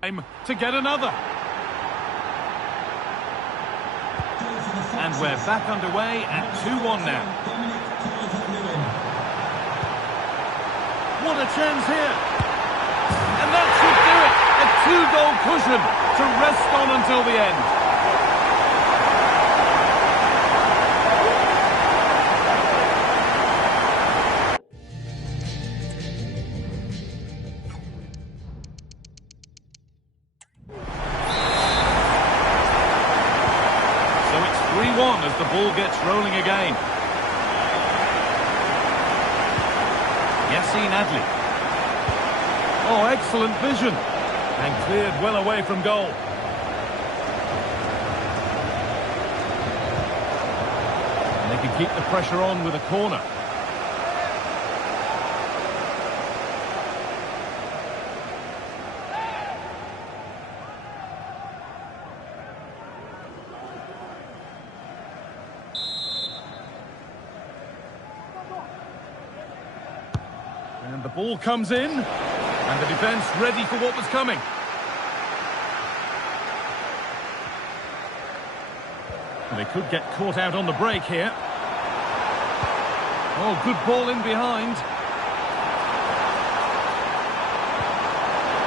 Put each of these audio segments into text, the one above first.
To get another. And we're back underway at 2-1 now. What a chance here. And that should do it. A 2-goal cushion to rest on until the end. As the ball gets rolling again. Yassine Adli. Oh, excellent vision. And cleared well away from goal. And they can keep the pressure on with a corner. And the ball comes in, and the defence ready for what was coming. And they could get caught out on the break here. Oh, good ball in behind.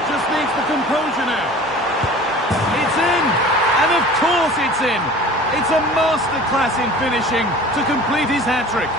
Just needs the composure now. It's in, and of course it's in. It's a masterclass in finishing to complete his hat-trick.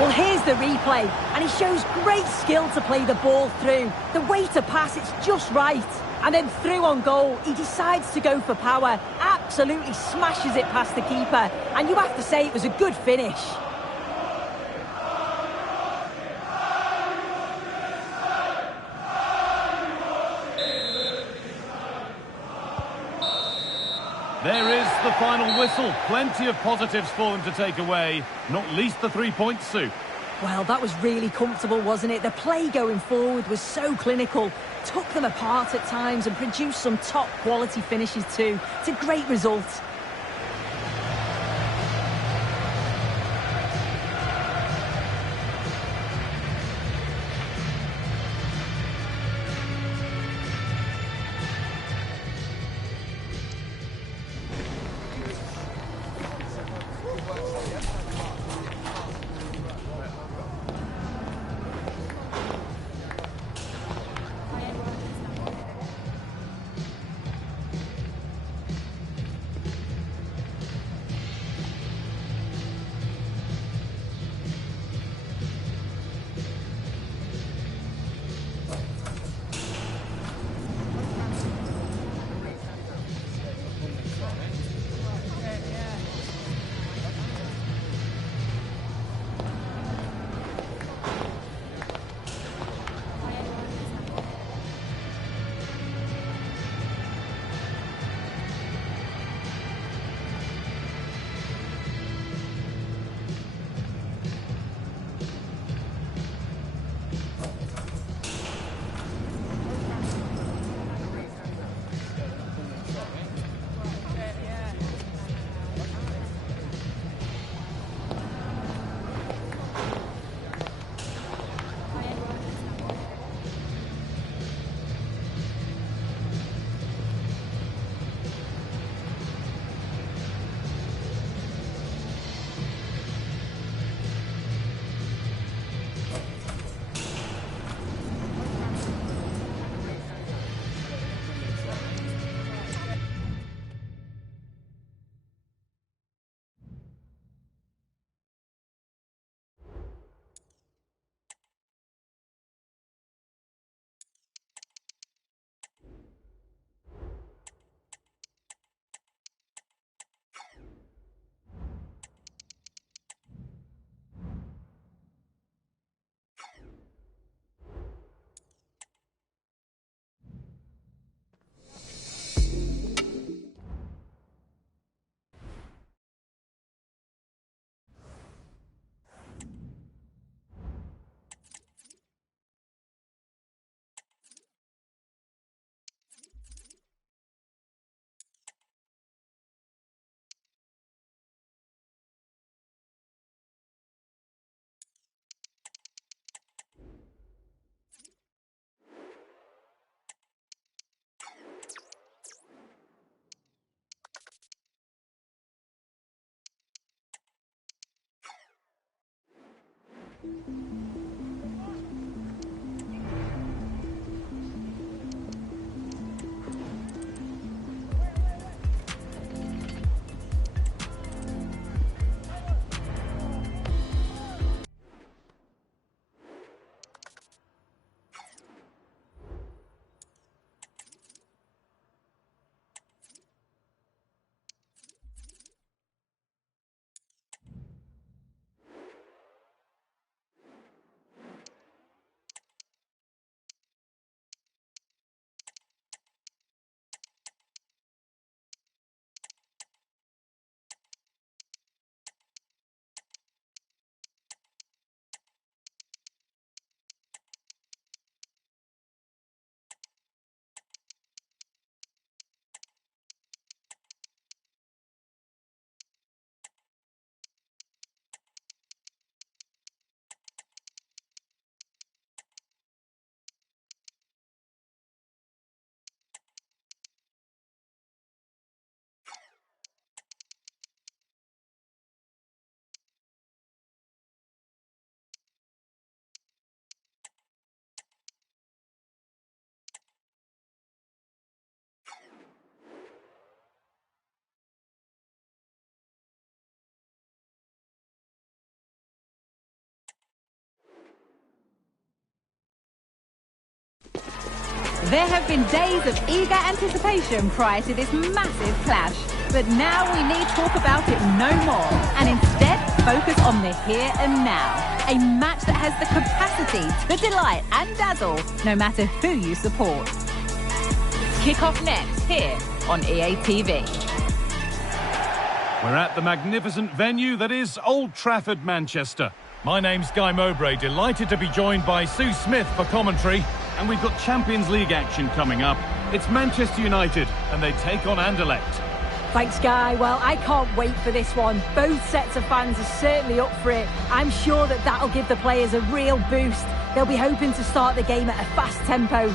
Well, here's the replay, and he shows great skill to play the ball through. The way to pass, it's just right. And then through on goal, he decides to go for power, absolutely smashes it past the keeper, and you have to say it was a good finish. There is the final whistle. Plenty of positives for them to take away, not least the 3 points, Sue. Well, that was really comfortable, wasn't it? The play going forward was so clinical, took them apart at times and produced some top-quality finishes too. It's a great result. There have been days of eager anticipation prior to this massive clash. But now we need talk about it no more, and instead focus on the here and now. A match that has the capacity to delight and dazzle, no matter who you support. Kick off next here on EA TV. We're at the magnificent venue that is Old Trafford, Manchester. My name's Guy Mowbray, delighted to be joined by Sue Smith for commentary. And we've got Champions League action coming up. It's Manchester United, and they take on Anderlecht. Thanks, Guy. Well, I can't wait for this one. Both sets of fans are certainly up for it. I'm sure that that'll give the players a real boost. They'll be hoping to start the game at a fast tempo.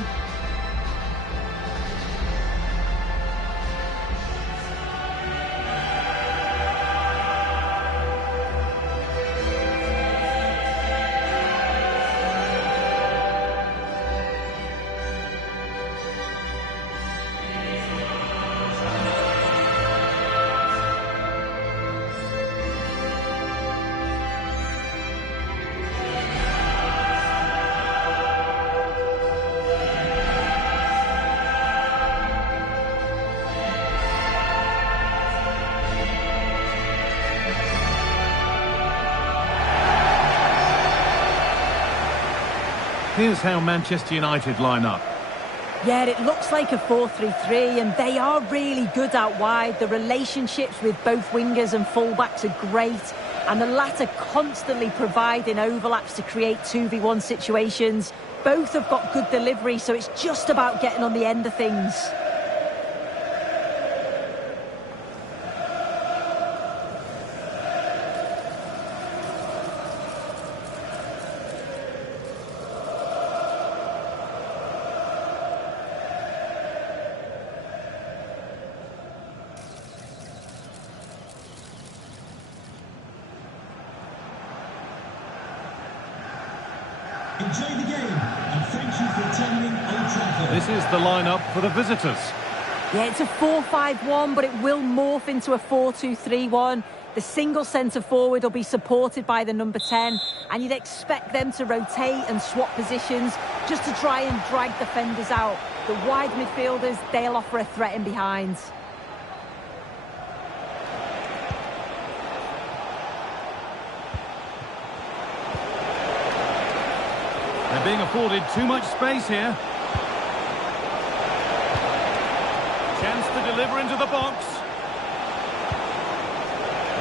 Here's how Manchester United line up. Yeah, it looks like a 4-3-3, and they are really good out wide. The relationships with both wingers and fullbacks are great, and the latter constantly providing overlaps to create 2v1 situations. Both have got good delivery, so it's just about getting on the end of things. Enjoy the game, and thank you for attending Old Trafford. This is the lineup for the visitors. Yeah, it's a 4-5-1, but it will morph into a 4-2-3-1. The single centre-forward will be supported by the number 10, and you'd expect them to rotate and swap positions just to try and drag defenders out. The wide midfielders, they'll offer a threat in behind. They're being afforded too much space here. Chance to deliver into the box.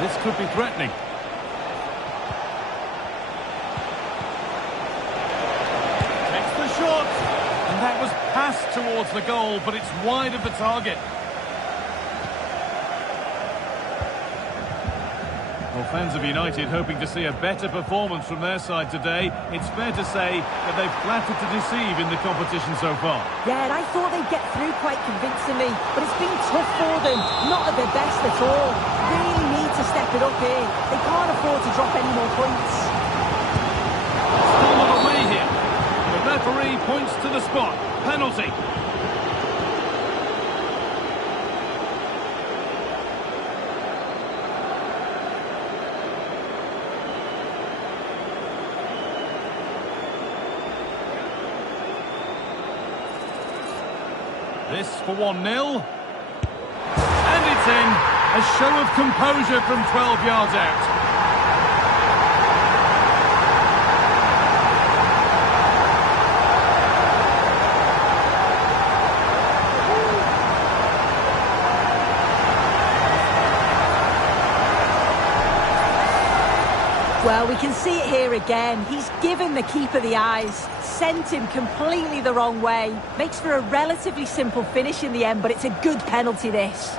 This could be threatening. Takes the shot. And that was passed towards the goal, but it's wide of the target. Well, fans of United hoping to see a better performance from their side today. It's fair to say that they've flattered to deceive in the competition so far. Yeah, and I thought they'd get through quite convincingly, but it's been tough for them. Not at their best at all. Really need to step it up here. They can't afford to drop any more points. Stolen away here. The referee points to the spot. Penalty. This for 1-0. And it's in. A show of composure from 12 yards out. Well, we can see it here again. He's given the keeper the eyes, sent him completely the wrong way. Makes for a relatively simple finish in the end, but it's a good penalty, this.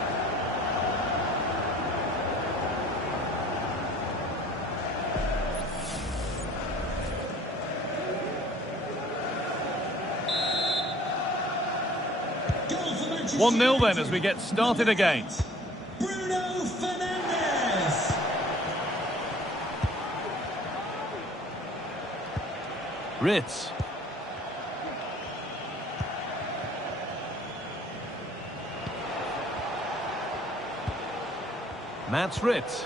Goal for Manchester 1-0 then as we get started again. Bruno Fernandes. Ritz. Mats Ritz.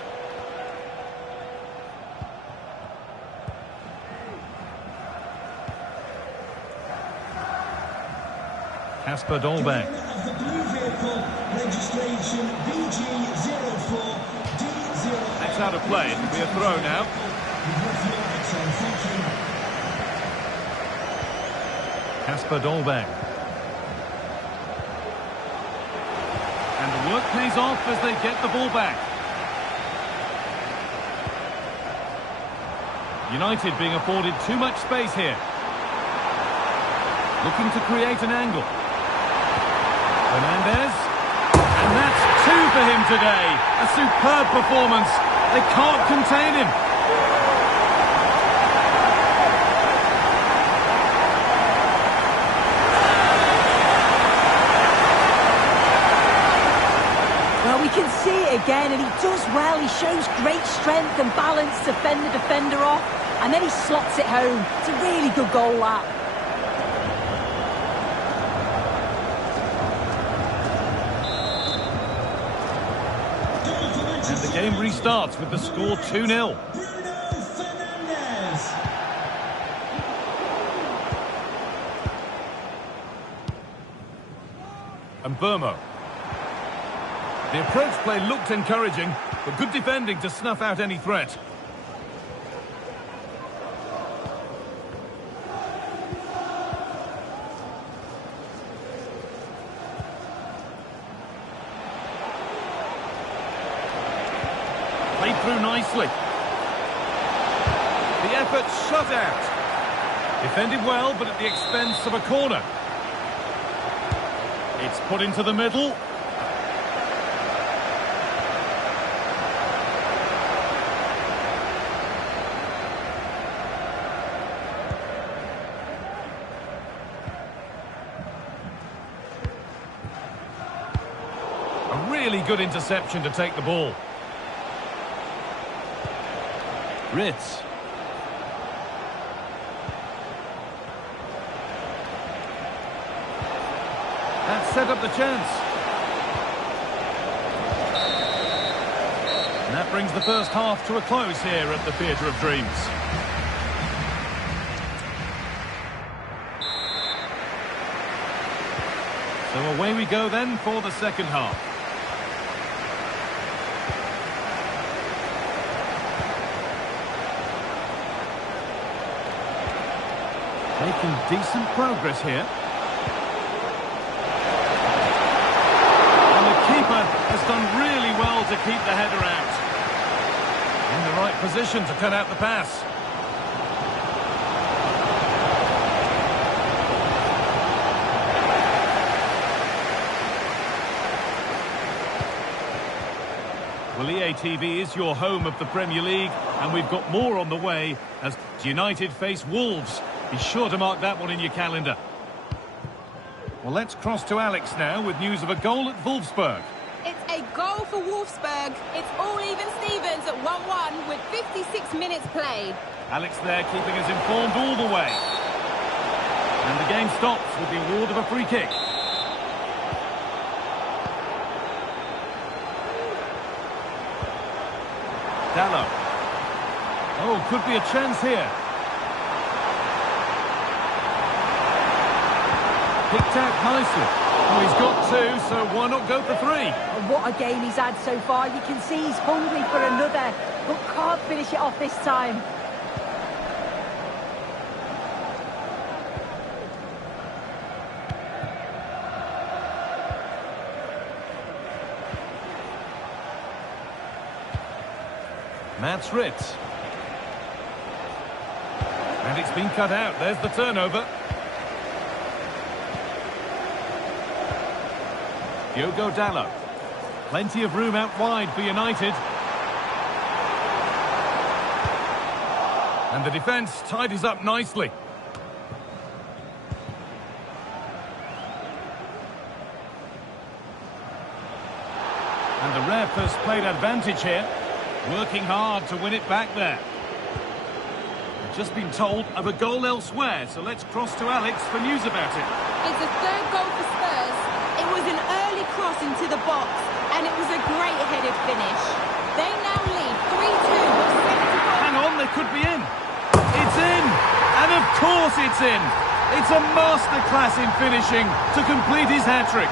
Casper Dolberg. Of the blue vehicle, registration BG04D0. That's out of play. It'll be a throw now. Casper Dolberg. And the work pays off as they get the ball back. United being afforded too much space here. Looking to create an angle. Fernandes. And that's two for him today. A superb performance. They can't contain him. Well, we can see it again, and he does well. He shows great strength and balance to fend the defender off, and then he slots it home. It's a really good goal, that. And the game restarts with the score 2-0. Bruno Fernandes. And Burmo. The approach play looked encouraging, but good defending to snuff out any threat. Played through nicely. The effort shut out. Defended well, but at the expense of a corner. It's put into the middle. A really good interception to take the ball. Ritz. That set up the chance. And that brings the first half to a close here at the Theatre of Dreams. So away we go then for the second half. Making decent progress here. And the keeper has done really well to keep the header out. In the right position to cut out the pass. Well, EA TV is your home of the Premier League, and we've got more on the way as United face Wolves. Be sure to mark that one in your calendar. Well, let's cross to Alex now with news of a goal at Wolfsburg. It's a goal for Wolfsburg. It's all even Stevens at 1-1 with 56 minutes played. Alex there keeping us informed all the way. And the game stops with the award of a free kick. Dalot. Oh, could be a chance here. Picked out nicely. Oh, he's got two, so why not go for three? And what a game he's had so far. You can see he's hungry for another, but can't finish it off this time. Mats Ritz. And it's been cut out. There's the turnover. Diogo Dalot. Plenty of room out wide for United. And the defence tidies up nicely. And the ref has played advantage here. Working hard to win it back there. We've just been told of a goal elsewhere, so let's cross to Alex for news about it. It's a third goal for Spurs. It was an early cross into the box, and it was a great headed finish. They now lead 3-2 with 75. Hang on, they could be in. It's in! And of course it's in! It's a masterclass in finishing to complete his hat-trick.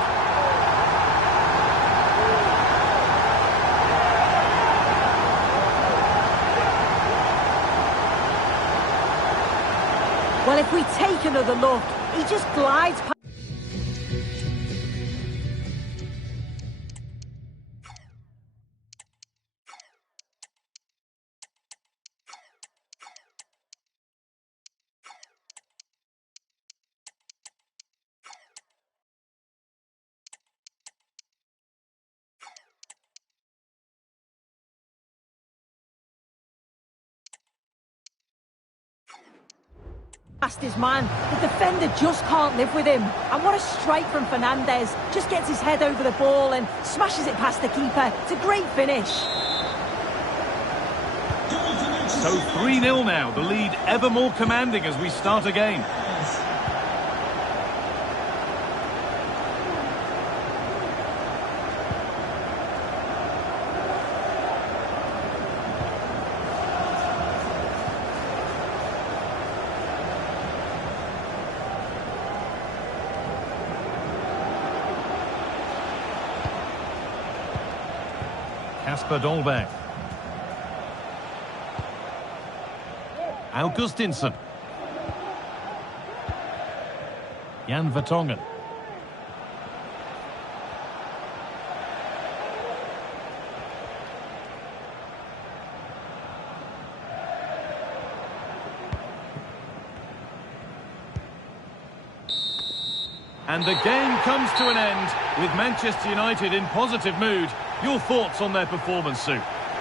Well, if we take another look, he just glides past. Past his man, the defender just can't live with him. And what a strike from Fernandes. Just gets his head over the ball and smashes it past the keeper. It's a great finish. So 3-0 now, the lead ever more commanding as we start again. Kasper Dolberg. Augustinsson. Jan Vertonghen. And the game comes to an end with Manchester United in positive mood. Your thoughts on their performance, Sue?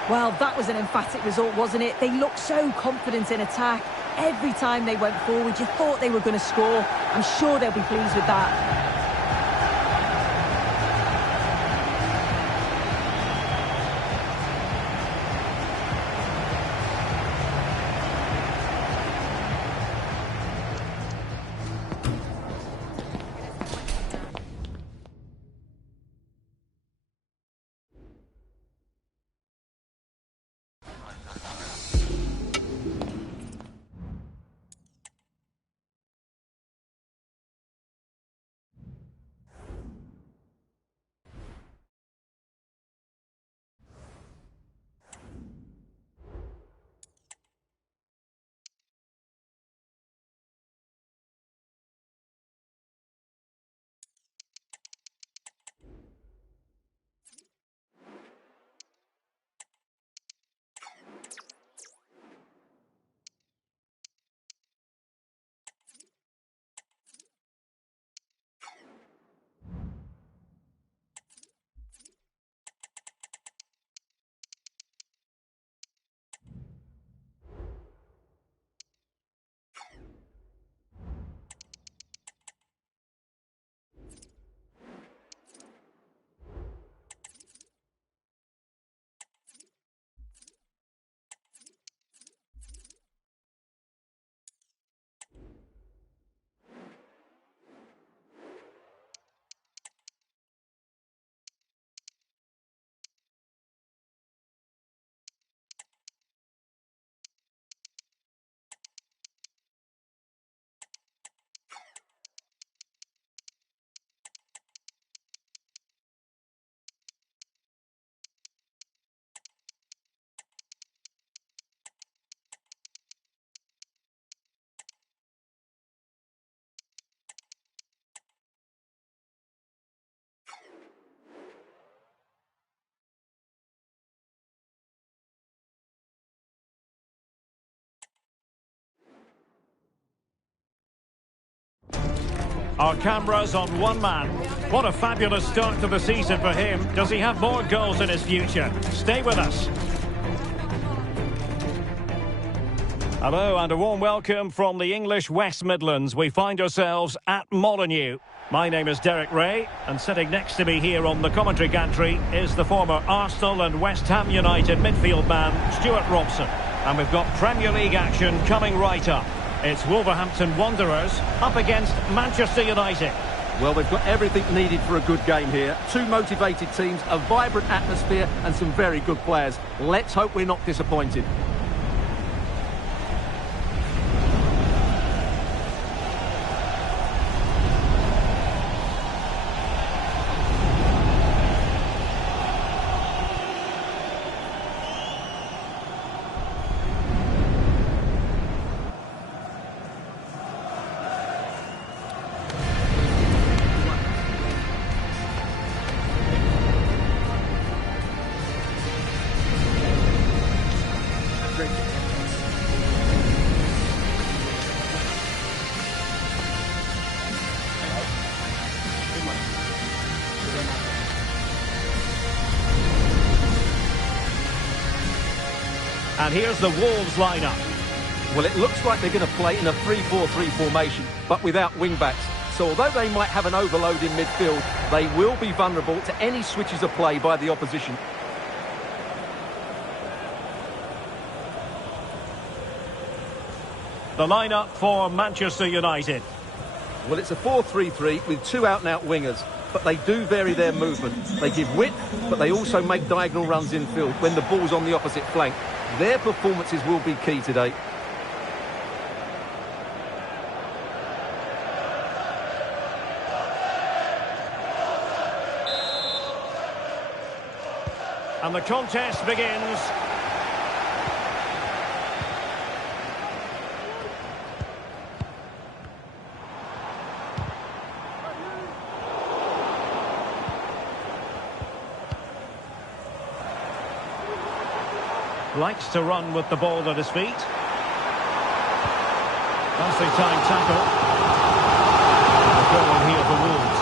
Well, that was an emphatic result, wasn't it? They looked so confident in attack. Every time they went forward, you thought they were going to score. I'm sure they'll be pleased with that. Our cameras on one man. What a fabulous start to the season for him. Does he have more goals in his future? Stay with us. Hello and a warm welcome from the English West Midlands. We find ourselves at Molineux. My name is Derek Ray, and sitting next to me here on the commentary gantry is the former Arsenal and West Ham United midfield man, Stuart Robson. And we've got Premier League action coming right up. It's Wolverhampton Wanderers up against Manchester United. Well, they've got everything needed for a good game here. Two motivated teams, a vibrant atmosphere and some very good players. Let's hope we're not disappointed. And here's the Wolves lineup. Well, it looks like they're going to play in a 3-4-3 formation, but without wing-backs. So although they might have an overload in midfield, they will be vulnerable to any switches of play by the opposition. The lineup for Manchester United. Well, it's a 4-3-3 with two out-and-out wingers, but they do vary their movement. They give width, but they also make diagonal runs infield when the ball's on the opposite flank. Their performances will be key today. And the contest begins. Likes to run with the ball at his feet. Nicely timed tackle. The goal here for Wolves.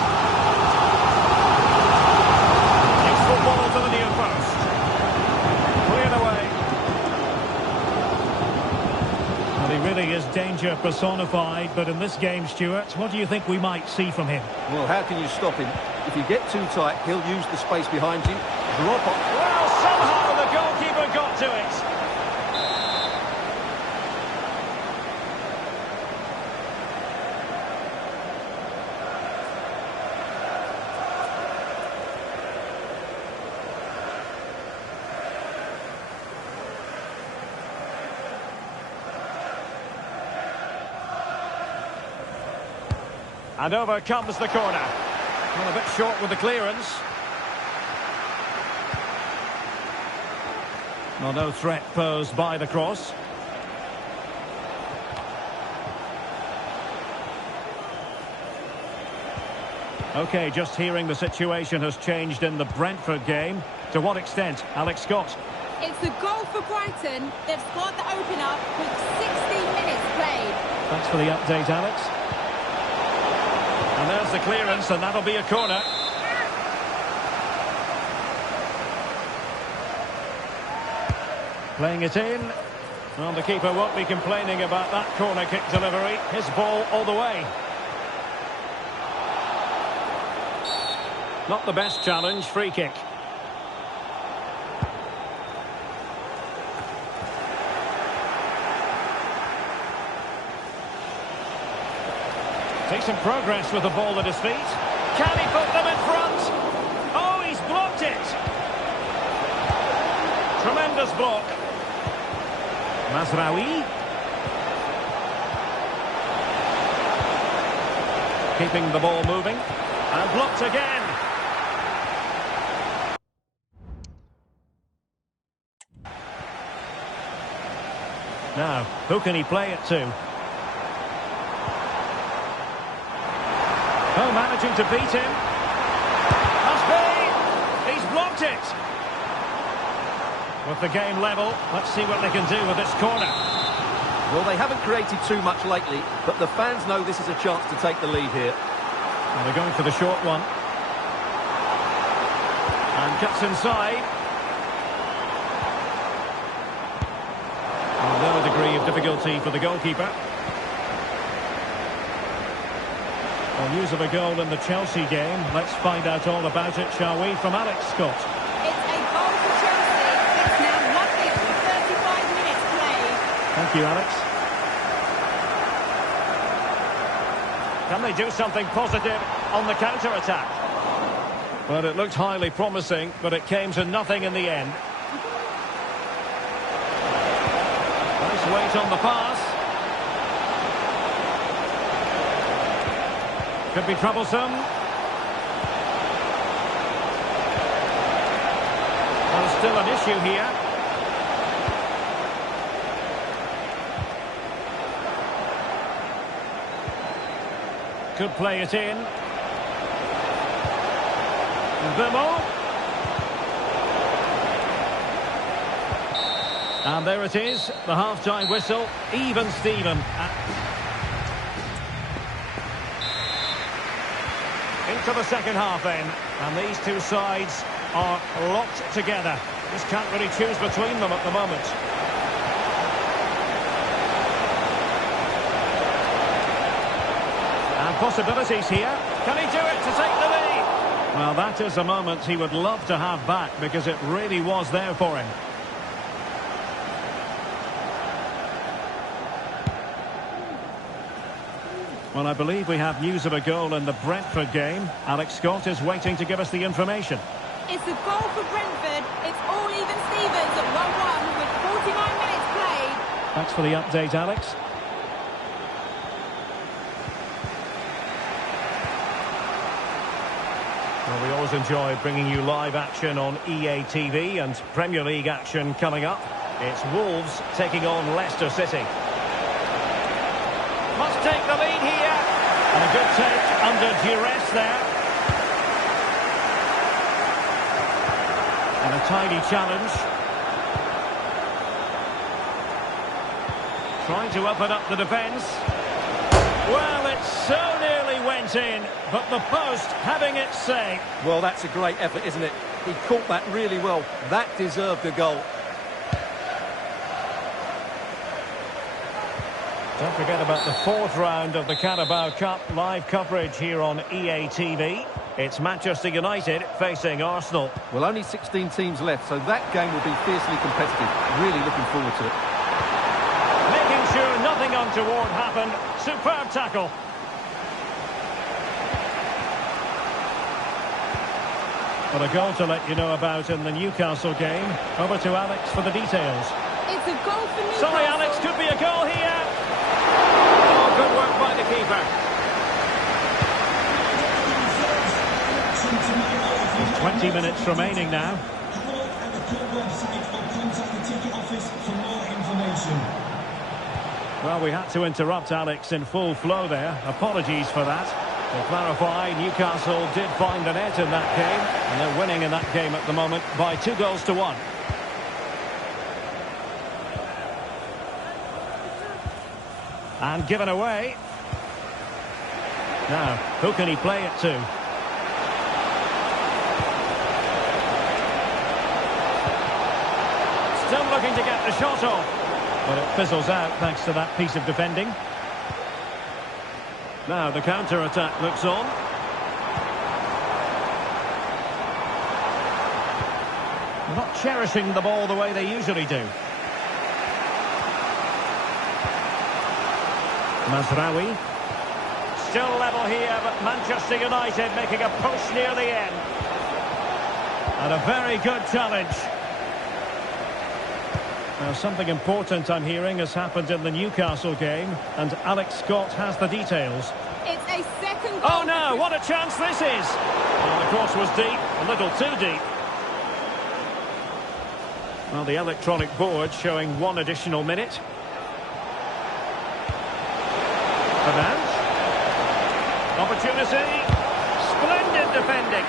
Takes the ball to the near post. Cleared away. Well, he really is danger personified, but in this game, Stuart, what do you think we might see from him? Well, how can you stop him? If you get too tight, he'll use the space behind you, drop off. Well, somehow the goalkeeper got to it. And over comes the corner. Well, a bit short with the clearance. Well, no threat posed by the cross. OK, just hearing the situation has changed in the Brentford game. To what extent, Alex Scott? It's the goal for Brighton. They've scored the opener with 60 minutes played. Thanks for the update, Alex. And there's the clearance, and that'll be a corner. Playing it in. Well, the keeper won't be complaining about that corner kick delivery. His ball all the way. Not the best challenge, free kick. Decent progress with the ball at his feet. Can he put them in front? Oh, he's blocked it. Tremendous block. Mazraoui. Keeping the ball moving. And blocked again. Now, who can he play it to? Oh, managing to beat him. Must be! He's blocked it! With the game level, let's see what they can do with this corner. Well, they haven't created too much lately, but the fans know this is a chance to take the lead here. Well, they're going for the short one. And cuts inside. A lower degree of difficulty for the goalkeeper. Well, news of a goal in the Chelsea game. Let's find out all about it, shall we, from Alex Scott. It's a goal for Chelsea. It's now 1-0 with 35 minutes played. Thank you, Alex. Can they do something positive on the counter-attack? Well, it looked highly promising, but it came to nothing in the end. Nice weight on the pass. Could be troublesome. Well, still an issue here. Could play it in. Dermot. And there it is, the half-time whistle. Even Steven. Into the second half then, and these two sides are locked together. Just can't really choose between them at the moment. possibilities here. Can he do it to take the lead? Well, that is a moment he would love to have back because it really was there for him. Well, I believe we have news of a goal in the Brentford game. Alex Scott is waiting to give us the information. It's a goal for Brentford. It's all even Stevens at 1-1 with 49 minutes played. Thanks for the update, Alex. Well, we always enjoy bringing you live action on EA TV and Premier League action coming up. It's Wolves taking on Leicester City. Must take the lead here. And a good take under duress there. And a tidy challenge. Trying to open up the defence. Well, it so nearly went in, but the post having its say. Well, that's a great effort, isn't it? He caught that really well. That deserved a goal. Don't forget about the fourth round of the Carabao Cup. Live coverage here on EA TV. It's Manchester United facing Arsenal. Well, only 16 teams left, so that game will be fiercely competitive. Really looking forward to it. Making sure nothing untoward happened. Superb tackle. Well, a goal to let you know about in the Newcastle game. Over to Alex for the details. It's a goal for Newcastle. Sorry, Alex, could be a goal here. Oh, good work by the keeper. There's 20 minutes remaining now. Have a look at the club website or contact the ticket office for more information. Well, we had to interrupt Alex in full flow there. Apologies for that. To clarify, Newcastle did find the net in that game, and they're winning in that game at the moment by 2-1. And given away. Now, who can he play it to? Still looking to get the shot off. But it fizzles out thanks to that piece of defending. Now the counter-attack looks on. They're not cherishing the ball the way they usually do. Mazraoui. Still level here, but Manchester United making a push near the end. And a very good challenge. Now, something important I'm hearing has happened in the Newcastle game, and Alex Scott has the details. It's a second goal. Oh no, what a chance this is! Well, the cross was deep, a little too deep. Well, the electronic board showing 1 additional minute. Fernandes. Opportunity. Splendid defending.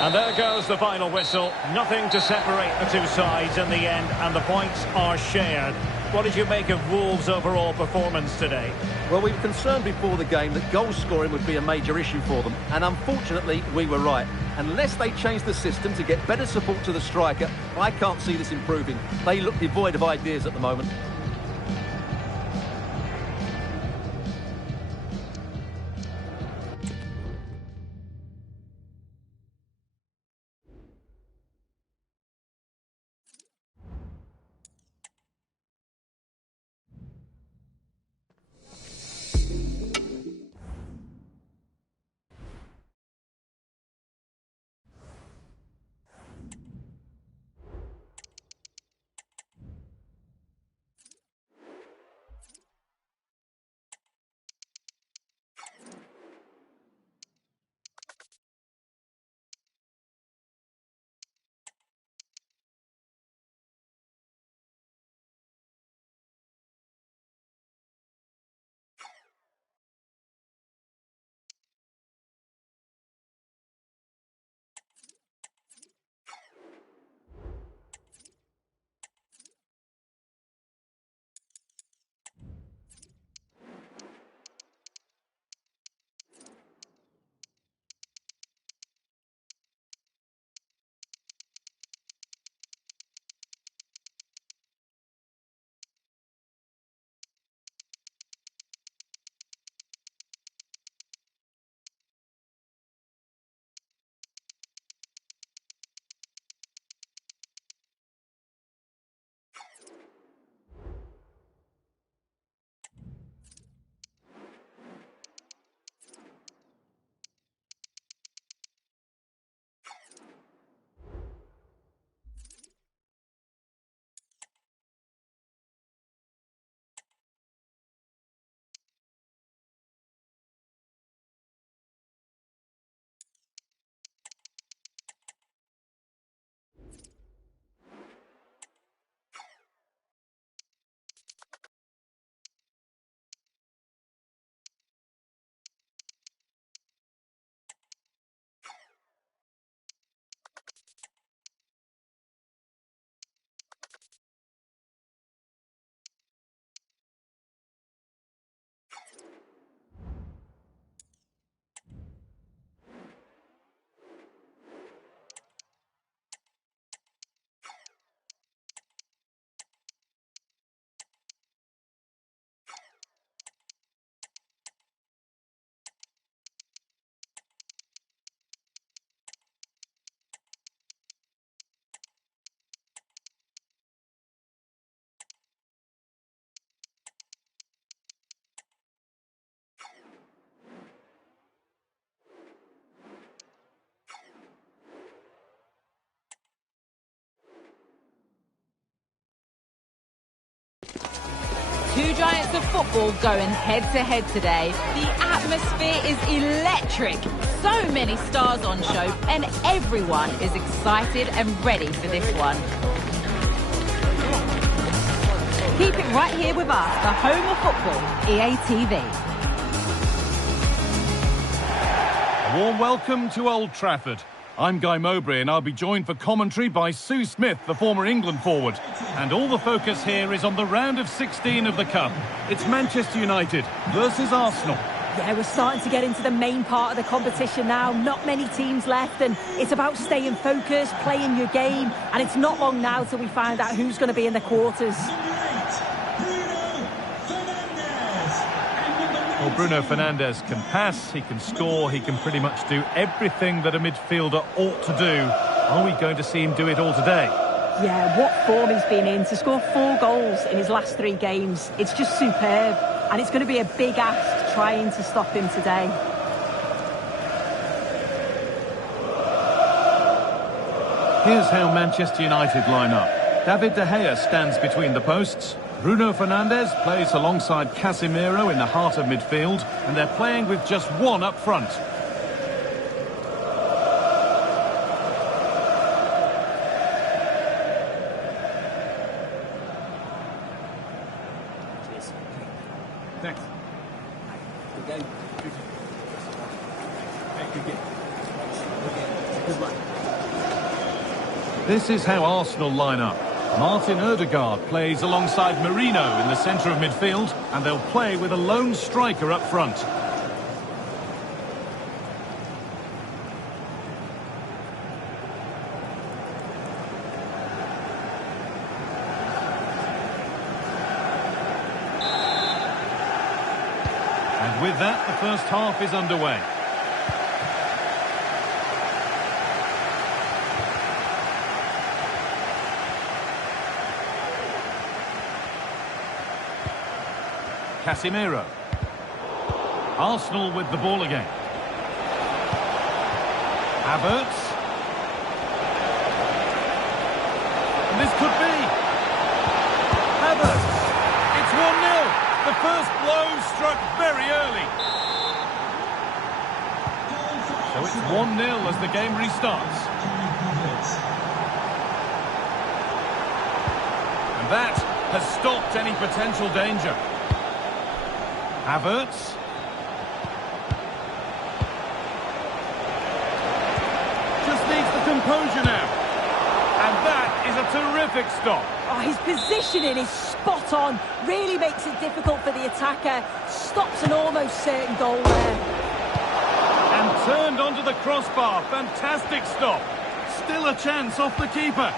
And there goes the final whistle. Nothing to separate the two sides in the end, and the points are shared. What did you make of Wolves' overall performance today? Well, we were concerned before the game that goal scoring would be a major issue for them, and unfortunately we were right. Unless they change the system to get better support to the striker, I can't see this improving. They look devoid of ideas at the moment. giants of football going head-to-head today. The atmosphere is electric. So many stars on show, and everyone is excited and ready for this one. Keep it right here with us, the home of football, EA TV. A warm welcome to Old Trafford. I'm Guy Mowbray and I'll be joined for commentary by Sue Smith, the former England forward. And all the focus here is on the round of 16 of the Cup. It's Manchester United versus Arsenal. Yeah, we're starting to get into the main part of the competition now. Not many teams left, and it's about staying focused, playing your game, and it's not long now till we find out who's going to be in the quarters. Well, Bruno Fernandes can pass, he can score, he can pretty much do everything that a midfielder ought to do. Are we going to see him do it all today? Yeah, what form he's been in. To score 4 goals in his last 3 games, it's just superb. And it's going to be a big ask trying to stop him today. Here's how Manchester United line up. David De Gea stands between the posts. Bruno Fernandes plays alongside Casemiro in the heart of midfield, and they're playing with just one up front. Thanks. This is how Arsenal line up. Martin Odegaard plays alongside Merino in the centre of midfield, and they'll play with a lone striker up front. And with that, the first half is underway. Casemiro. Arsenal with the ball again. Havertz. And this could be. Havertz. It's 1-0. The first blow struck very early. So it's 1-0 as the game restarts. And that has stopped any potential danger. Havertz. Just needs the composure now. And that is a terrific stop. Oh, his positioning is spot on. Really makes it difficult for the attacker. Stops an almost certain goal there. And turned onto the crossbar. Fantastic stop. Still a chance off the keeper.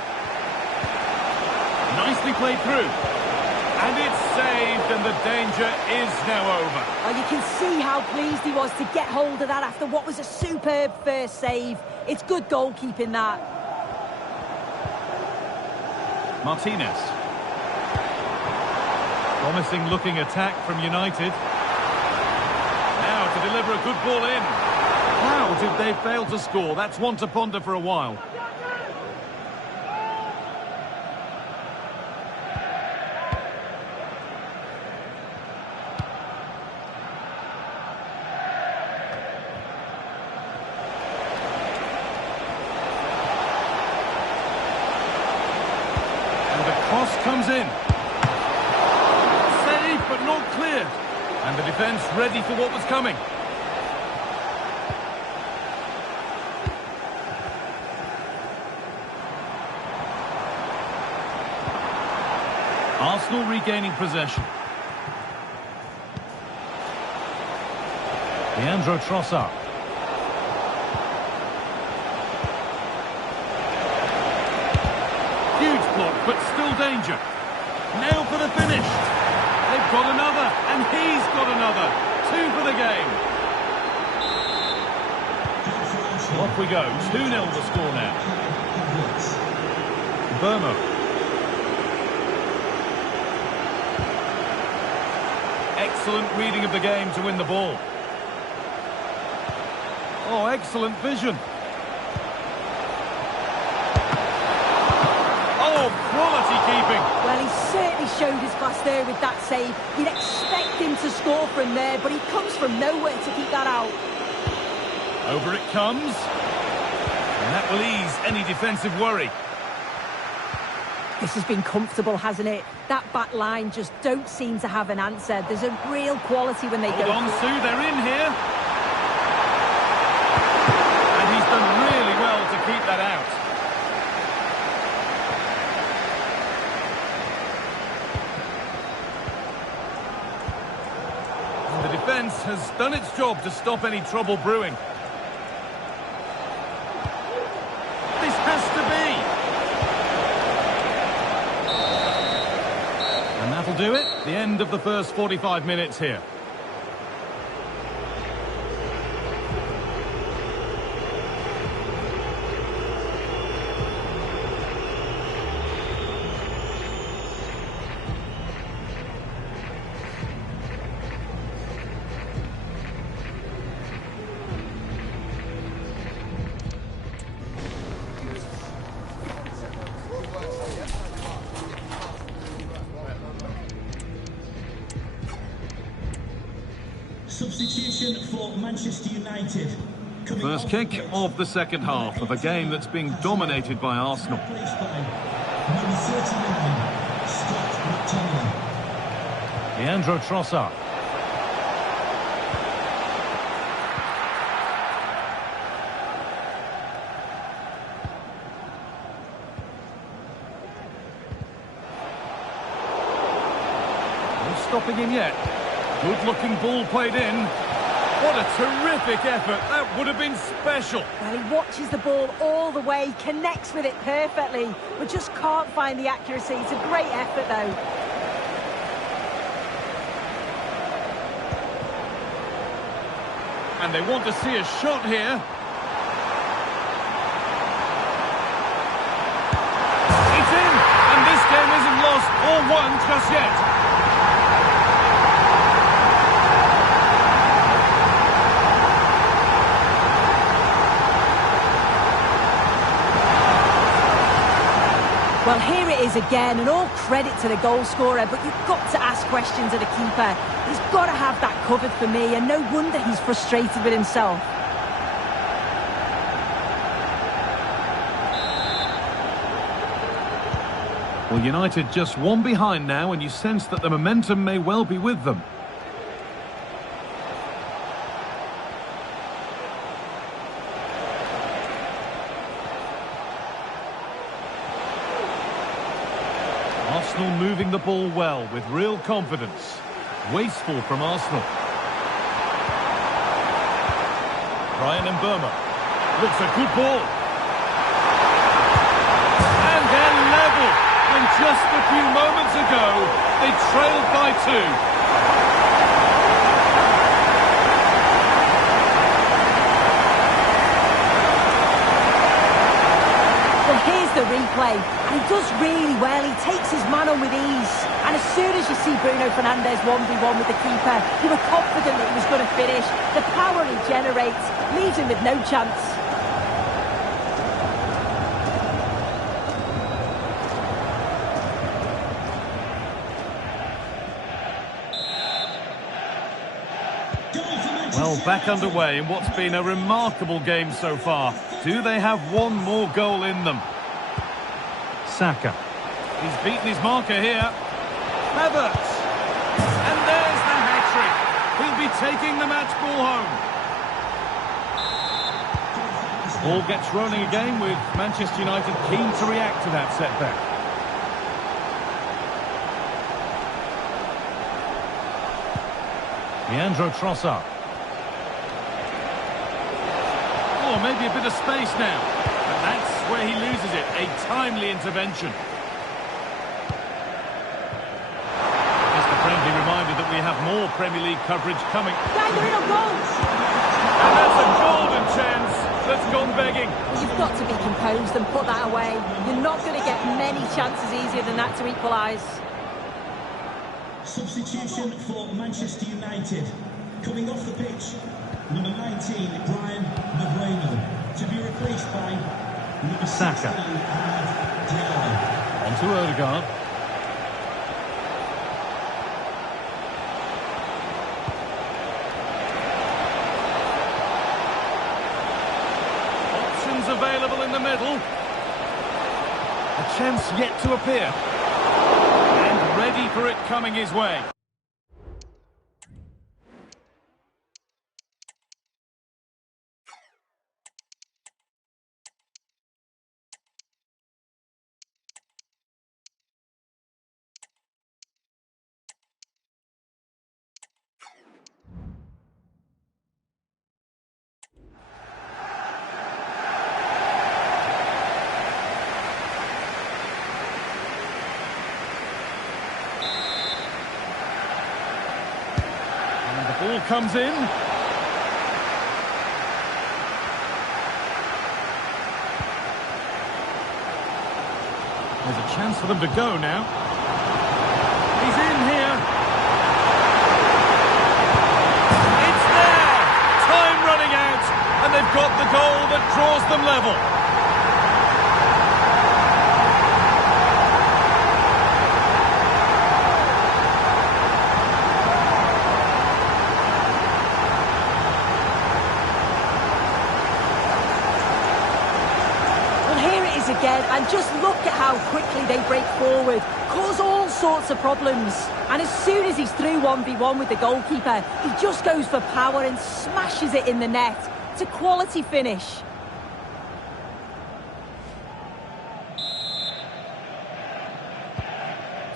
Nicely played through. And it's saved, and the danger is now over. Oh, you can see how pleased he was to get hold of that after what was a superb first save. It's good goalkeeping, that. Martinez. Promising looking attack from United. Now to deliver a good ball in. How did they fail to score? That's one to ponder for a while. Cross comes in. Saved, but not cleared. And the defence ready for what was coming. Arsenal regaining possession. Leandro Trossard. Huge block, but still danger. Now for the finish. They've got another, and he's got another. 2 for the game. Off we go. 2-0 the score now. Dermot. Excellent reading of the game to win the ball. Oh, excellent vision. Oh, quality keeping. Well, Well, he certainly showed his class there with that save. You'd expect him to score from there, but he comes from nowhere to keep that out. Over it comes. And that will ease any defensive worry. This has been comfortable, hasn't it? That back line just don't seem to have an answer. There's a real quality when they go. Hold on, Sue, they're in here. And he's done really well to keep that out. And the defence has done its job to stop any trouble brewing. This has to be. And that'll do it. The end of the first 45 minutes here. Substitution for Manchester United. First kick of the second half of a game that's being dominated by Arsenal. Replaced by number 39, Scott McTominay. Leandro Trossard. No stopping him yet. Good-looking ball played in. What a terrific effort. That would have been special. Well, he watches the ball all the way, connects with it perfectly, but just can't find the accuracy. It's a great effort, though. And they want to see a shot here. It's in! And this game isn't lost or won just yet. Well, here it is again, and all credit to the goal scorer, but you've got to ask questions of the keeper. He's got to have that covered for me, and no wonder he's frustrated with himself. Well, United just one behind now, and you sense that the momentum may well be with them. Arsenal moving the ball well with real confidence. Wasteful from Arsenal. Brian and Burma. Looks a good ball. And they're level. When just a few moments ago, they trailed by 2. The replay, and he does really well. He takes his man on with ease, and as soon as you see Bruno Fernandes 1v1 with the keeper, you were confident that he was going to finish. The power he generates leaves him with no chance. Well, back underway in what's been a remarkable game so far. Do they have one more goal in them? Saka. He's beaten his marker here. Havertz. And there's the hat-trick. He'll be taking the match ball home. The ball gets rolling again with Manchester United keen to react to that setback. Leandro Trossard. Oh, maybe a bit of space now. But that's where he loses it. A timely intervention. Just a friendly reminder that we have more Premier League coverage coming. Guys, they're in a goal! And that's a golden chance that's gone begging. You've got to be composed and put that away. You're not going to get many chances easier than that to equalise. Substitution for Manchester United. Coming off the pitch, number 19, Brian Maguire, to be replaced by number Saka. 16, Diogo. On to Odegaard. in the middle. A chance yet to appear. And ready for it coming his way. Ball comes in. There's a chance for them to go now. He's in here. It's there! Time running out, and they've got the goal that draws them level. Again, and just look at how quickly they break forward, cause all sorts of problems. And as soon as he's through 1v1 with the goalkeeper, he just goes for power and smashes it in the net. It's a quality finish.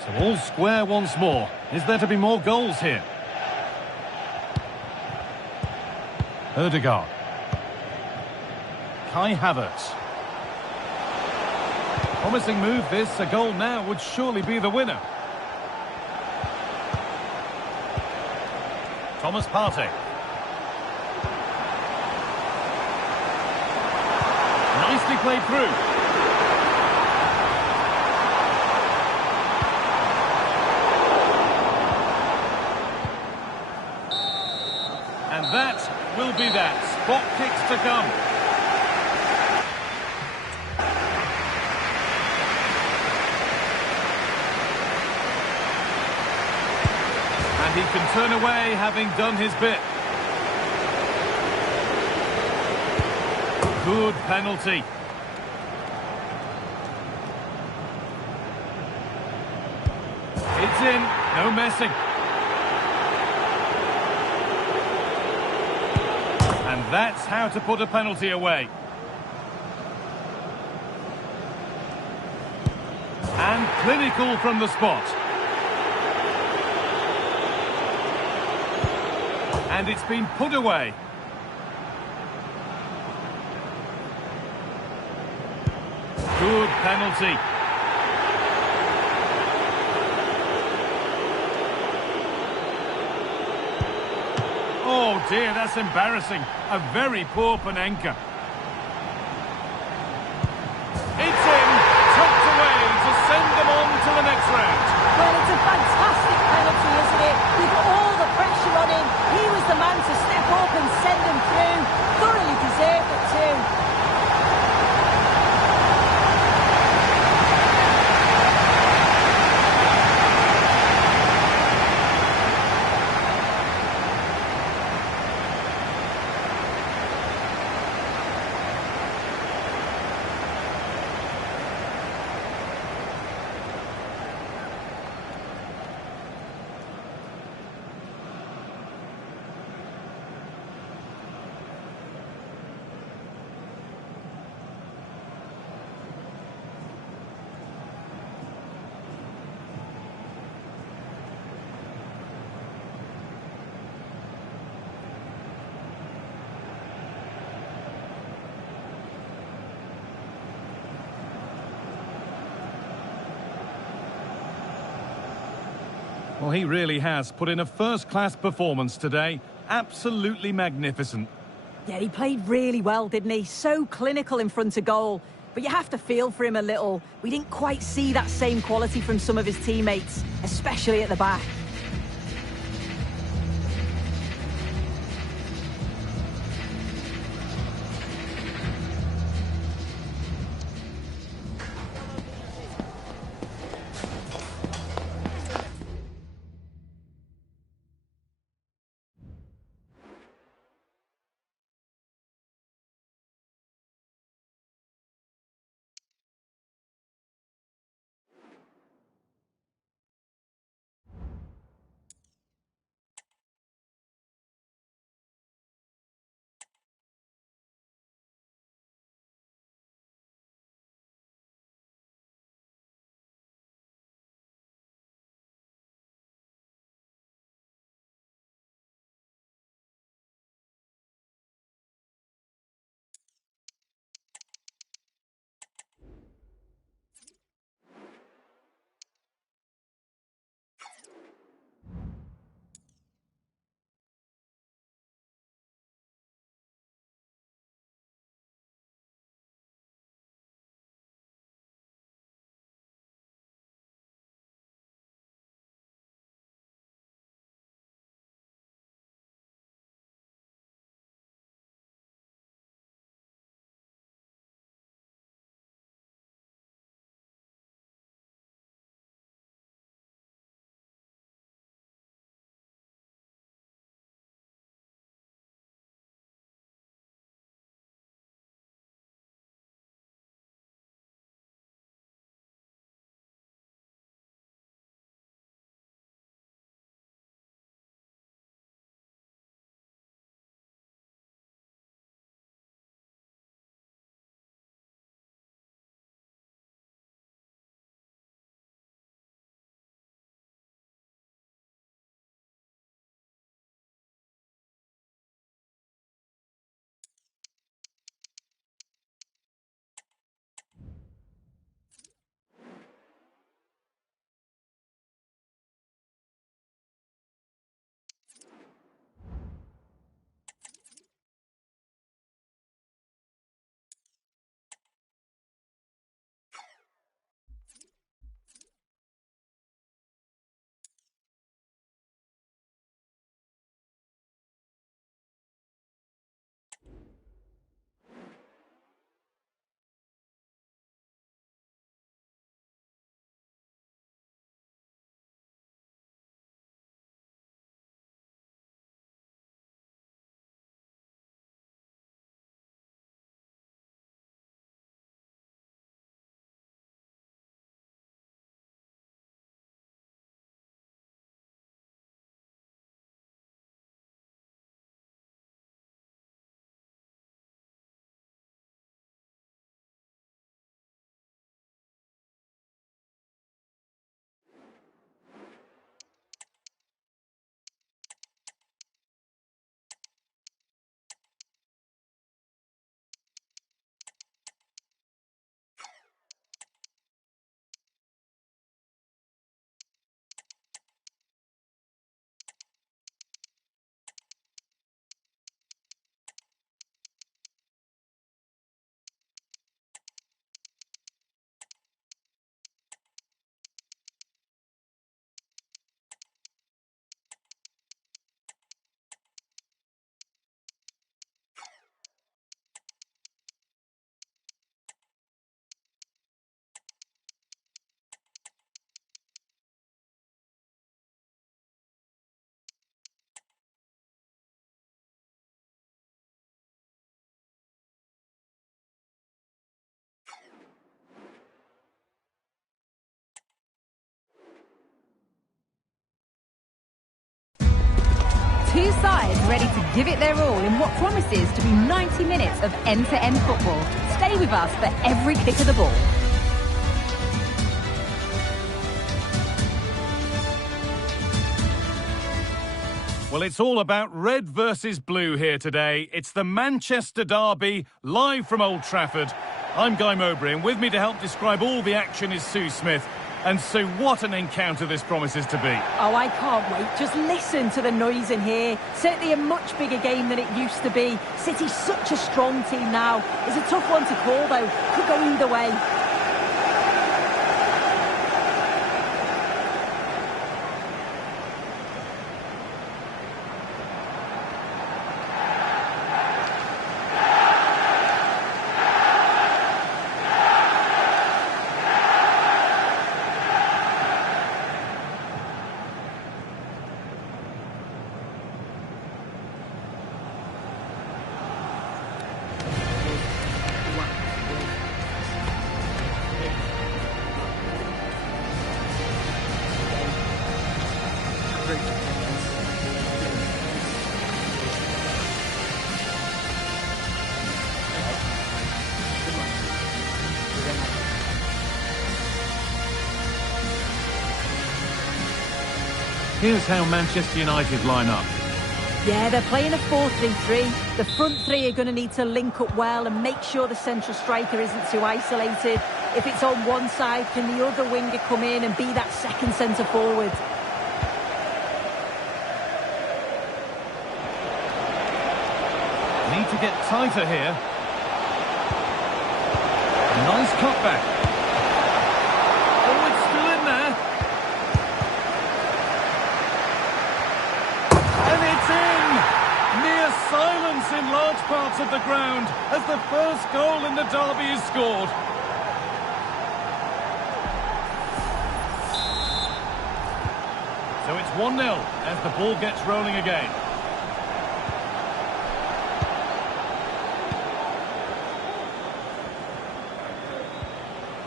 So all square once more. Is there to be more goals here? Odegaard. Kai Havertz. Promising move this, a goal now would surely be the winner. Thomas Partey. Nicely played through. And that will be that. Spot kicks to come. He can turn away, having done his bit. Good penalty. It's in, no messing. And that's how to put a penalty away. And clinical from the spot. And it's been put away. Good penalty. Oh dear, that's embarrassing. A very poor Panenka. It's in, tucked away to send them on to the next round. Well, it's a fantastic penalty, isn't it? With all the pressure on him, he was the man to step up and send them through. Thoroughly deserved it too. Well, he really has put in a first-class performance today. Absolutely magnificent. Yeah, he played really well, didn't he? So clinical in front of goal. But you have to feel for him a little. We didn't quite see that same quality from some of his teammates, especially at the back. ready to give it their all in what promises to be 90 minutes of end-to-end football. Stay with us for every kick of the ball. Well, it's all about red versus blue here today. It's the Manchester derby, live from Old Trafford. I'm Guy Mowbray, and with me to help describe all the action is Sue Smith. And Sue, what an encounter this promises to be. Oh, I can't wait. Just listen to the noise in here. Certainly a much bigger game than it used to be. City's such a strong team now. It's a tough one to call, though. Could go either way. Here's how Manchester United line up. Yeah, they're playing a 4-3-3. The front three are going to need to link up well and make sure the central striker isn't too isolated. If it's on one side, can the other winger come in and be that second centre forward? Need to get tighter here. Nice cutback. Oh, it's still in there. And it's in! Near silence in large parts of the ground as the first goal in the derby is scored. So it's 1-0 as the ball gets rolling again.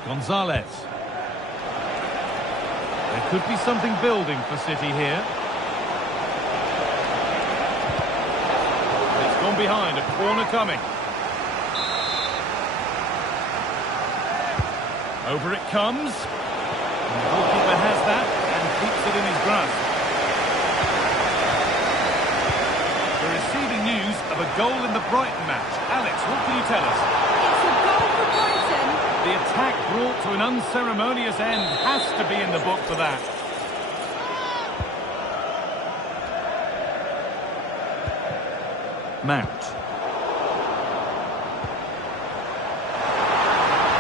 Gonzalez. There could be something building for City here. It's gone behind, a corner coming. Over it comes. And the goalkeeper has that and keeps it in his grasp. We're receiving news of a goal in the Brighton match. Alex, what can you tell us? It's a goal for Brighton. The attack brought to an unceremonious end has to be in the book for that. Mount.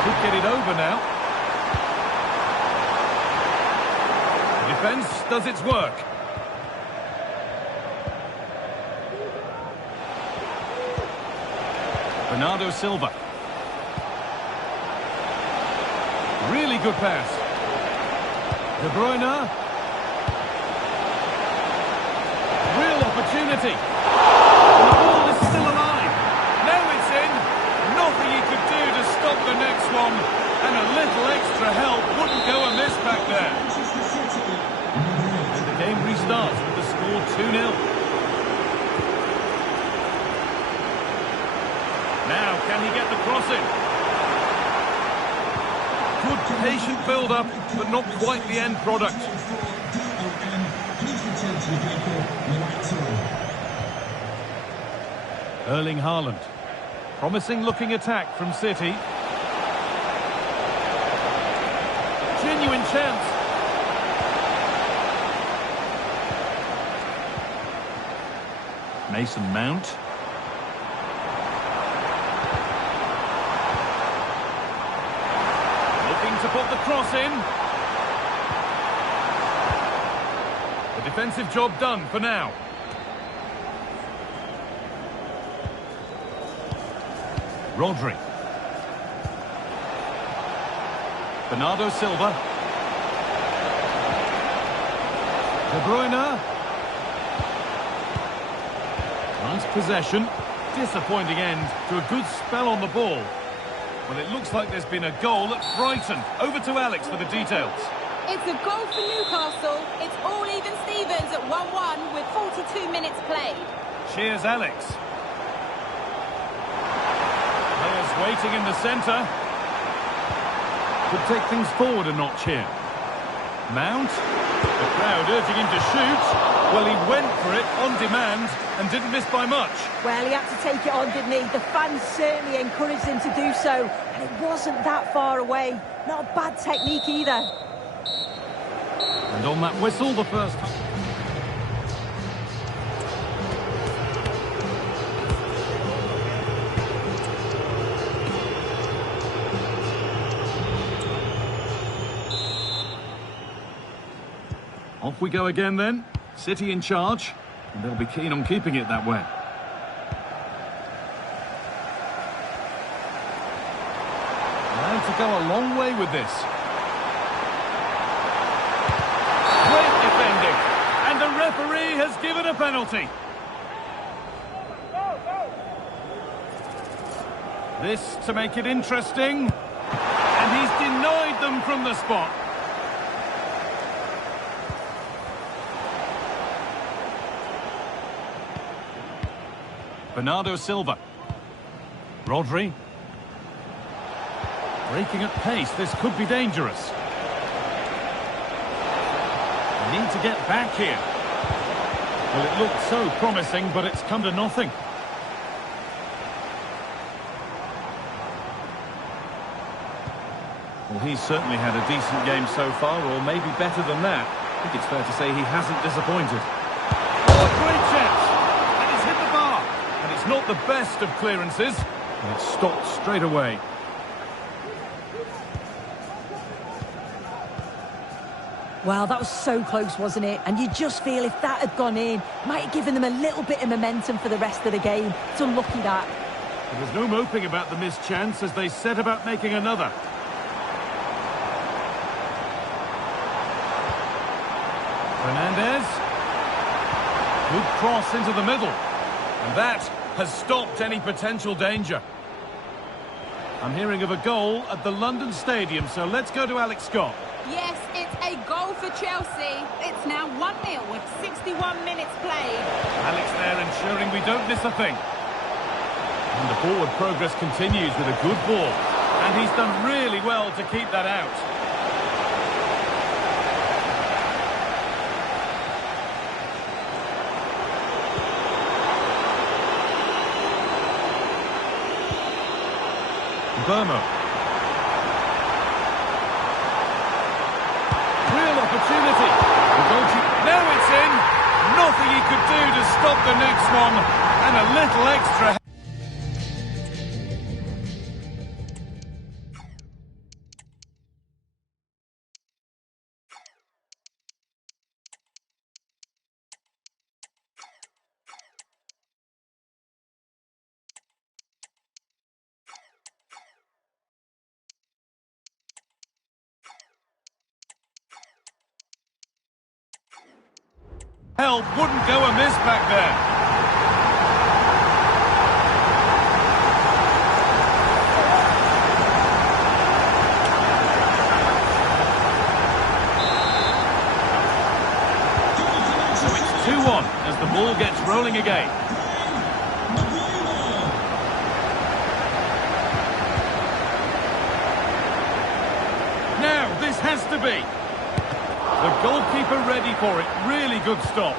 Could get it over now. The defence does its work. Bernardo Silva. Really good pass. De Bruyne. Real opportunity. And the ball is still alive. Now it's in. Nothing he could do to stop the next one. And a little extra help wouldn't go amiss back there. And the game restarts with the score 2-0. Now, can he get the cross in? Good patient build-up, but not quite the end product. Erling Haaland. Promising looking attack from City. Genuine chance. Mason Mount. To put the cross in. The defensive job done for now. Rodri. Bernardo Silva. De Bruyne. Nice possession. Disappointing end to a good spell on the ball. Well, it looks like there's been a goal at Brighton. Over to Alex for the details. It's a goal for Newcastle. It's all even Stevens at 1-1 with 42 minutes played. Here's Alex. Players waiting in the centre. Could take things forward a notch here. Mount. The crowd urging him to shoot. Well, he went for it on demand and didn't miss by much. Well, he had to take it on, didn't he? The fans certainly encouraged him to do so. And it wasn't that far away. Not a bad technique either. And on that whistle, the first... Off we go again then. City in charge, and they'll be keen on keeping it that way. Allowed to go a long way with this. Great defending, and the referee has given a penalty. This to make it interesting, and he's denied them from the spot. Bernardo Silva. Rodri. Breaking at pace, this could be dangerous. Need to get back here. Well, it looked so promising, but it's come to nothing. Well, he's certainly had a decent game so far, or maybe better than that. I think it's fair to say he hasn't disappointed. Oh, a great chance! And he's hit the bar! And it's not the best of clearances, and it's stopped straight away. Well, that was so close, wasn't it? And you just feel if that had gone in, might have given them a little bit of momentum for the rest of the game. It's unlucky that. There was no moping about the missed chance as they set about making another. Fernandes. Good cross into the middle. And that has stopped any potential danger. I'm hearing of a goal at the London Stadium, so let's go to Alex Scott. Yes, it's a goal for Chelsea. It's now 1-0 with 61 minutes played. Alex there ensuring we don't miss a thing. And the forward progress continues with a good ball. And he's done really well to keep that out. Dermot. Real opportunity. The goalkeeper. Now it's in. Nothing he could do to stop the next one. And a little extra. Help wouldn't go amiss back there. So it's 2-1 as the ball gets rolling again. Now this has to be. The goalkeeper ready for it. Really good stop.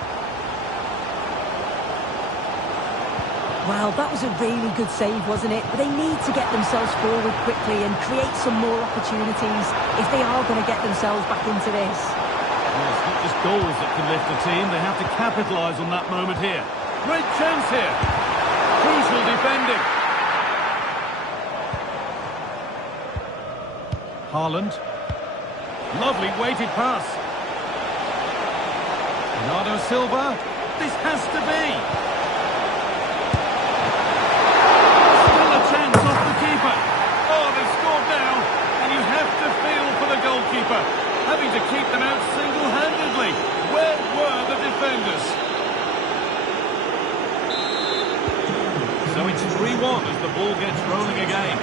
Well, that was a really good save, wasn't it? But they need to get themselves forward quickly and create some more opportunities if they are going to get themselves back into this. Well, it's not just goals that can lift a team. They have to capitalise on that moment here. Great chance here. Crucial defending. Haaland. Lovely weighted pass. Bernardo Silva. This has to be. Still a chance off the keeper. Oh, they've scored now. And you have to feel for the goalkeeper. Having to keep them out single-handedly. Where were the defenders? So it's 3-1 as the ball gets rolling again.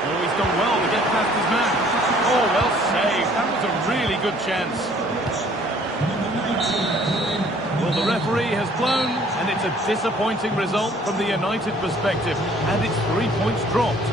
Oh, he's done well to get past his man. Oh, well saved. That was a really good chance. Well, the referee has blown, and it's a disappointing result from the United perspective, and it's 3 points dropped.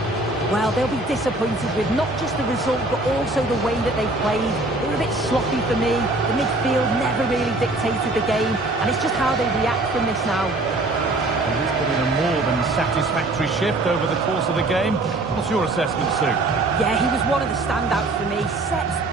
Well, they'll be disappointed with not just the result, but also the way that they played. They were a bit sloppy for me. The midfield never really dictated the game, and it's just how they react from this now. Well, he's put in a more than satisfactory shift over the course of the game. What's your assessment, Sue? Yeah, he was one of the standouts for me. Sets.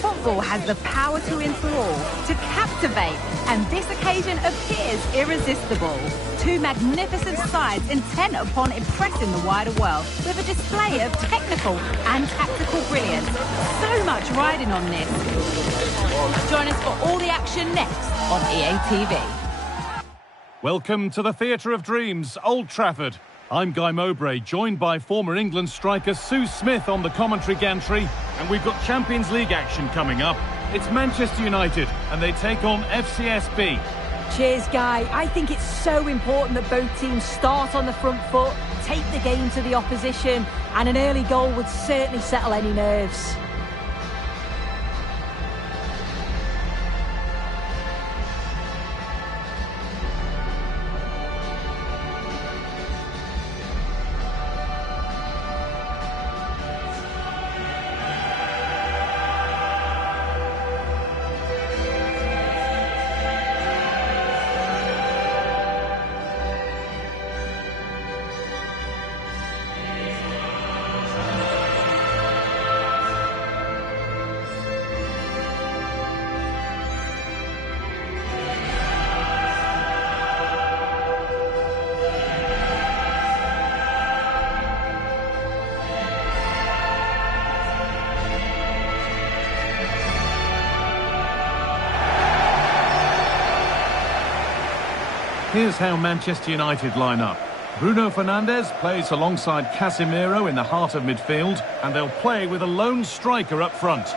Football has the power to enthrall, to captivate, and this occasion appears irresistible. Two magnificent sides intent upon impressing the wider world with a display of technical and tactical brilliance. So much riding on this. Join us for all the action next on EA TV. Welcome to the Theatre of Dreams, Old Trafford. I'm Guy Mowbray, joined by former England striker Sue Smith on the commentary gantry, and we've got Champions League action coming up. It's Manchester United, and they take on FCSB. Cheers, Guy. I think it's so important that both teams start on the front foot, take the game to the opposition, and an early goal would certainly settle any nerves. Here's how Manchester United line up. Bruno Fernandes plays alongside Casemiro in the heart of midfield, and they'll play with a lone striker up front.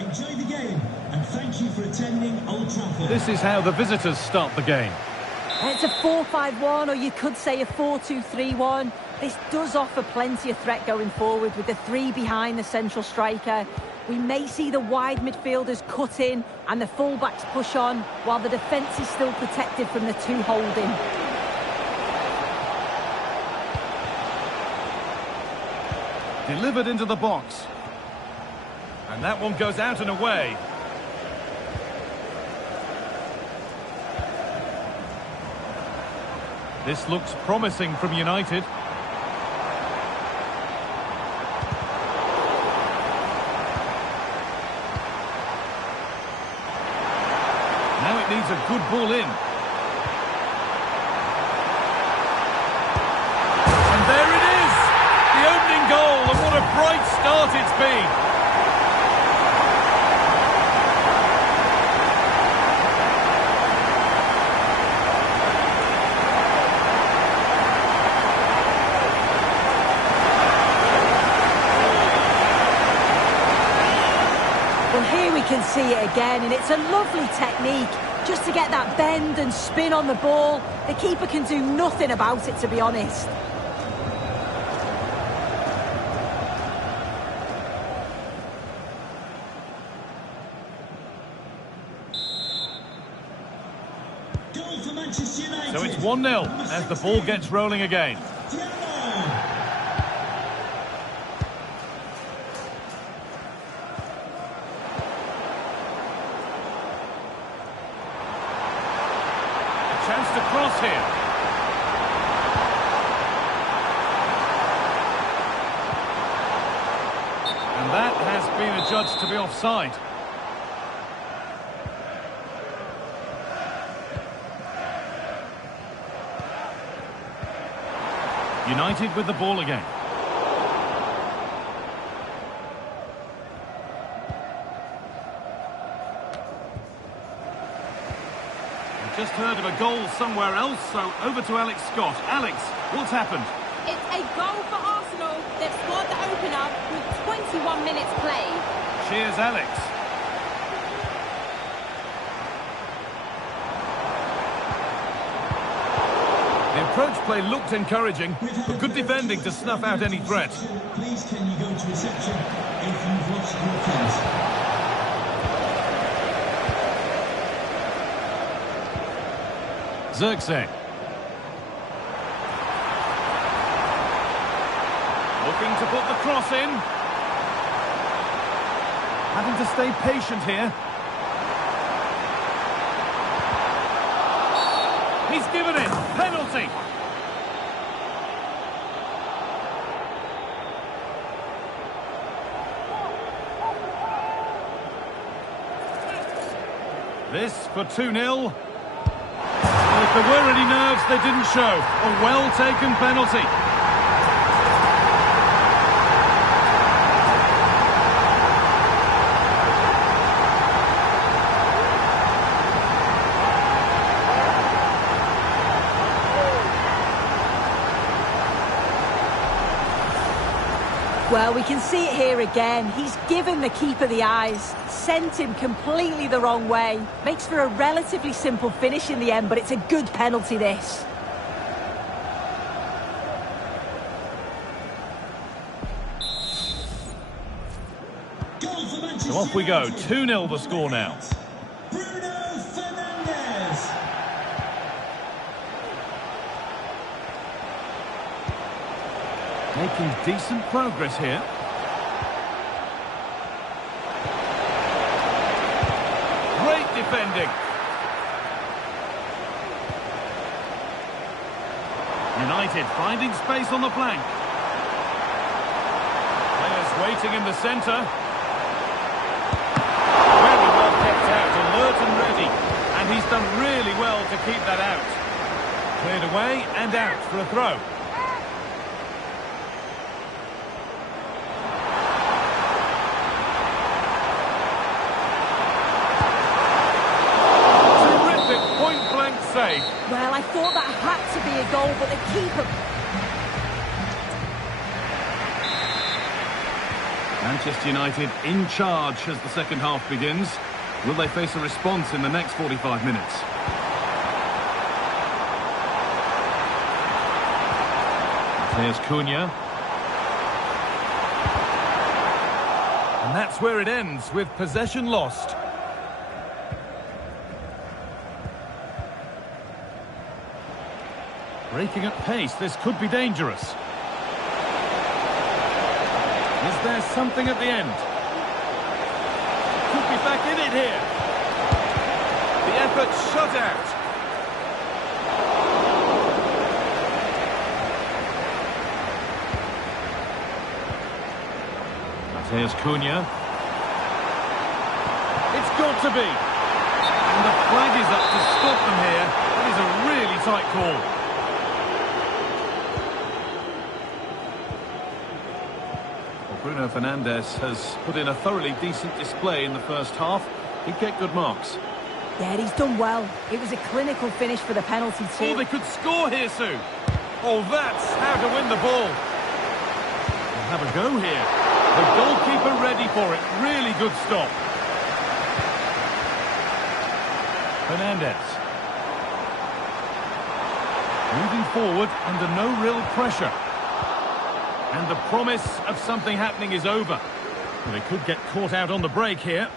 Enjoy the game, and thank you for attending Old Trafford. This is how the visitors start the game. It's a 4-5-1, or you could say a 4-2-3-1. This does offer plenty of threat going forward with the three behind the central striker. We may see the wide midfielders cut in and the full-backs push on, while the defence is still protected from the two holding. Delivered into the box. And that one goes out and away. This looks promising from United. Now it needs a good ball in. And there it is! The opening goal, and what a bright start it's been! Can see it again, and it's a lovely technique just to get that bend and spin on the ball. The keeper can do nothing about it, to be honest. Goal for Manchester United. So it's 1-0 as the ball gets rolling again. Chance to cross here. And that has been adjudged to be offside. United with the ball again. Just heard of a goal somewhere else, so over to Alex Scott. Alex, what's happened? It's a goal for Arsenal. They've scored the opener with 21 minutes played. Cheers, Alex. The approach play looked encouraging, but good defending to snuff out any threat. Please can you go to reception if you've lost your keys? Zirkzee. Looking to put the cross in. Having to stay patient here. He's given it. Penalty. This for 2-0. If there were any nerves, they didn't show. A well-taken penalty. Well, we can see it here again. He's given the keeper the eyes, sent him completely the wrong way. Makes for a relatively simple finish in the end, but it's a good penalty, this. So off we go. 2-0 the score now. Bruno Fernandes. Making decent progress here. Great defending. United finding space on the flank. Players waiting in the centre. Very well kept out, alert and ready. And he's done really well to keep that out. Cleared away and out for a throw. Save. Well, I thought that had to be a goal, but the keeper... Manchester United in charge as the second half begins. Will they face a response in the next 45 minutes? Here's Cunha. And And that's where it ends, with possession lost. Breaking at pace, this could be dangerous. Is there something at the end? Could be back in it here. The effort shut out. Here's Cunha. It's got to be. And the flag is up to stop them here. That is a really tight call. Well, Bruno Fernandes has put in a thoroughly decent display in the first half. He'd get good marks. Yeah, he's done well. It was a clinical finish for the penalty too. Oh, they could score here, Sue. Oh, that's how to win the ball. They'll have a go here. The goalkeeper ready for it. Really good stop. Fernandes. Moving forward under no real pressure. And the promise of something happening is over. Well, they could get caught out on the break here.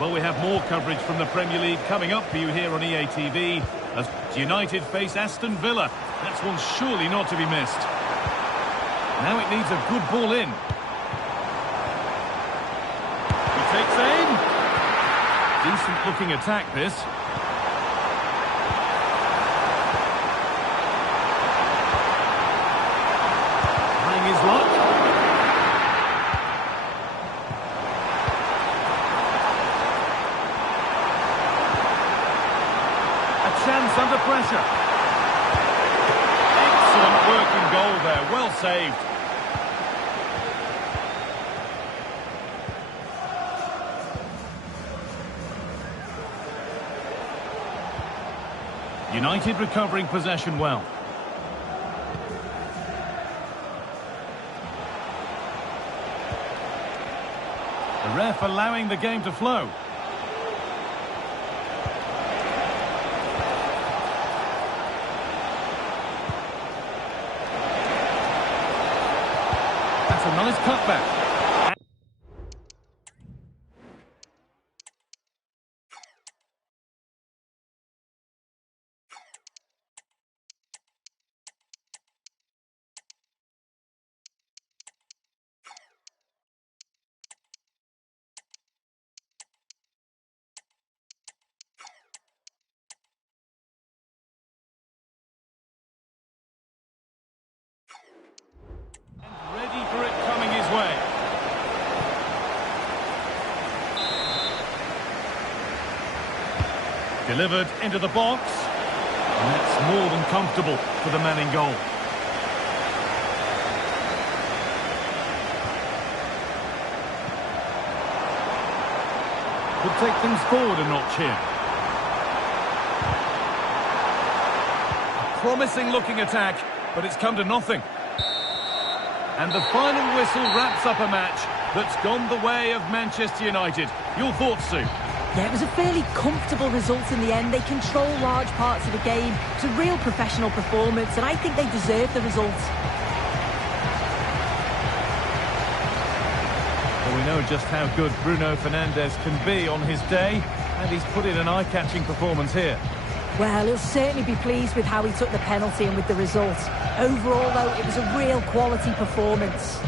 Well, we have more coverage from the Premier League coming up for you here on EA TV as United face Aston Villa. That's one surely not to be missed. Now it needs a good ball in. He takes aim. Decent looking attack, this. Trying his luck. Chance under pressure. Excellent working goal there, well saved. United recovering possession well. The ref allowing the game to flow. A nice cutback. Ready for it coming his way. Delivered into the box. And that's more than comfortable for the man in goal. Could take things forward a notch here. A promising looking attack, but it's come to nothing. And the final whistle wraps up a match that's gone the way of Manchester United. Your thoughts, Sue? Yeah, it was a fairly comfortable result in the end. They control large parts of the game. It's a real professional performance, and I think they deserve the result. Well, we know just how good Bruno Fernandes can be on his day, and he's put in an eye-catching performance here. Well, he'll certainly be pleased with how he took the penalty and with the result. Overall, though, it was a real quality performance.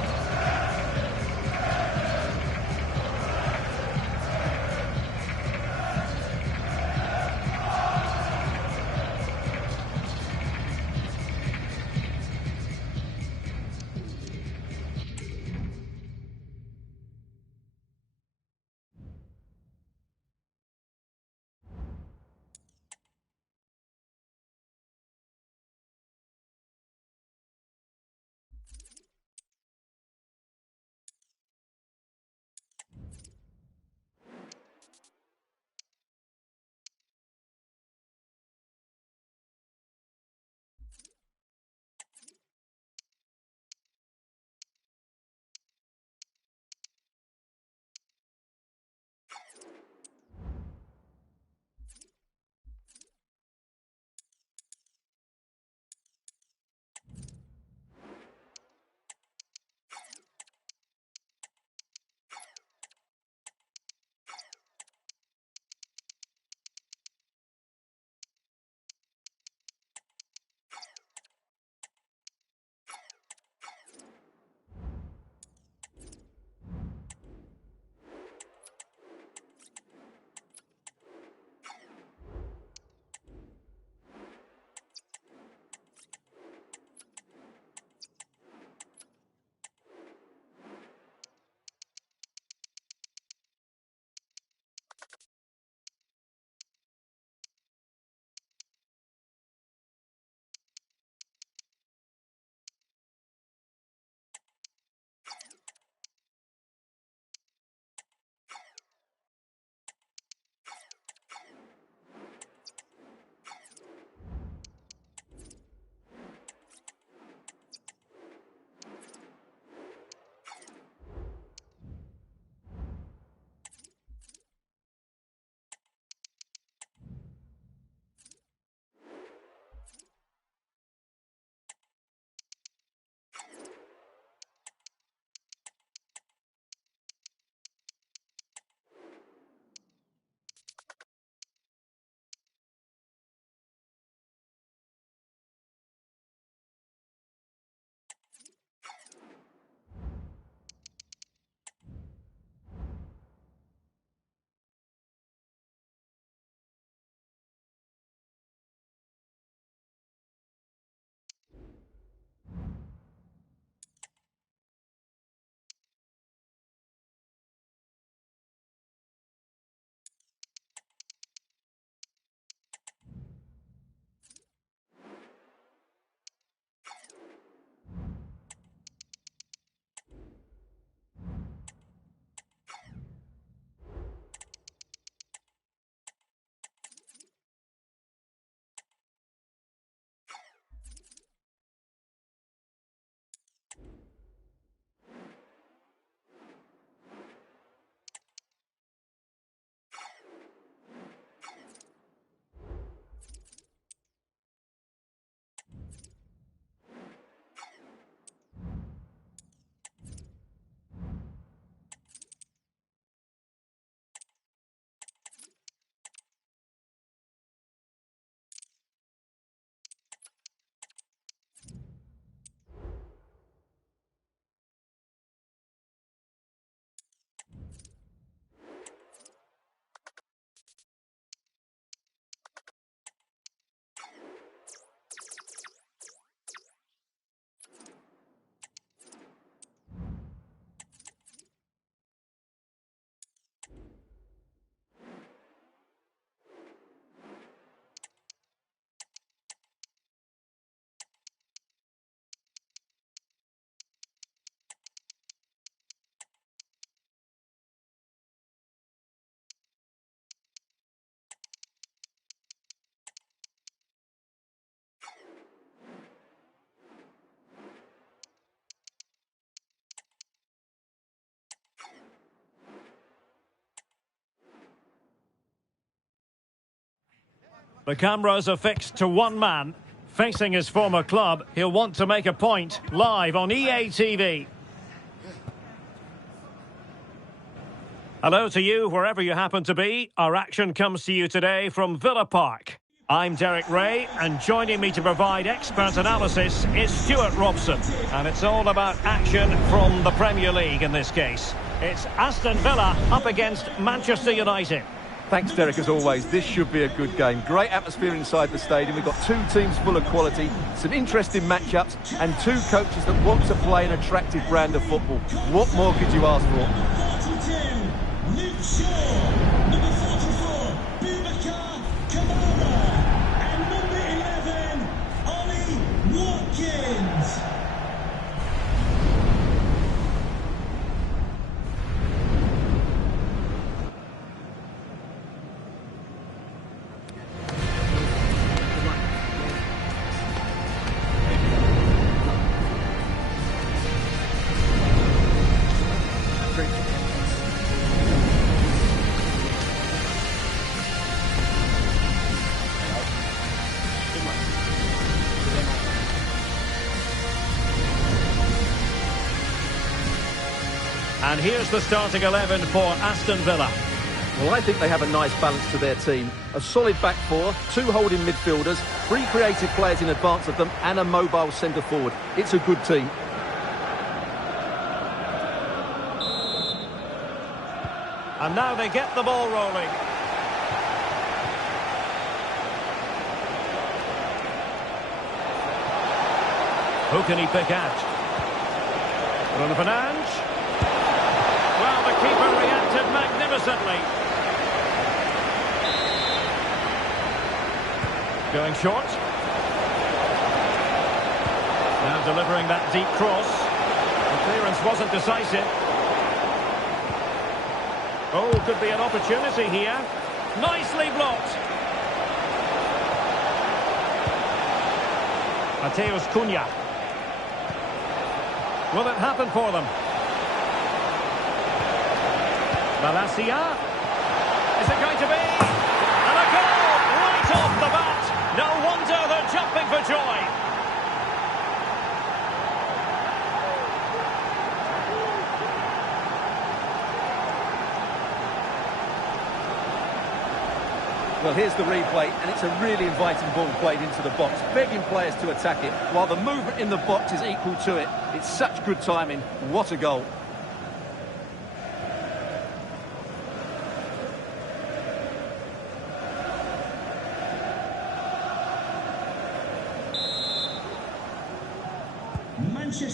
The cameras are fixed to one man. Facing his former club, he'll want to make a point live on EA TV. Hello to you, wherever you happen to be. Our action comes to you today from Villa Park. I'm Derek Ray, and joining me to provide expert analysis is Stuart Robson. And it's all about action from the Premier League in this case. It's Aston Villa up against Manchester United. Thanks, Derek, as always. This should be a good game. Great atmosphere inside the stadium. We've got two teams full of quality, some interesting matchups, and two coaches that want to play an attractive brand of football. What more could you ask for? 42, Luke Shaw. Number 44, Hubert, and number 11, Ollie Watkins. And here's the starting 11 for Aston Villa. Well, I think they have a nice balance to their team. A solid back four, two holding midfielders, three creative players in advance of them, and a mobile centre forward. It's a good team. And now they get the ball rolling. Who can he pick out? Bruno Fernandes. Well, the keeper reacted magnificently. Going short. Now delivering that deep cross. The clearance wasn't decisive. Oh, could be an opportunity here. Nicely blocked. Matthijs Cunha. Will it happen for them? Malacia. Is it going to be? And a goal right off the bat. No wonder they're jumping for joy. Well, here's the replay, and it's a really inviting ball played into the box, begging players to attack it, while the movement in the box is equal to it. It's such good timing. What a goal.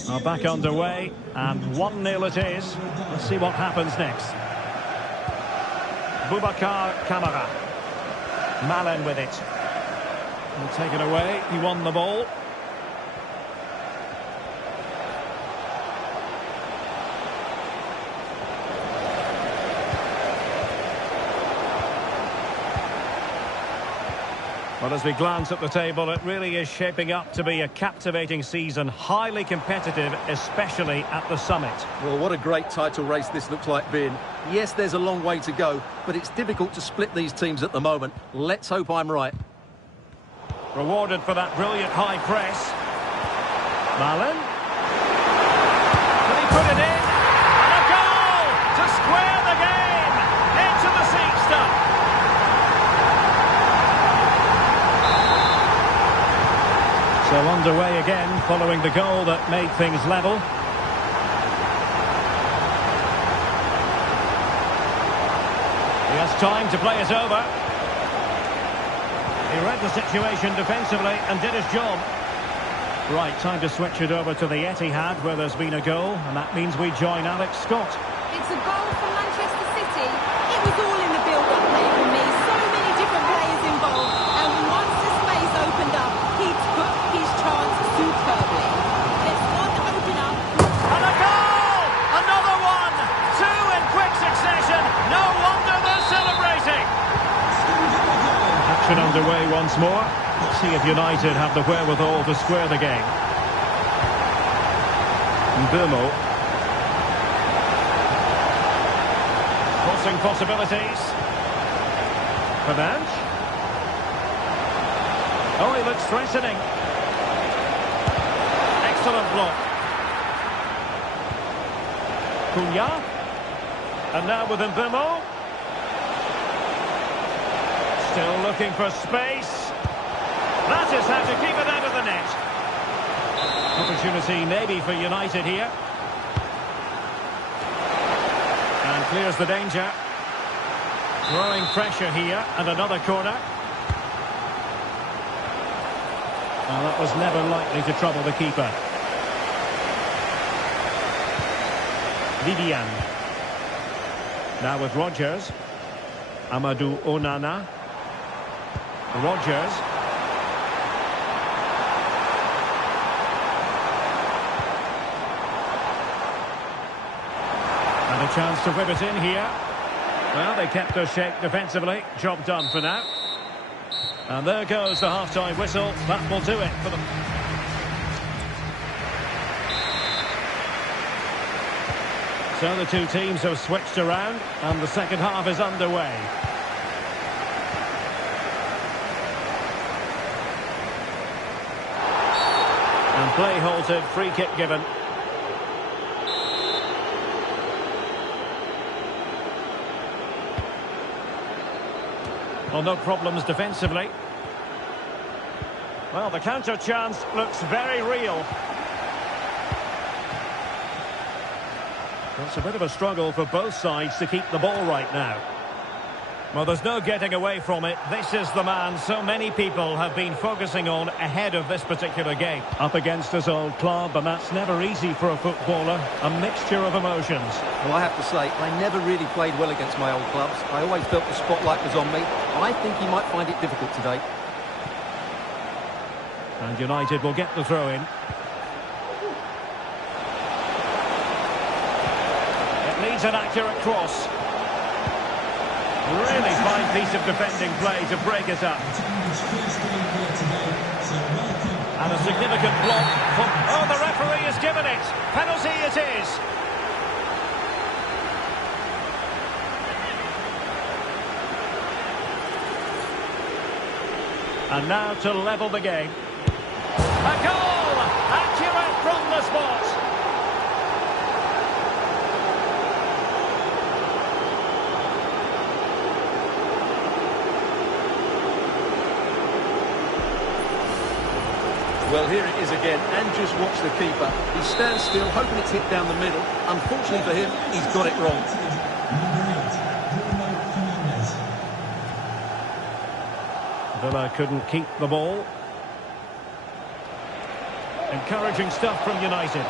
Are back underway, and 1-0 it is. Let's see what happens next. Boubacar Kamara. Malen with it. He'll take it away. He won the ball. Well, as we glance at the table, it really is shaping up to be a captivating season, highly competitive, especially at the summit. Well, what a great title race this looks like being. Yes, there's a long way to go, but it's difficult to split these teams at the moment. Let's hope I'm right. Rewarded for that brilliant high press. Malen. Can he put it in? And a goal to square the game. Into the seat stuff. So underway again, following the goal that made things level. He has time to play it over. He read the situation defensively and did his job. Right, time to switch it over to the Etihad, where there's been a goal, and that means we join Alex Scott. It's a goal for Manchester City. It was all in the build-up play for me. So many different players involved, and once the space opened up, he took his chance superbly. It's one open up. And a goal! Another one! Two in quick succession. No wonder they're celebrating. Action underway once more. Let's see if United have the wherewithal to square the game. Dermot. Crossing possibilities. Fernandes. Oh, he looks threatening. Excellent block. Cunha. And now with Mbemo. Still looking for space. That is how to keep it out of the net. Opportunity maybe for United here. And clears the danger. Growing pressure here, and another corner. Well, that was never likely to trouble the keeper. Vivian. Now with Rodgers. Amadou Onana. Rodgers. And a chance to whip it in here. Well, they kept their shape defensively. Job done for now. And there goes the half-time whistle. That will do it for them. So the two teams have switched around, and the second half is underway. And play halted, free kick given. Well, no problems defensively. Well, the counter chance looks very real. It's a bit of a struggle for both sides to keep the ball right now. Well, there's no getting away from it. This is the man so many people have been focusing on ahead of this particular game. Up against his old club, and that's never easy for a footballer. A mixture of emotions. Well, I have to say, I never really played well against my old clubs. I always felt the spotlight was on me. I think he might find it difficult today. And United will get the throw in. It needs an accurate cross. Really fine piece of defending play to break it up. And a significant block. Oh, the referee has given it. Penalty it is. And now to level the game. A goal! Accurate from the spot. Well, here it is again, and just watch the keeper. He stands still, hoping it's hit down the middle. Unfortunately for him, he's got it wrong. Villa couldn't keep the ball. Encouraging stuff from United.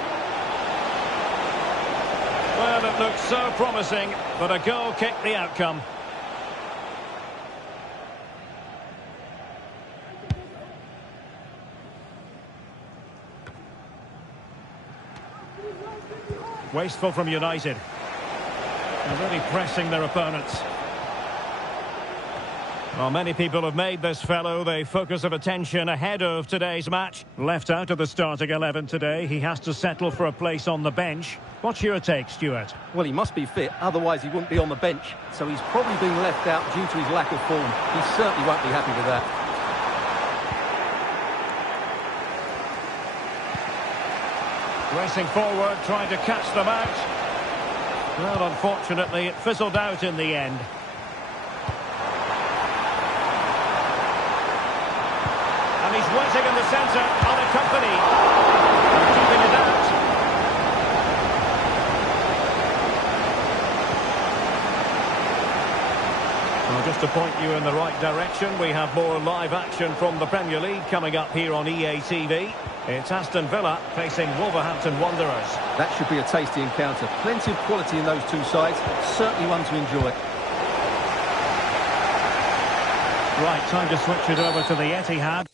Well, it looked so promising, but a goal kicked the outcome. Wasteful from United. And really pressing their opponents. Well, many people have made this fellow the focus of attention ahead of today's match. Left out of the starting 11 today, he has to settle for a place on the bench. What's your take, Stuart? Well, he must be fit, otherwise he wouldn't be on the bench. So he's probably being left out due to his lack of form. He certainly won't be happy with that. Racing forward, trying to catch them out. Well, unfortunately, it fizzled out in the end. And he's waiting in the centre, unaccompanied. Keeping it out. Well, just to point you in the right direction, we have more live action from the Premier League coming up here on EA TV. It's Aston Villa facing Wolverhampton Wanderers. That should be a tasty encounter. Plenty of quality in those two sides. Certainly one to enjoy. Right, time to switch it over to the Etihad.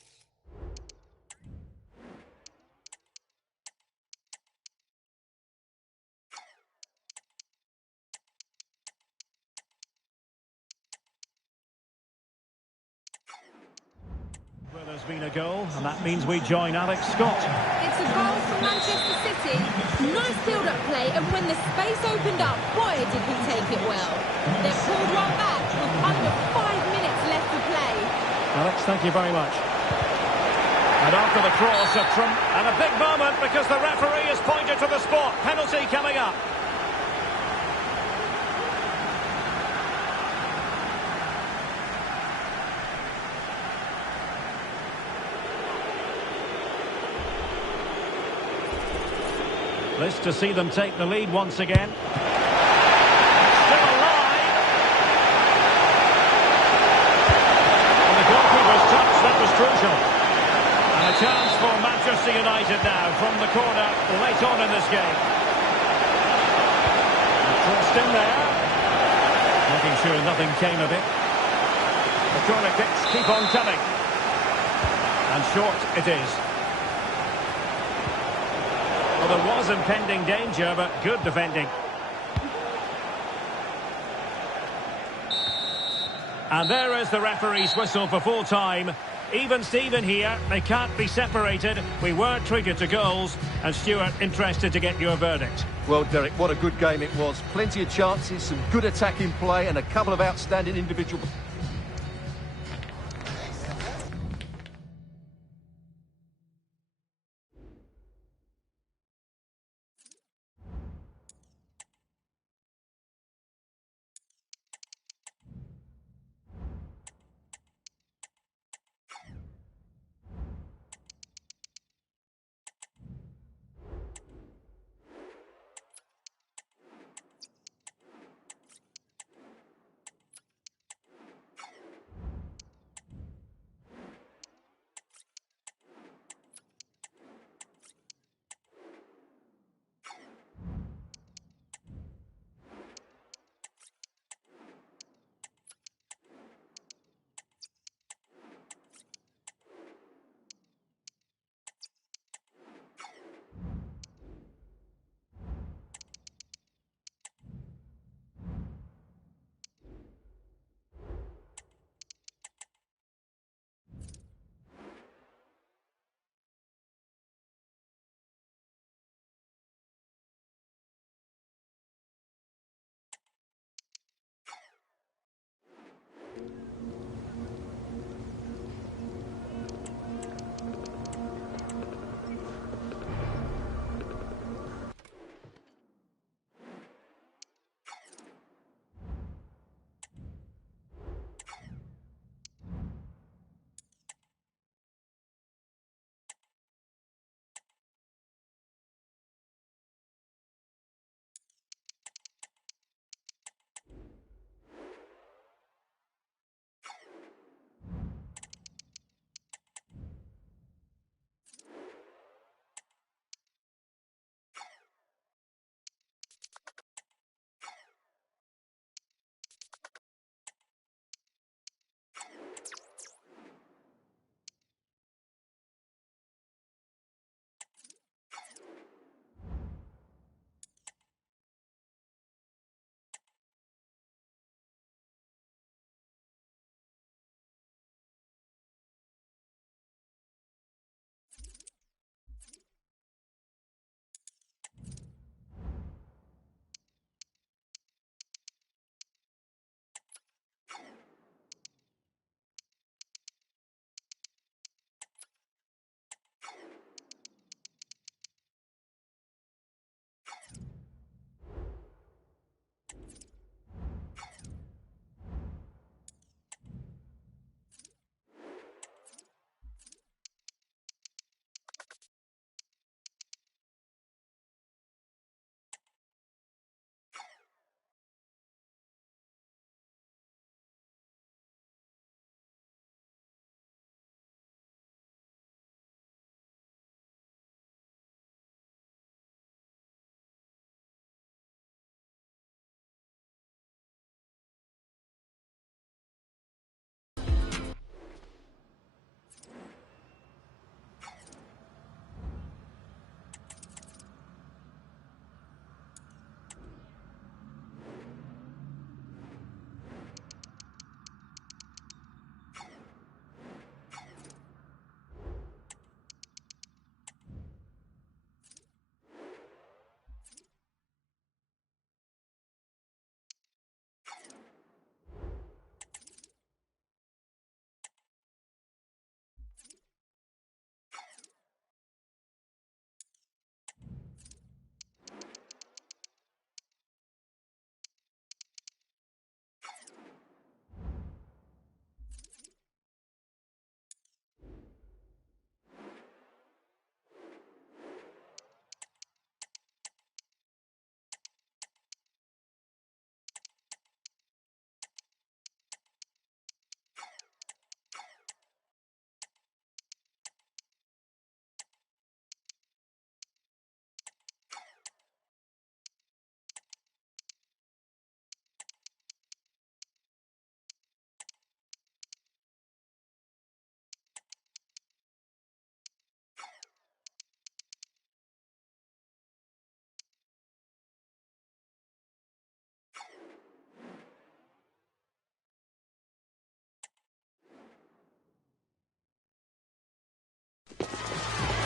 Well, there's been a goal, and that means we join Alex Scott. It's a goal for Manchester City. Nice build-up play, and when the space opened up, boy, did he take it well. They've pulled one back with under 5 minutes left to play. Alex, thank you very much. And after the cross, and a big moment because the referee has pointed to the spot. Penalty coming up. This to see them take the lead once again. Still alive. And the goalkeeper's touch, that was crucial. And a chance for Manchester United now from the corner late on in this game. Crossed in there. Making sure nothing came of it. The corner kicks keep on coming. And short it is. Well, there was impending danger, but good defending. And there is the referee's whistle for full time. Even Steven here, they can't be separated. We weren't treated to goals. And Stuart, interested to get your verdict. Well, Derek, what a good game it was. Plenty of chances, some good attacking play, and a couple of outstanding individual...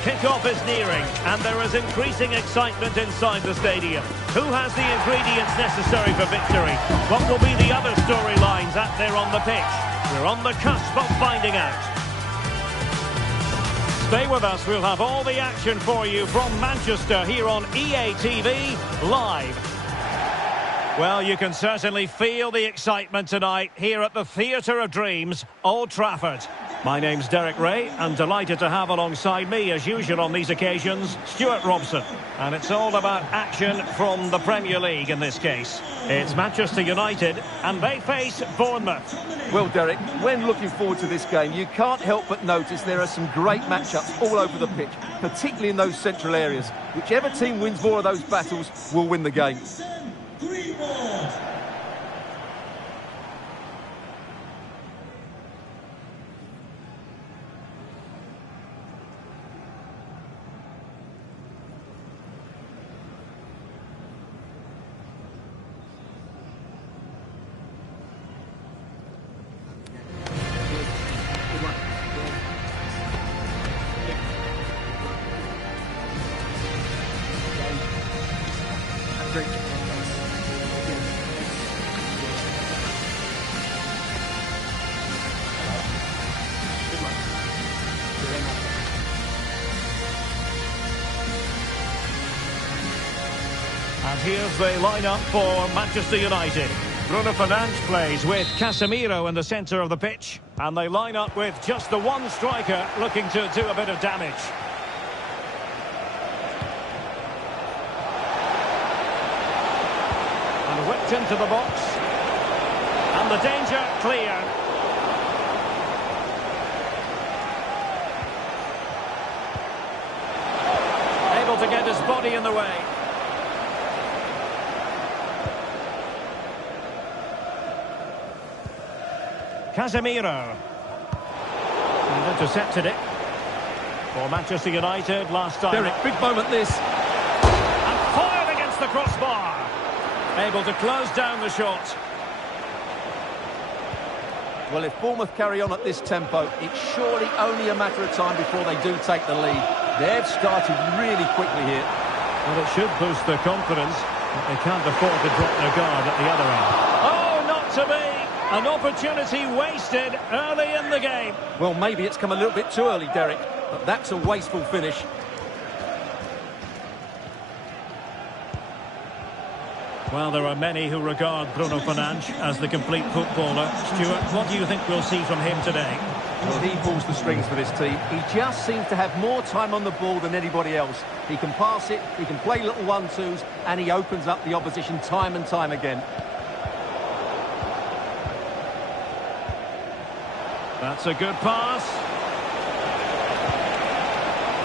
Kick-off is nearing, and there is increasing excitement inside the stadium. Who has the ingredients necessary for victory? What will be the other storylines out there on the pitch? We're on the cusp of finding out. Stay with us, we'll have all the action for you from Manchester here on EA TV Live. Well, you can certainly feel the excitement tonight here at the Theatre of Dreams, Old Trafford. My name's Derek Ray, and delighted to have alongside me, as usual on these occasions, Stuart Robson. And it's all about action from the Premier League in this case. It's Manchester United, and they face Bournemouth. Well, Derek, when looking forward to this game, you can't help but notice there are some great matchups all over the pitch, particularly in those central areas. Whichever team wins more of those battles will win the game. And here's the lineup for Manchester United. Bruno Fernandes plays with Casemiro in the centre of the pitch. And they line up with just the one striker looking to do a bit of damage. And whipped into the box. And the danger cleared. Able to get his body in the way. Casemiro. And intercepted it for Manchester United last time. Derek, big moment this. And fired against the crossbar. Able to close down the shot. Well, if Bournemouth carry on at this tempo, it's surely only a matter of time before they do take the lead. They've started really quickly here. Well, it should boost their confidence, but they can't afford to drop their guard at the other end. Oh, not to be! An opportunity wasted early in the game. Well, maybe it's come a little bit too early, Derek, but that's a wasteful finish. Well, there are many who regard Bruno Fernandes as the complete footballer. Stuart, what do you think we'll see from him today? Well, he pulls the strings for this team. He just seems to have more time on the ball than anybody else. He can pass it, he can play little one-twos, and he opens up the opposition time and time again. That's a good pass.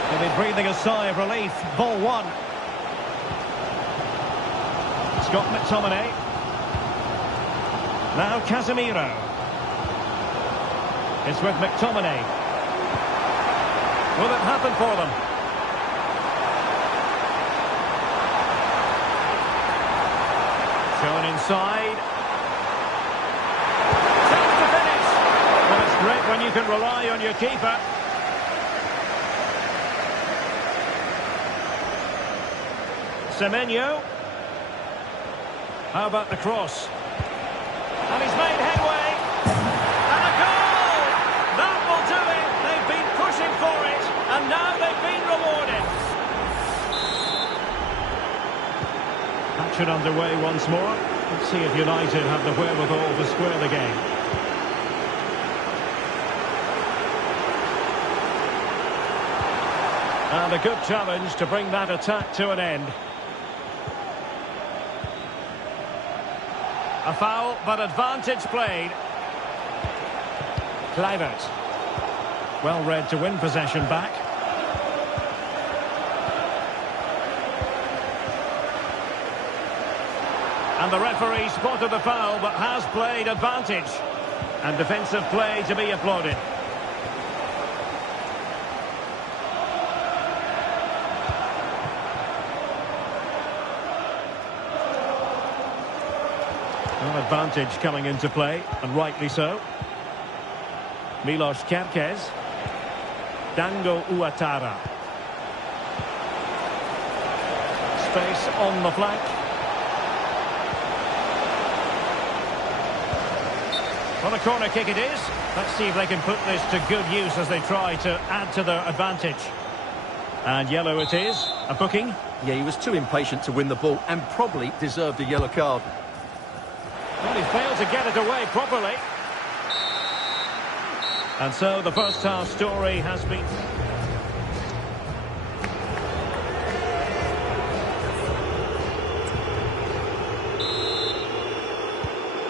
He'll be breathing a sigh of relief. Ball one. Scott McTominay. Now Casemiro. It's with McTominay. Will it happen for them? Shown inside. Chance to finish. Well, it's great when you can rely on your keeper. Semenyo. How about the cross? And he's made headway. And a goal! That will do it. They've been pushing for it. And now they've been rewarded. Action underway once more. Let's see if United have the wherewithal to square the game. And a good challenge to bring that attack to an end. A foul, but advantage played. Kluivert. Well read to win possession back. And the referee spotted the foul, but has played advantage. And defensive play to be applauded. Advantage coming into play, and rightly so. Milos Kerkez. Dango Ouattara. space on the flank. Well, a corner kick it is. Let's see if they can put this to good use as they try to add to their advantage. And yellow it is. A booking. Yeah, he was too impatient to win the ball and probably deserved a yellow card. Well, he failed to get it away properly. And so the first half story has been...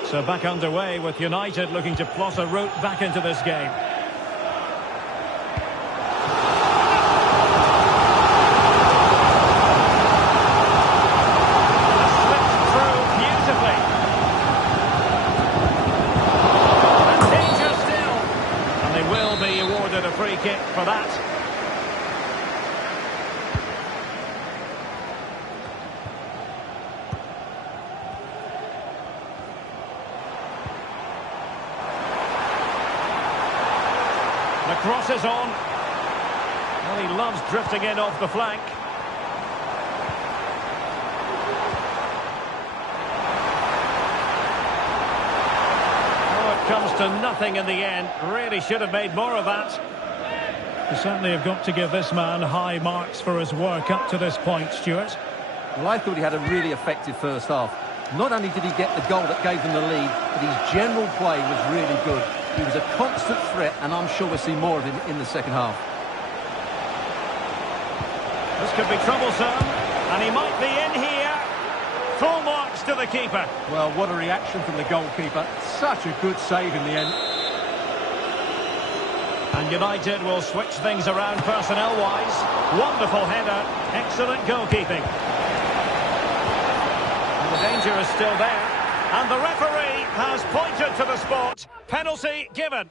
So back underway with United looking to plot a route back into this game. Slipped through beautifully. And danger still. And they will be awarded a free kick for that. The cross is on. Well, he loves drifting in off the flank. Oh, it comes to nothing in the end. Really should have made more of that. You certainly have got to give this man high marks for his work up to this point, Stuart. Well, I thought he had a really effective first half. Not only did he get the goal that gave them the lead, but his general play was really good. He was a constant threat, and I'm sure we'll see more of him in the second half. This could be troublesome, and he might be in here. Full marks to the keeper. Well, what a reaction from the goalkeeper. Such a good save in the end. And United will switch things around personnel-wise. Wonderful header, excellent goalkeeping. And the danger is still there. And the referee has pointed to the spot. Penalty given.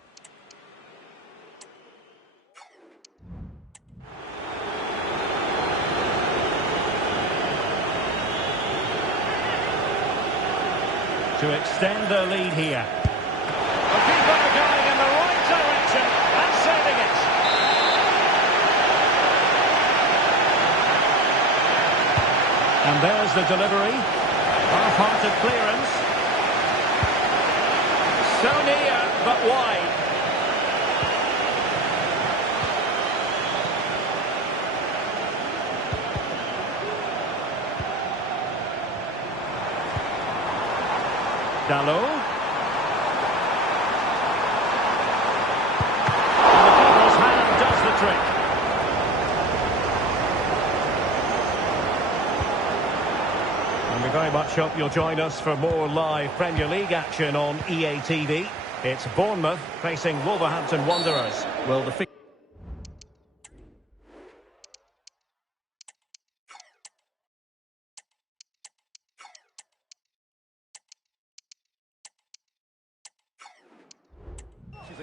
To extend their lead here. The keeper going in the right direction and saving it. And there's the delivery. Half-hearted clearance. So near, but wide. Dalot. And the keeper's hand does the trick. And we very much hope you'll join us for more live Premier League action on EA TV. It's Bournemouth facing Wolverhampton Wanderers. Well, the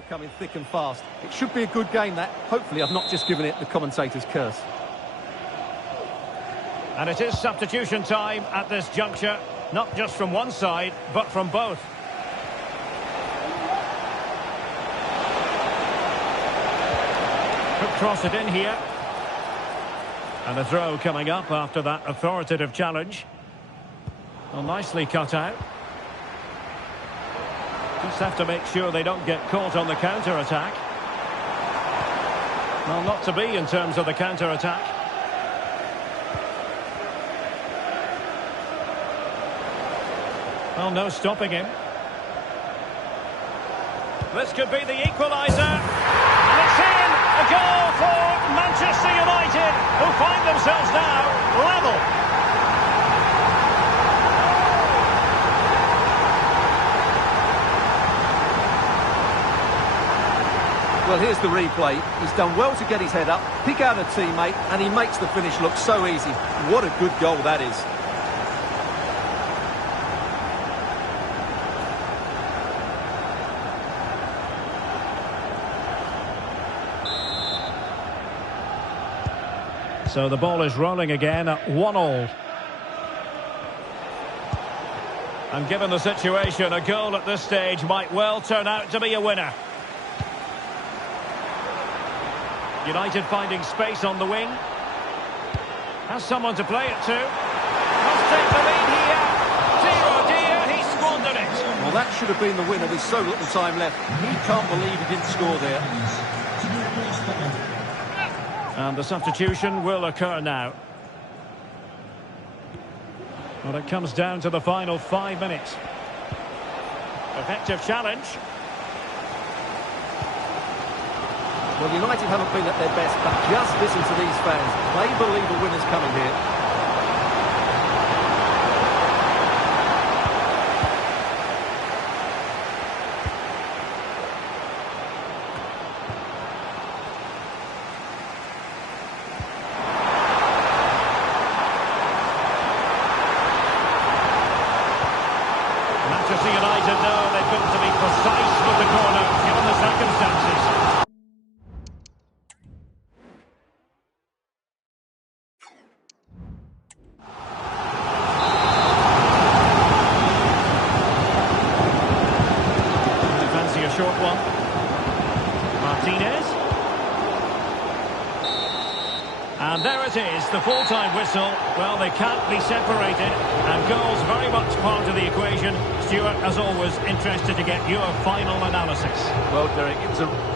are coming thick and fast. It should be a good game, that. Hopefully I've not just given it the commentator's curse. And it is substitution time at this juncture, not just from one side, but from both. Could cross it in here. And a throw coming up after that authoritative challenge. Well, nicely cut out. Just have to make sure they don't get caught on the counter-attack. Well, not to be in terms of the counter-attack. Well, no stopping him. This could be the equaliser. And it's in! A goal for Manchester United, who find themselves now level. Well, here's the replay. He's done well to get his head up, pick out a teammate, and he makes the finish look so easy. What a good goal that is. So the ball is rolling again at 1-1. And given the situation, a goal at this stage might well turn out to be a winner. United finding space on the wing. Has someone to play it to. take the lead here. Dear oh dear, he squandered it. Well, that should have been the winner with so little time left. He can't believe he didn't score there. And the substitution will occur now. Well, it comes down to the final 5 minutes. Effective challenge. Well, United haven't been at their best, but just listen to these fans. They believe a winner's coming here. Manchester United know they've got to be precise with the corner, given the circumstances. Short one. Martinez. And there it is, the full-time whistle. Well, they can't be separated, and goals very much part of the equation. Stuart, as always, interested to get your final analysis. Well, Derek, it was a...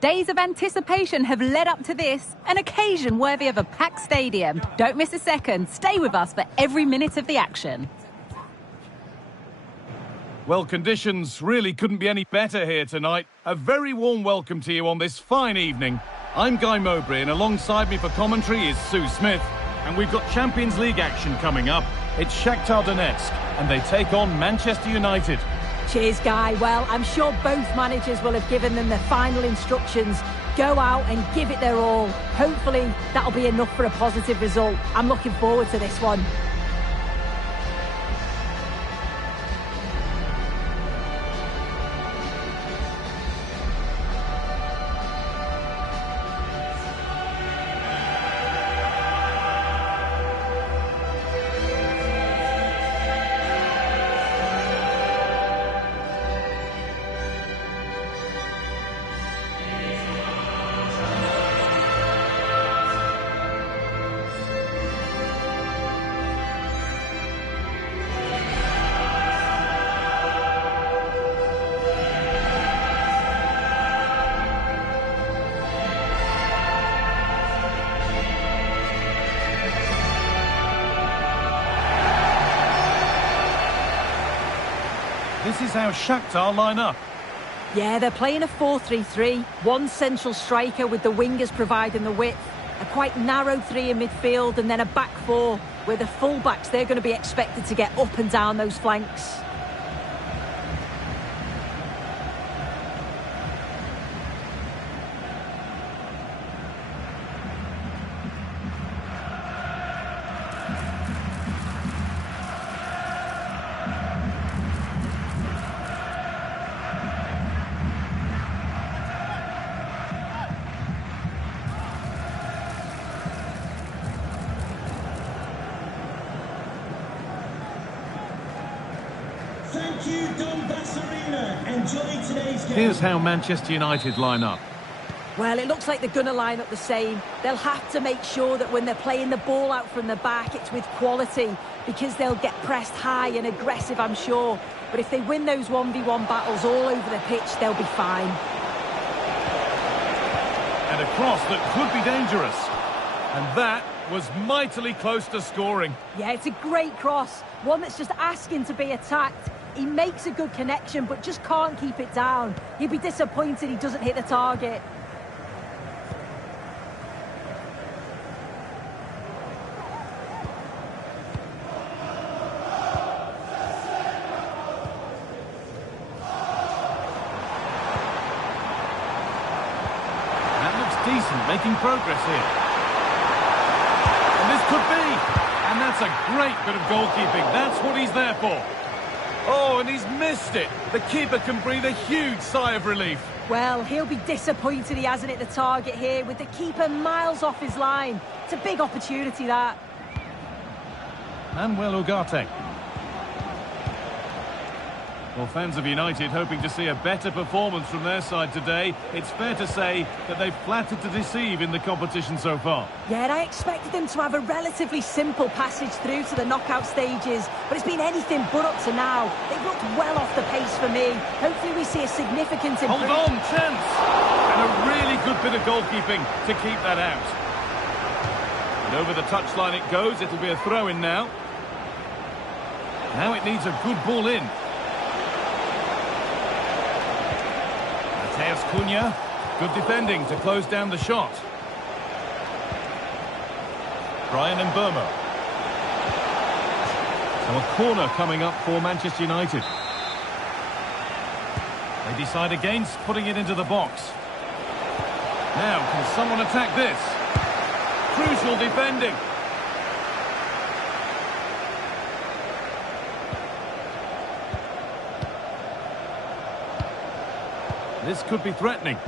Days of anticipation have led up to this, an occasion worthy of a packed stadium. Don't miss a second. Stay with us for every minute of the action. Well, conditions really couldn't be any better here tonight. A very warm welcome to you on this fine evening. I'm Guy Mowbray, and alongside me for commentary is Sue Smith. And we've got Champions League action coming up. It's Shakhtar Donetsk, and they take on Manchester United. Cheers, Guy. Well, I'm sure both managers will have given them the final instructions. Go out and give it their all. Hopefully, that'll be enough for a positive result. I'm looking forward to this one. This is how Shakhtar line up. Yeah, they're playing a 4-3-3. One central striker with the wingers providing the width. A quite narrow three in midfield, and then a back four where the full-backs, they're going to be expected to get up and down those flanks. winner. Enjoy today's game. Here's how Manchester United line up. Well, it looks like they're going to line up the same. They'll have to make sure that when they're playing the ball out from the back, it's with quality, because they'll get pressed high and aggressive, I'm sure. But if they win those 1v1 battles all over the pitch, they'll be fine. And a cross that could be dangerous. And that was mightily close to scoring. Yeah, it's a great cross. One that's just asking to be attacked. He makes a good connection, but just can't keep it down. He'd be disappointed he doesn't hit the target. Decent, making progress here. And this could be. And that's a great bit of goalkeeping. That's what he's there for. Oh, and he's missed it. The keeper can breathe a huge sigh of relief. Well, he'll be disappointed he hasn't hit the target here with the keeper miles off his line. It's a big opportunity, that. Manuel Ugarte. Well, fans of United hoping to see a better performance from their side today. It's fair to say that they've flattered to deceive in the competition so far. Yeah, and I expected them to have a relatively simple passage through to the knockout stages, but it's been anything but up to now. They've looked well off the pace for me. Hopefully we see a significant improvement. Hold on, chance! And a really good bit of goalkeeping to keep that out. And over the touchline it goes. It'll be a throw-in now. Now it needs a good ball in. Matthijs Cunha, good defending to close down the shot. Brian and Burma. So a corner coming up for Manchester United. They decide against putting it into the box. Now, can someone attack this? Crucial defending. This could be threatening.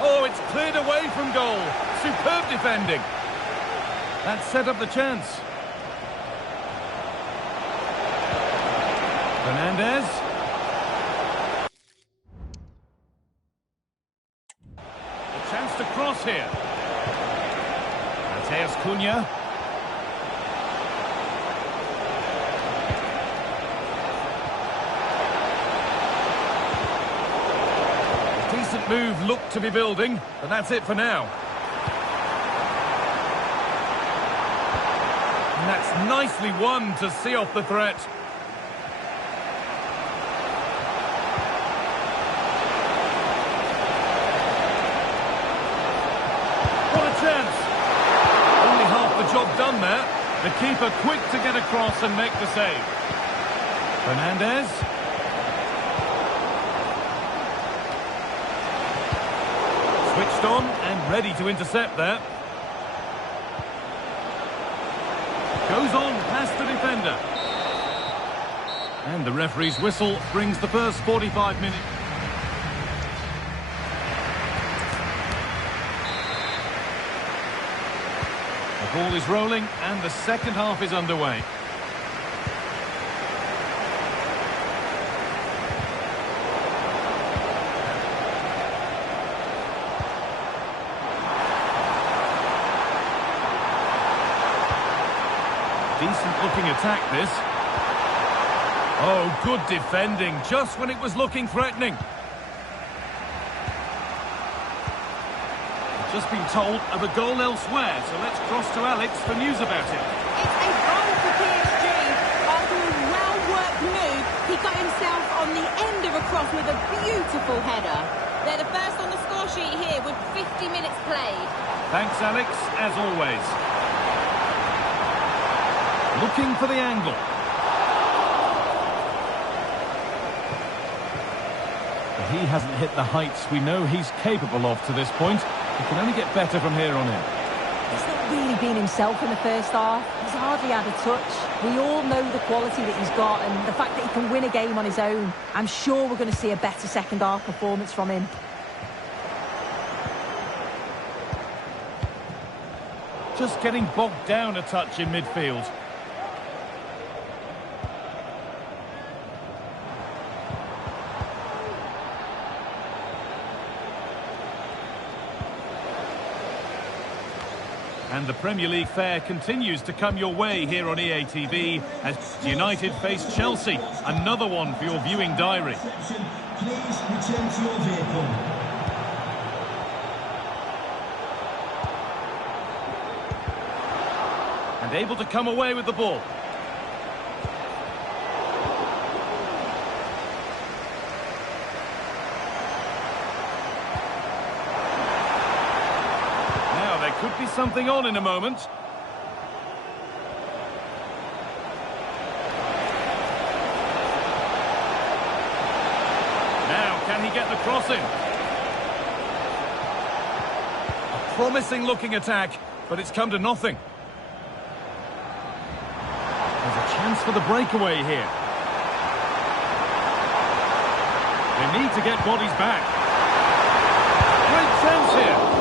Oh, it's cleared away from goal. Superb defending. That set up the chance. Fernandes. A chance to cross here. Matthijs Cunha. Decent move looked to be building, but that's it for now. And that's nicely won to see off the threat. What a chance! Only half the job done there. The keeper quick to get across and make the save. Fernandes. Switched on and ready to intercept there. Goes on past the defender. And the referee's whistle brings the first 45 minutes. The ball is rolling and the second half is underway. Decent looking attack, this. Oh, good defending, just when it was looking threatening. I've just been told of a goal elsewhere, so let's cross to Alex for news about it. It's a goal for PSG. After a well-worked move, he got himself on the end of a cross with a beautiful header. They're the first on the score sheet here with 50 minutes played. Thanks, Alex, as always. Looking for the angle. He hasn't hit the heights we know he's capable of to this point. He can only get better from here on in. He's not really been himself in the first half. He's hardly had a touch. We all know the quality that he's got and the fact that he can win a game on his own. I'm sure we're going to see a better second half performance from him. Just getting bogged down a touch in midfield. And the Premier League fare continues to come your way here on EA TV as United face Chelsea. Another one for your viewing diary. Please return to your vehicle. And able to come away with the ball. Could be something on in a moment. Now, can he get the cross in? A promising looking attack, but it's come to nothing. There's a chance for the breakaway here. They need to get bodies back. Great chance here.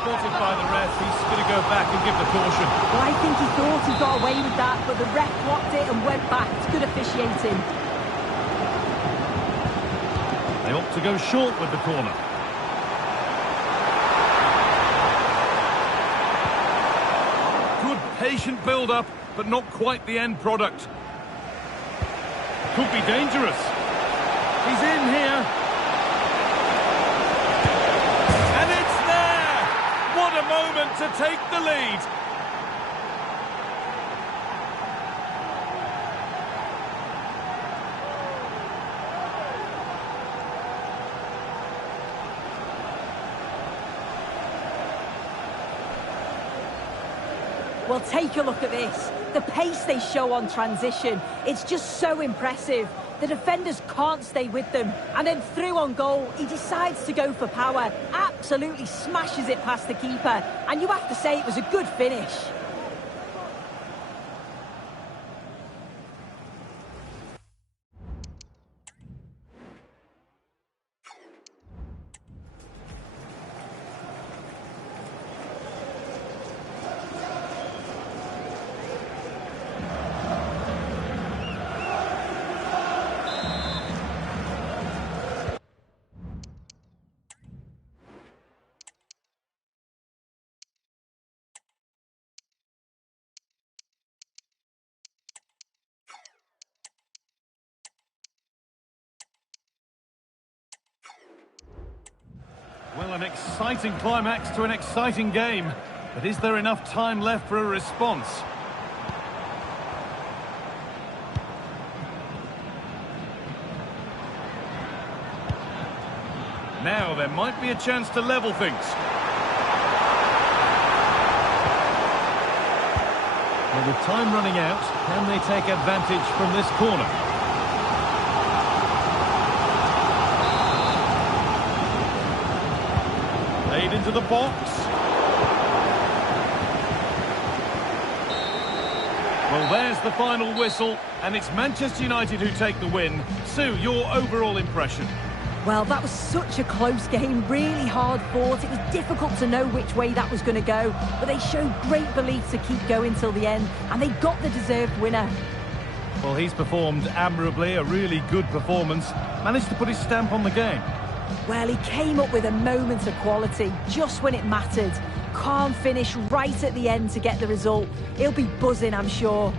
Spotted by the ref, he's going to go back and give the caution. Well, I think he thought he got away with that, but the ref blocked it and went back. It's good officiating. They opt to go short with the corner. Good patient build-up, but not quite the end product. Could be dangerous. He's in here. What a moment to take the lead. Well, take a look at this. The pace they show on transition, it's just so impressive. The defenders can't stay with them. And then through on goal, he decides to go for power. Absolutely smashes it past the keeper. And you have to say it was a good finish. Well, an exciting climax to an exciting game. But is there enough time left for a response? Now there might be a chance to level things. Well, with time running out, can they take advantage from this corner? Played into the box. Well, there's the final whistle, and it's Manchester United who take the win. Sue, your overall impression? Well, that was such a close game, really hard fought. It was difficult to know which way that was going to go, but they showed great belief to keep going till the end, and they got the deserved winner. Well, he's performed admirably, a really good performance. Managed to put his stamp on the game. Well, he came up with a moment of quality just when it mattered. Calm finish right at the end to get the result. He'll be buzzing, I'm sure.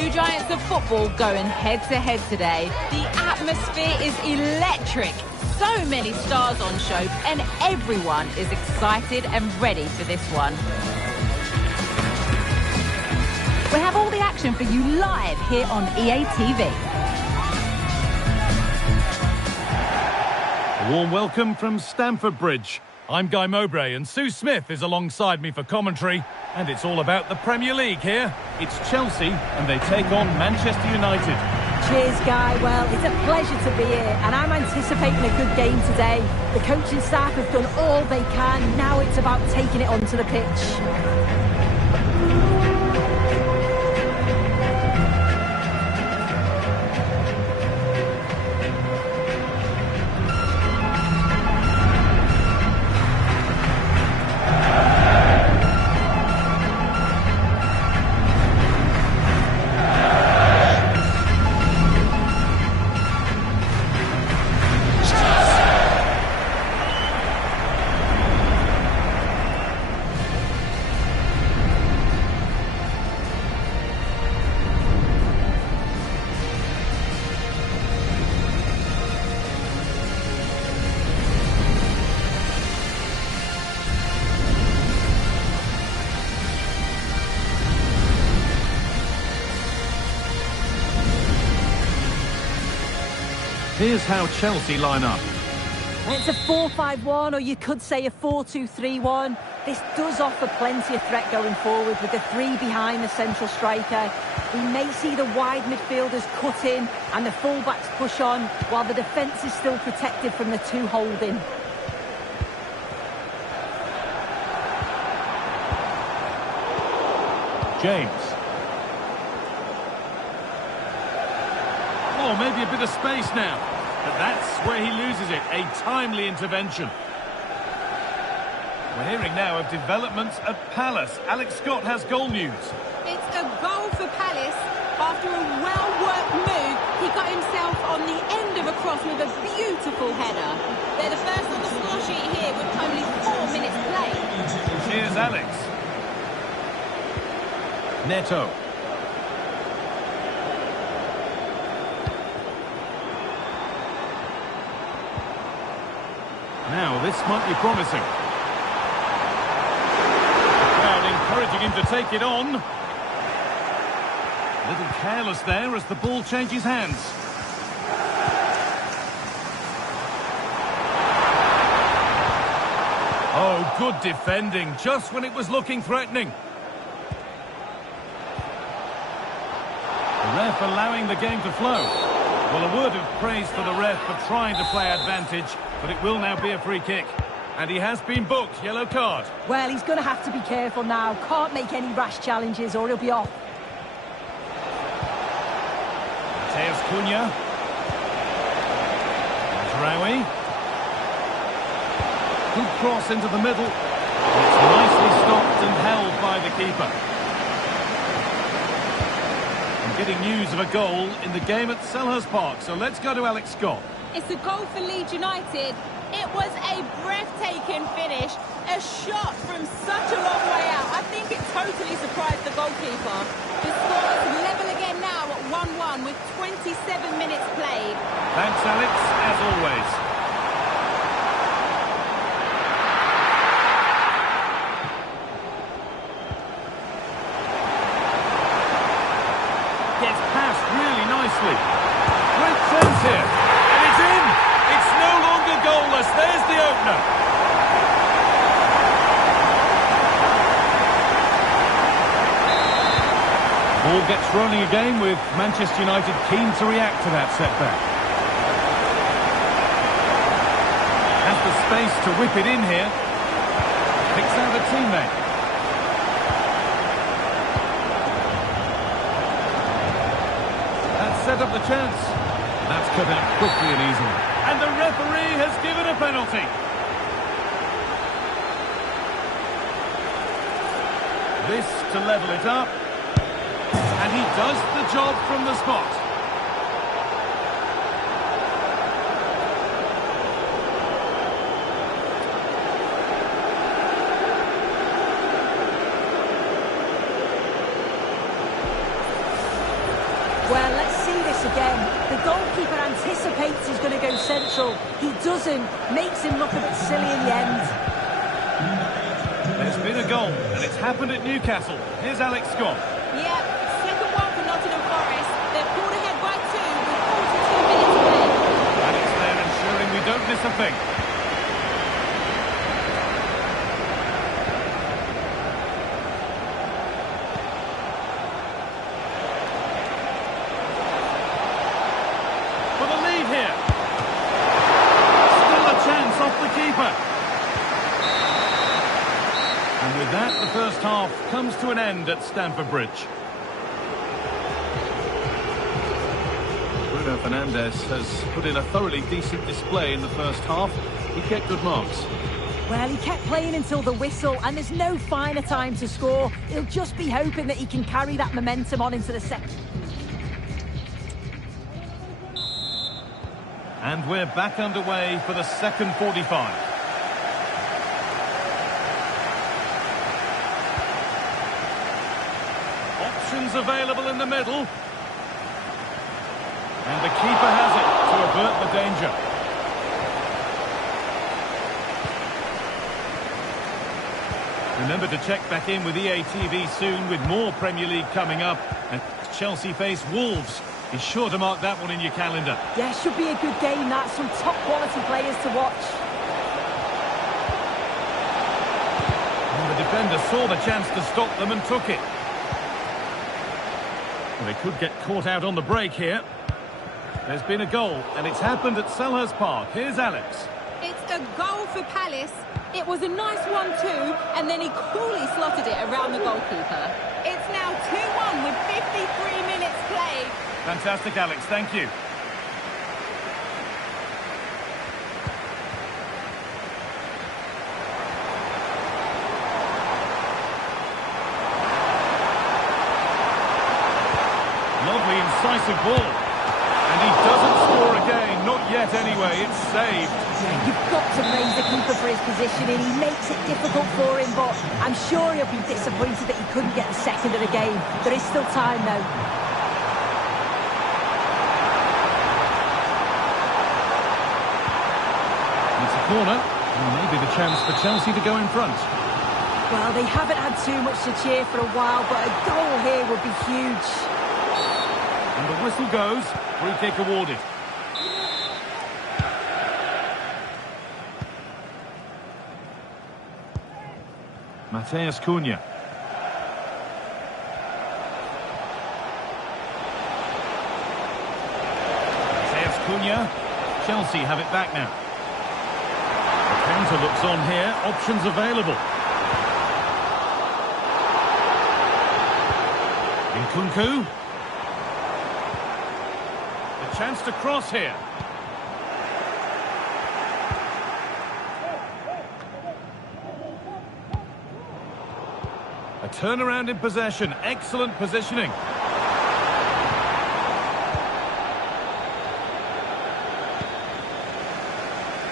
two giants of football going head-to-head today. The atmosphere is electric. So many stars on show, and everyone is excited and ready for this one. We have all the action for you live here on EA TV. A warm welcome from Stamford Bridge. I'm Guy Mowbray and Sue Smith is alongside me for commentary. And it's all about the Premier League here. It's Chelsea and they take on Manchester United. Cheers, Guy. Well, it's a pleasure to be here and I'm anticipating a good game today. The coaching staff have done all they can. Now it's about taking it onto the pitch. Here's how Chelsea line up. It's a 4-5-1 or you could say a 4-2-3-1. This does offer plenty of threat going forward with the three behind the central striker. We may see the wide midfielders cut in and the fullbacks push on while the defence is still protected from the two holding. James. Oh, maybe a bit of space now. But that's where he loses it. A timely intervention. We're hearing now of developments at Palace. Alex Scott has goal news. It's a goal for Palace. After a well-worked move, he got himself on the end of a cross with a beautiful header. They're the first on the score sheet here with only 4 minutes played. Here's Alex. Neto. Now, this might be promising. The crowd encouraging him to take it on. A little careless there as the ball changes hands. Oh, good defending, just when it was looking threatening. The ref allowing the game to flow. Well, a word of praise for the ref for trying to play advantage, but it will now be a free kick. And he has been booked, yellow card. Well, he's going to have to be careful now. Can't make any rash challenges or he'll be off. Matthijs Cunha. André. Good cross into the middle. It's nicely stopped and held by the keeper. Getting news of a goal in the game at Selhurst Park, so let's go to Alex Scott. It's a goal for Leeds United. It was a breathtaking finish, a shot from such a long way out. I think it totally surprised the goalkeeper. The score is level again now at 1-1 with 27 minutes played. Thanks, Alex, as always. Gets past really nicely. Great chance here. And it's in! It's no longer goalless. There's the opener. Ball gets rolling again with Manchester United keen to react to that setback. Has the space to whip it in here. Picks out a teammate. Set up the chance. That's cut out quickly and easily. And the referee has given a penalty. This to level it up. And he does the job from the spot. The goalkeeper anticipates he's going to go central. He doesn't. Makes him look a bit silly in the end. There's been a goal, and it's happened at Newcastle. Here's Alex Scott. Yeah, second one for Nottingham Forest. They're pulled ahead by 2 with 42 minutes played. And it's there ensuring we don't miss a thing. For the lead here. Still a chance off the keeper. And with that, the first half comes to an end at Stamford Bridge. Bruno Fernandes has put in a thoroughly decent display in the first half. He kept good marks. Well, he kept playing until the whistle, and there's no finer time to score. He'll just be hoping that he can carry that momentum on into the second. And we're back underway for the second 45. Options available in the middle. And the keeper has it to avert the danger. Remember to check back in with EA TV soon with more Premier League coming up. And Chelsea face Wolves. Be sure to mark that one in your calendar. Yeah, should be a good game, that. Some top quality players to watch. And the defender saw the chance to stop them and took it. Well, they could get caught out on the break here. There's been a goal, and it's happened at Selhurst Park. Here's Alex. It's a goal for Palace. It was a nice 1-2, and then he coolly slotted it around the goalkeeper. It's now 2-1 with 53 minutes played. Fantastic, Alex. Thank you. Lovely, incisive ball. And he doesn't score again. Not yet, anyway. It's saved. Yeah, you've got to praise the keeper for his positioning. He makes it difficult for him, but I'm sure he'll be disappointed that he couldn't get the second of the game. There is still time, though. It's a corner, and maybe the chance for Chelsea to go in front. Well, they haven't had too much to cheer for a while, but a goal here would be huge. And the whistle goes. Free kick awarded. Matthijs Cunha. Matthijs Cunha. Chelsea have it back now. The counter looks on here. Options available. Kukonki. A chance to cross here. A turnaround in possession. Excellent positioning.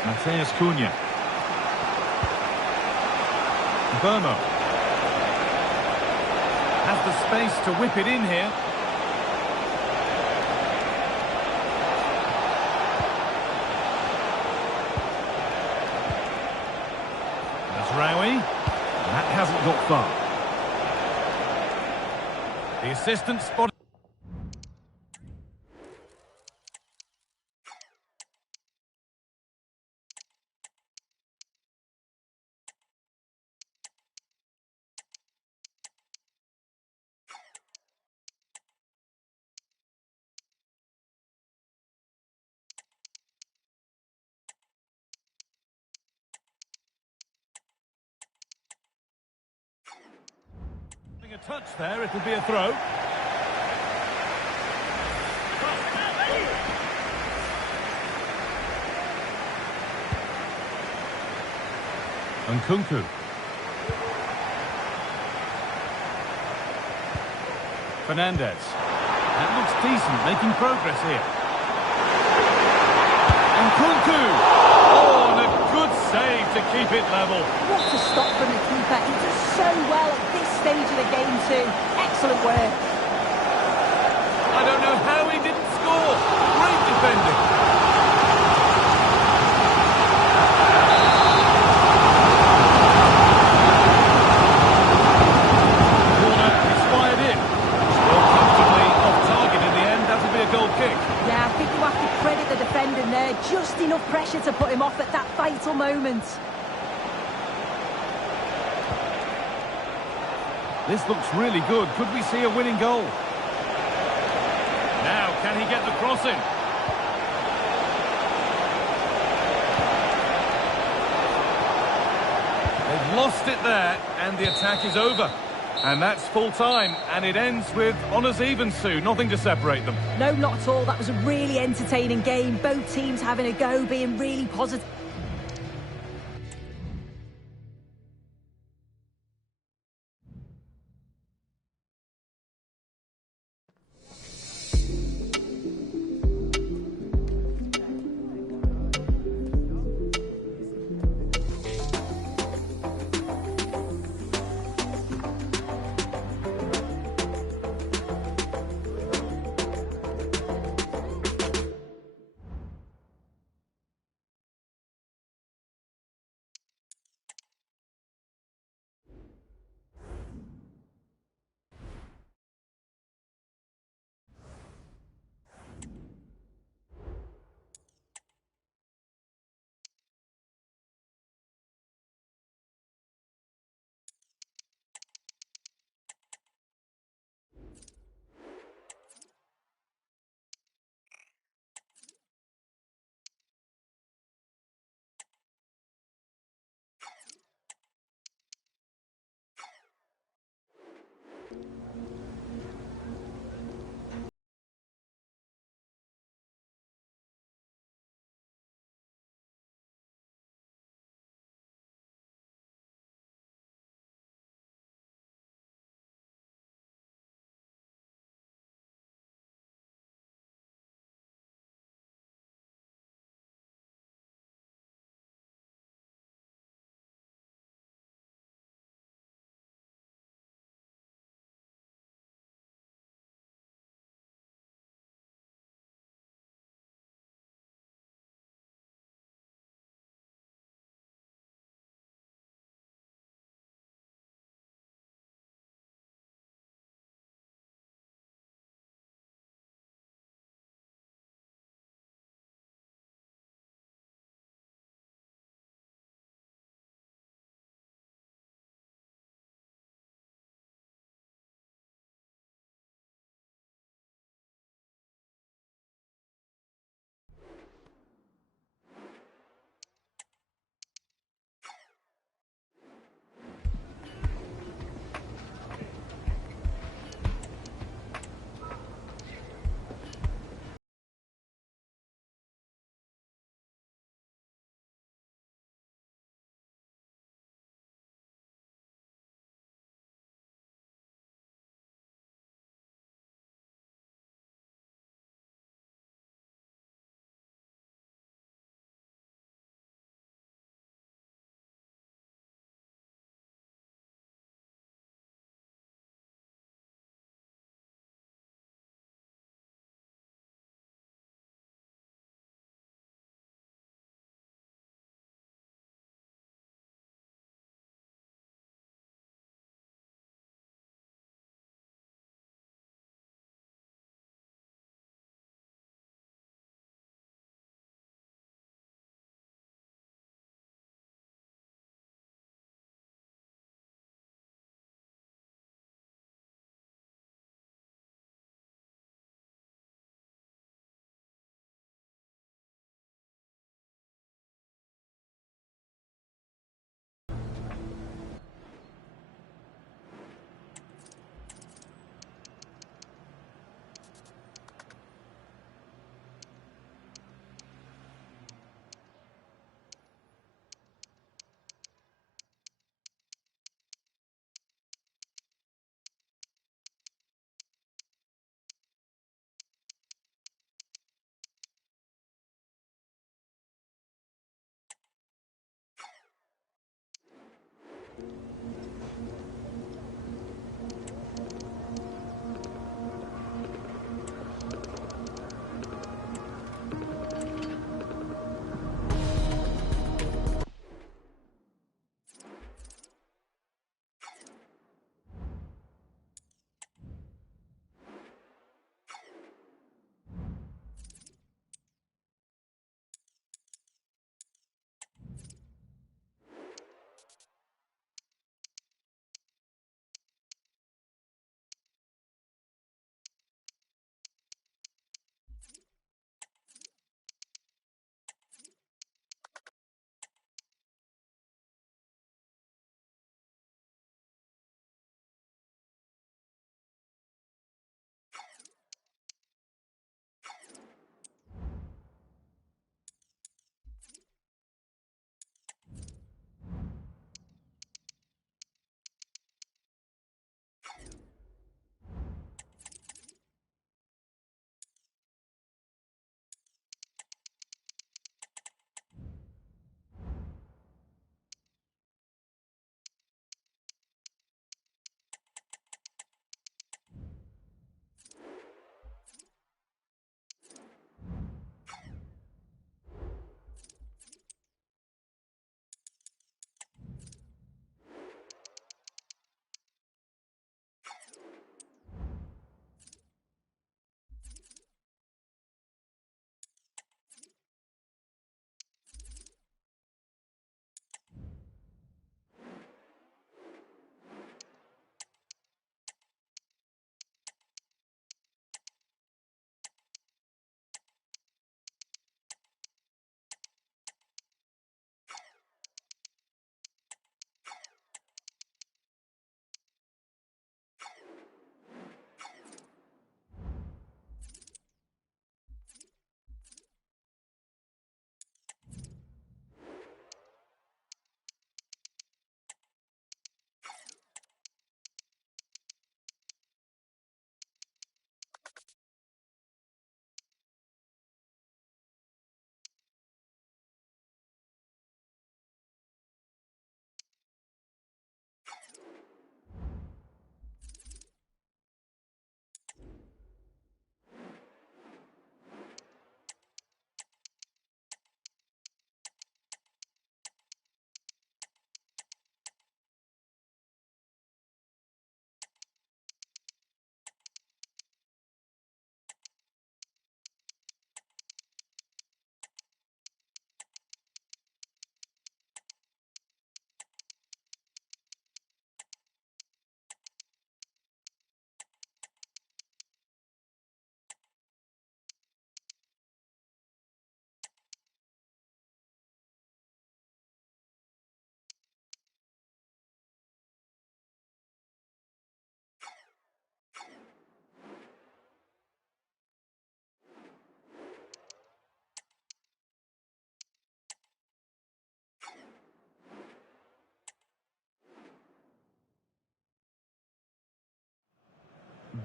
Matthijs Cunha. Dermot. Has the space to whip it in here. That hasn't got far. The assistant spotted. A touch there, it'll be a throw. And Kukonki. Fernandes. That looks decent, making progress here. And Kukonki. Oh, and a good save to keep it level. What a stop from the keeper. He does so well at this stage of the game too. Excellent work. I don't know how he didn't score. Great This looks really good. Could we see a winning goal? Now, can he get the cross in? They've lost it there, and the attack is over. And that's full time, and it ends with honours even, Sue. Nothing to separate them. No, not at all. That was a really entertaining game. Both teams having a go, being really positive.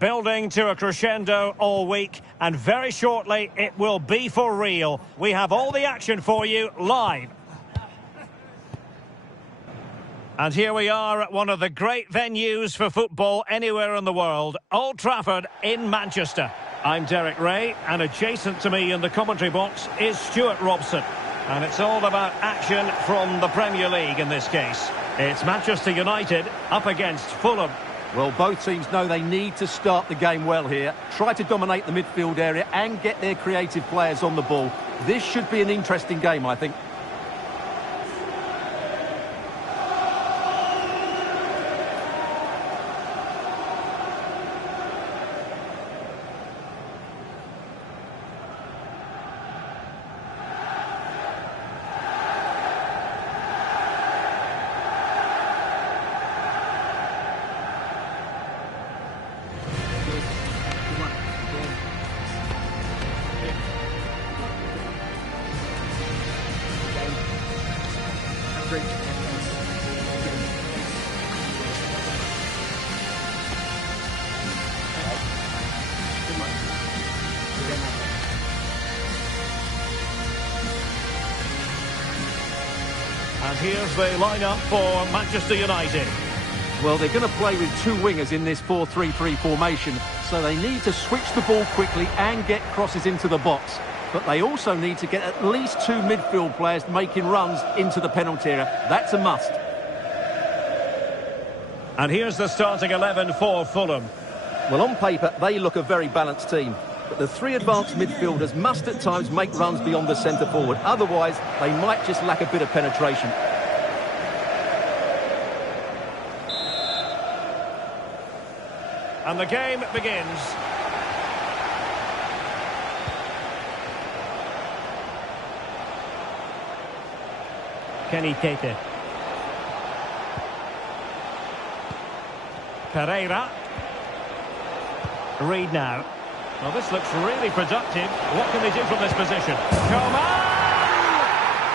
Building to a crescendo all week, and very shortly it will be for real. We have all the action for you live. And here we are at one of the great venues for football anywhere in the world, Old Trafford in Manchester. I'm Derek Ray, and adjacent to me in the commentary box is Stuart Robson. And it's all about action from the Premier League in this case. It's Manchester United up against Fulham. Well, both teams know they need to start the game well here. Try to dominate the midfield area and get their creative players on the ball. This should be an interesting game, I think. And here's the lineup for Manchester United. Well, they're going to play with two wingers in this 4-3-3 formation, so they need to switch the ball quickly and get crosses into the box. But they also need to get at least two midfield players making runs into the penalty area. That's a must. And here's the starting 11 for Fulham. Well, on paper, they look a very balanced team. But the three advanced midfielders must at times make runs beyond the centre forward. Otherwise, they might just lack a bit of penetration. And the game begins. Kenny Keita. Pereira. Reed now. Well, this looks really productive. What can they do from this position? Come on!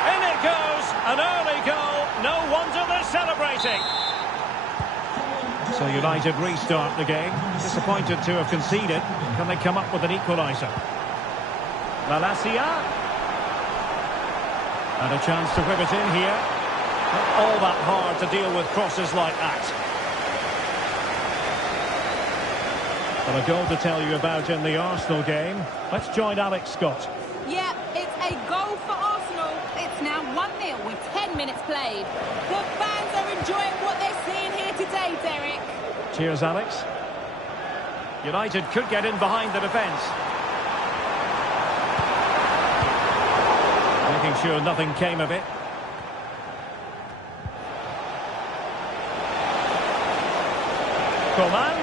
In it goes! An early goal. No wonder they're celebrating. So United restart the game. Disappointed to have conceded. Can they come up with an equaliser? Malacia. And a chance to whip it in here. Not all that hard to deal with crosses like that. Well, a goal to tell you about in the Arsenal game. Let's join Alex Scott. Yeah, it's a goal for Arsenal. It's now 1-0 with 10 minutes played. The fans are enjoying what they're seeing here today, Derek. Cheers, Alex. United could get in behind the defence. Making sure nothing came of it. Coman.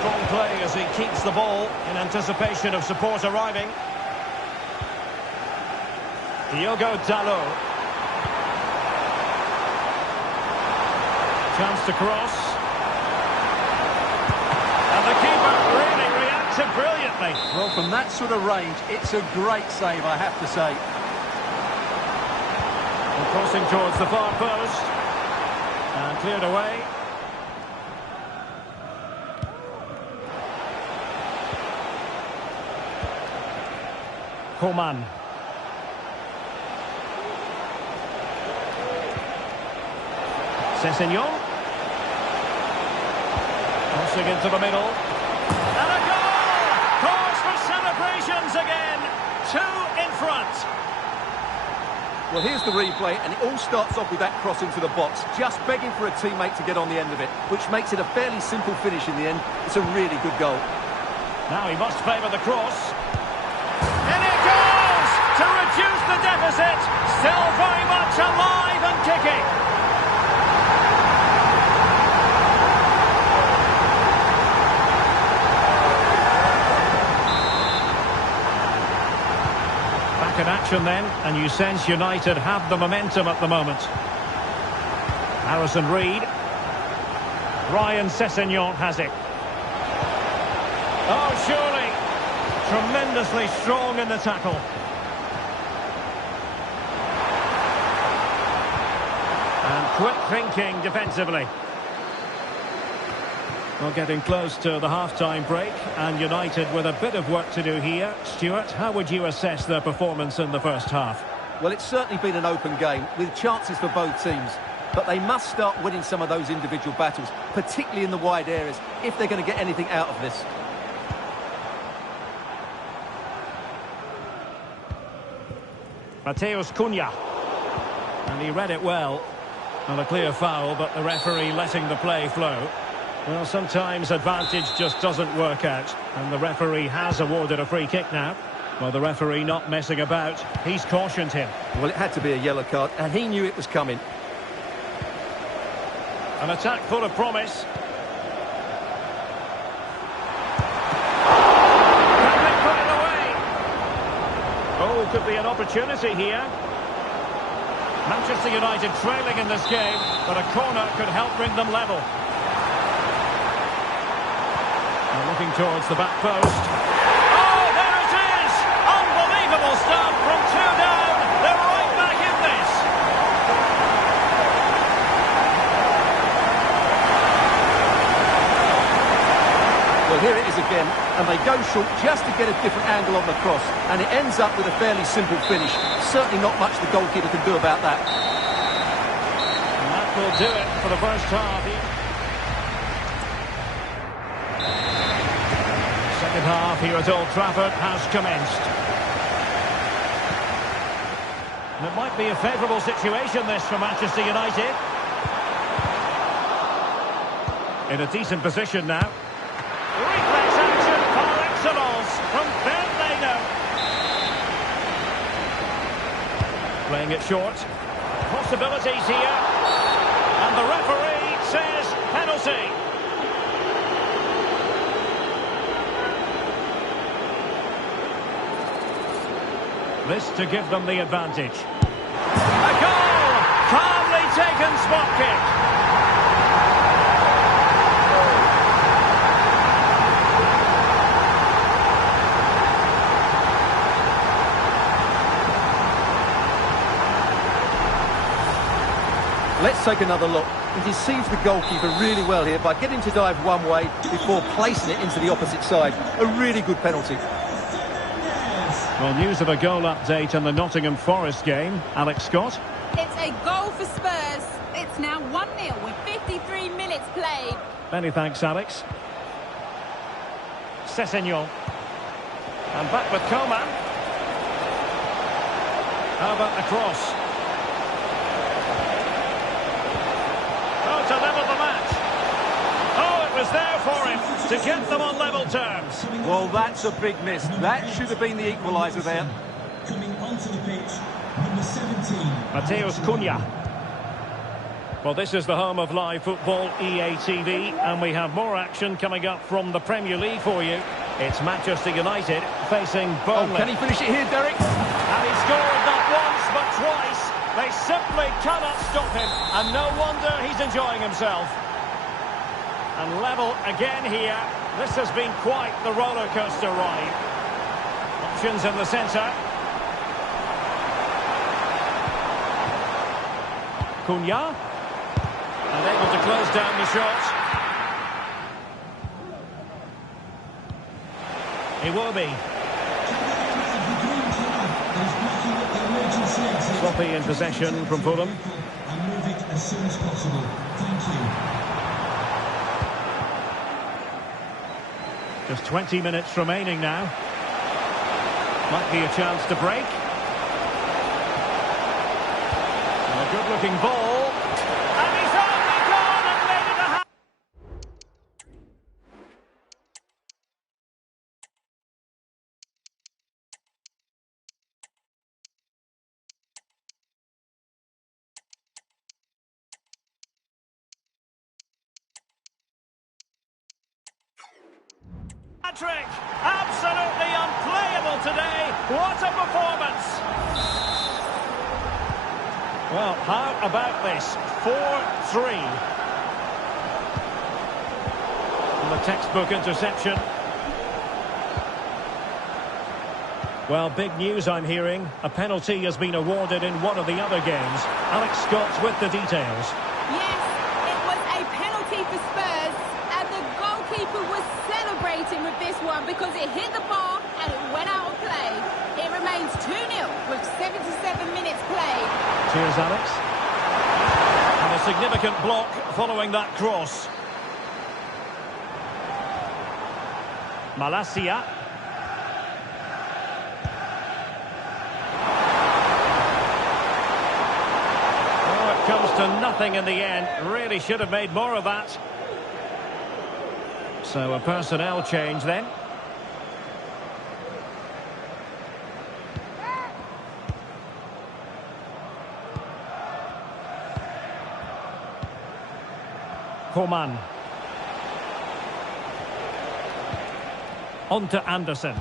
Strong play as he keeps the ball in anticipation of support arriving. Diogo Dalot. Chance to cross. And the keeper really reacted brilliantly. Well, from that sort of range, it's a great save, I have to say. And crossing towards the far post. And cleared away. Coman. Sessegnon. Crossing into the middle. And a goal! Cause for celebrations again. 2 in front. Well, here's the replay, and it all starts off with that cross into the box, just begging for a teammate to get on the end of it, which makes it a fairly simple finish in the end. It's a really good goal. Now he must favour the cross. And it goes! To reduce the deficit. Still very much alive and kicking. Back in action then, and you sense United have the momentum at the moment. Harrison Reed. Ryan Sessegnon has it. Oh, surely. Tremendously strong in the tackle. And quick thinking defensively. Well, getting close to the half-time break, and United with a bit of work to do here. Stuart, how would you assess their performance in the first half? Well, it's certainly been an open game, with chances for both teams. But they must start winning some of those individual battles, particularly in the wide areas, if they're going to get anything out of this. Matthijs Cunha. And he read it well. Not a clear foul, but the referee letting the play flow. Well, sometimes advantage just doesn't work out. And the referee has awarded a free kick now. Well, the referee not messing about. He's cautioned him. Well, it had to be a yellow card, and he knew it was coming. An attack full of promise. Can they put it away? Oh, could be an opportunity here. Manchester United trailing in this game, but a corner could help bring them level. And looking towards the back post. Oh, there it is! Unbelievable start from 2 down. They're right back in this. Well, here it is again, and they go short just to get a different angle on the cross, and it ends up with a fairly simple finish. Certainly not much the goalkeeper can do about that. And that will do it for the first half. Second half here at Old Trafford has commenced. And it might be a favourable situation, this, for Manchester United. In a decent position now. Reflex action par excellence from Bernardo. Playing it short. Possibilities here. And the referee says penalty. This to give them the advantage. A goal! Calmly taken spot kick. Let's take another look. He deceives the goalkeeper really well here by getting to dive one way before placing it into the opposite side. A really good penalty. Well, news of a goal update in the Nottingham Forest game. Alex Scott. It's a goal for Spurs. It's now 1-0 with 53 minutes played. Many thanks, Alex. Sessegnon. And back with Coman. How about the cross? Oh, to level the match. Oh, it was there for him to get them on level terms. Well, that's a big miss. That should have been the equaliser there. Coming onto the pitch, number 17. Matthijs Cunha. Well, this is the home of live football, EA TV, and we have more action coming up from the Premier League for you. It's Manchester United facing Burnley. Oh, can he finish it here, Derek? And he scored not once, but twice. They simply cannot stop him, and no wonder he's enjoying himself. And level again here. This has been quite the roller coaster ride. Options in the centre. Cunha. And able to close down the shot. He will be. Sloppy in possession from Fulham. And move it as soon as possible. Thank you. Just 20 minutes remaining now. Might be a chance to break. And a good-looking ball. And he's only gone and made it a hat. Patrick, absolutely unplayable today. What a performance. Well, how about this? 4-3. And the textbook interception. Well, big news I'm hearing. A penalty has been awarded in one of the other games. Alex Scott with the details. Yes, it was a penalty for Spurs, and the goal one because it hit the bar and it went out of play. It remains 2-0 with 77 minutes played. Cheers, Alex. And a significant block following that cross. Malacia. Oh, it comes to nothing in the end. Really should have made more of that. So a personnel change then. Coman. On to Anderson.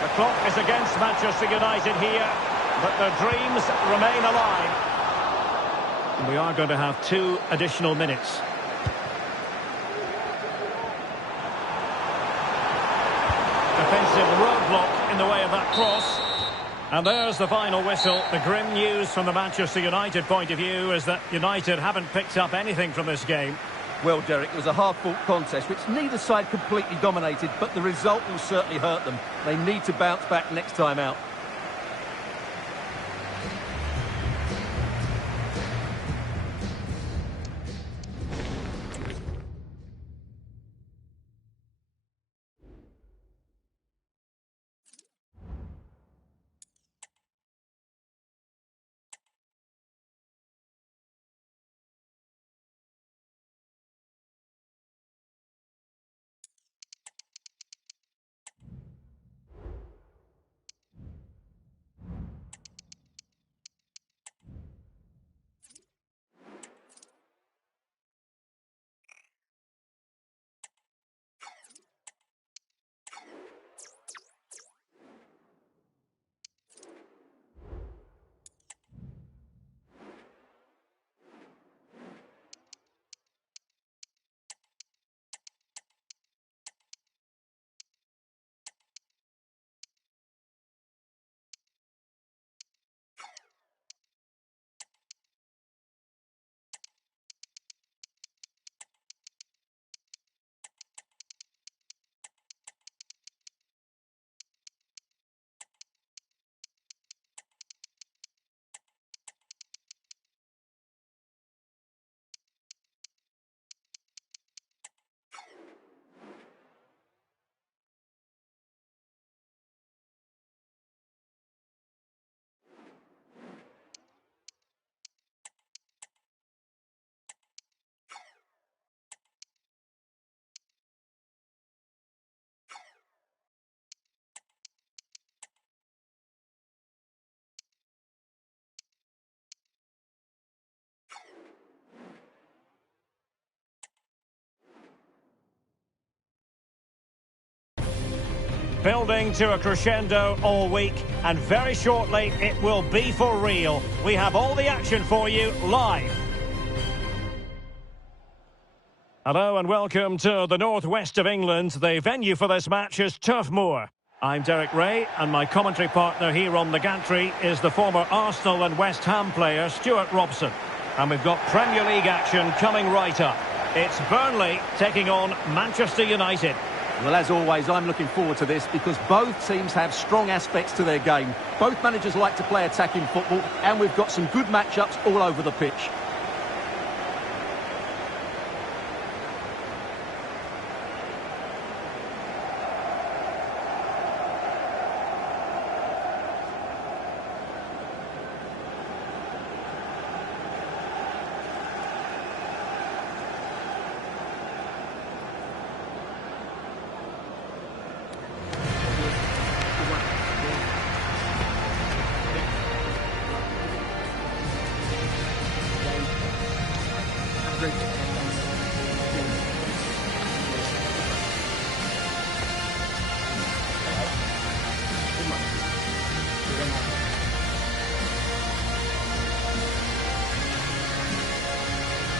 The clock is against Manchester United here, but their dreams remain alive. And we are going to have 2 additional minutes. Defensive roadblock in the way of that cross. And there's the final whistle. The grim news from the Manchester United point of view is that United haven't picked up anything from this game. Well, Derek, it was a hard-fought contest, which neither side completely dominated, but the result will certainly hurt them. They need to bounce back next time out. Building to a crescendo all week, and very shortly it will be for real. We have all the action for you live. Hello and welcome to the northwest of England. The venue for this match is Turf Moor. I'm Derek Ray, and my commentary partner here on the gantry is the former Arsenal and West Ham player Stuart Robson. And we've got Premier League action coming right up. It's Burnley taking on Manchester United. Well, as always, I'm looking forward to this because both teams have strong aspects to their game. Both managers like to play attacking football, and we've got some good matchups all over the pitch.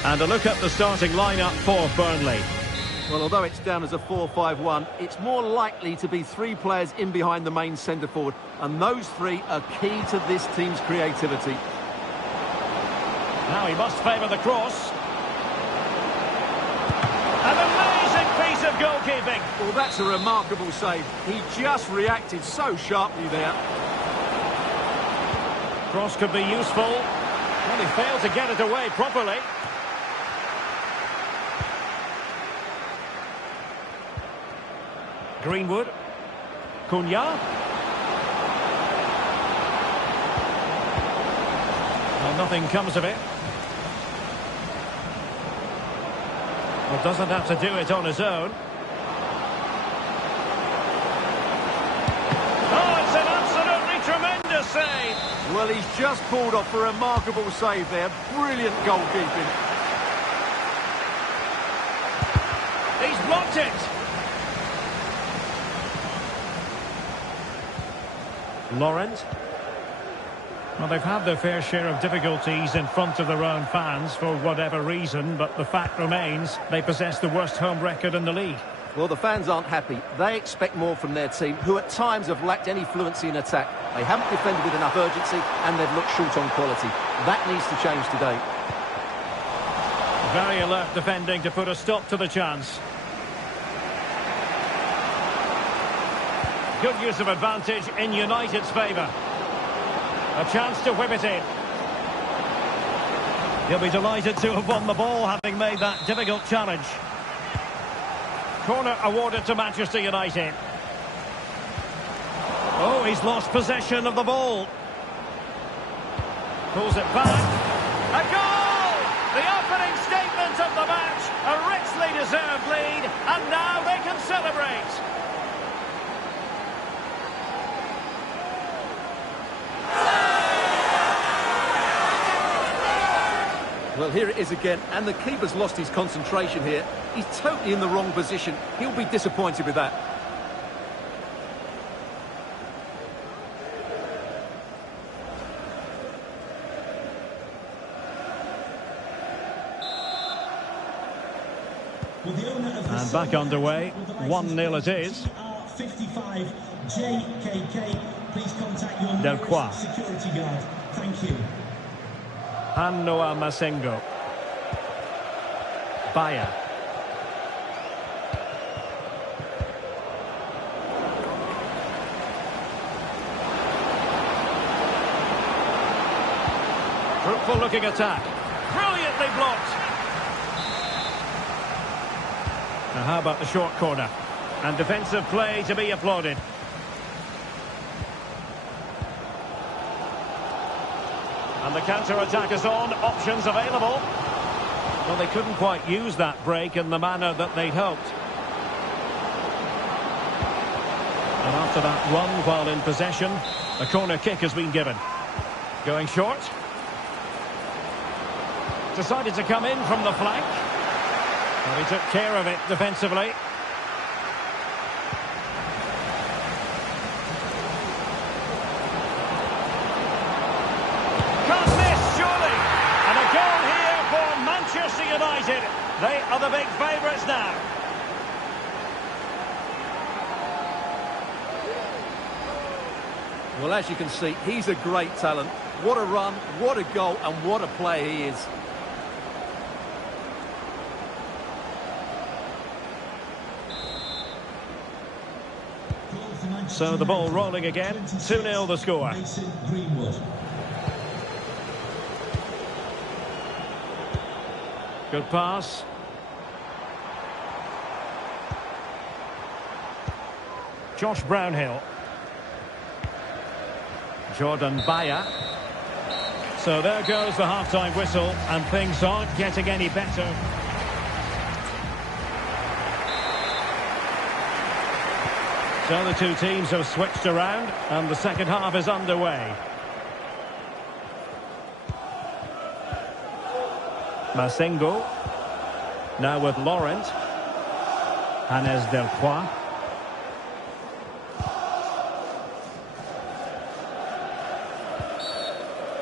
And a look at the starting lineup for Burnley. Well, although it's down as a 4-5-1, it's more likely to be 3 players in behind the main centre-forward, and those 3 are key to this team's creativity. Now he must favour the cross. And a goalkeeping. Well, that's a remarkable save. He just reacted so sharply there. Cross could be useful. Well, he failed to get it away properly. Greenwood. Cunha. Well, nothing comes of it. Well, doesn't have to do it on his own. Oh, it's an absolutely tremendous save. Well, he's just pulled off a remarkable save there. Brilliant goalkeeping. He's blocked it. Laurent. Well, they've had their fair share of difficulties in front of their own fans for whatever reason, but the fact remains they possess the worst home record in the league. Well, the fans aren't happy. They expect more from their team, who at times have lacked any fluency in attack. They haven't defended with enough urgency, and they've looked short on quality. That needs to change today. Very alert defending to put a stop to the chance. Good use of advantage in United's favour. A chance to whip it in. He'll be delighted to have won the ball, having made that difficult challenge. Corner awarded to Manchester United. Oh, he's lost possession of the ball. Pulls it back. A goal! The opening statement of the match. A richly deserved lead, and now they can celebrate. Well, here it is again, and the keeper's lost his concentration here. He's totally in the wrong position. He'll be disappointed with that. And back underway, 1-0 it is. 55 JKK, please contact your Delcroix. security guard. Thank you. Hannoa Masengo. Bayer. Fruitful looking attack. Brilliantly blocked. Now how about the short corner? And defensive play to be applauded. And the counter-attack is on, options available. Well, they couldn't quite use that break in the manner that they'd hoped. And after that run while in possession, a corner kick has been given. Going short. Decided to come in from the flank. Well, he took care of it defensively. Manchester United, they are the big favourites now. Well, as you can see, he's a great talent. What a run, what a goal, and what a player he is. So the ball rolling again, 2-0 the score. Good pass. Josh Brownhill. Jordan Bayer. So there goes the half-time whistle, and things aren't getting any better. So the two teams have switched around, and the second half is underway. Masengo. Now with Laurent. Hannes Delcroix.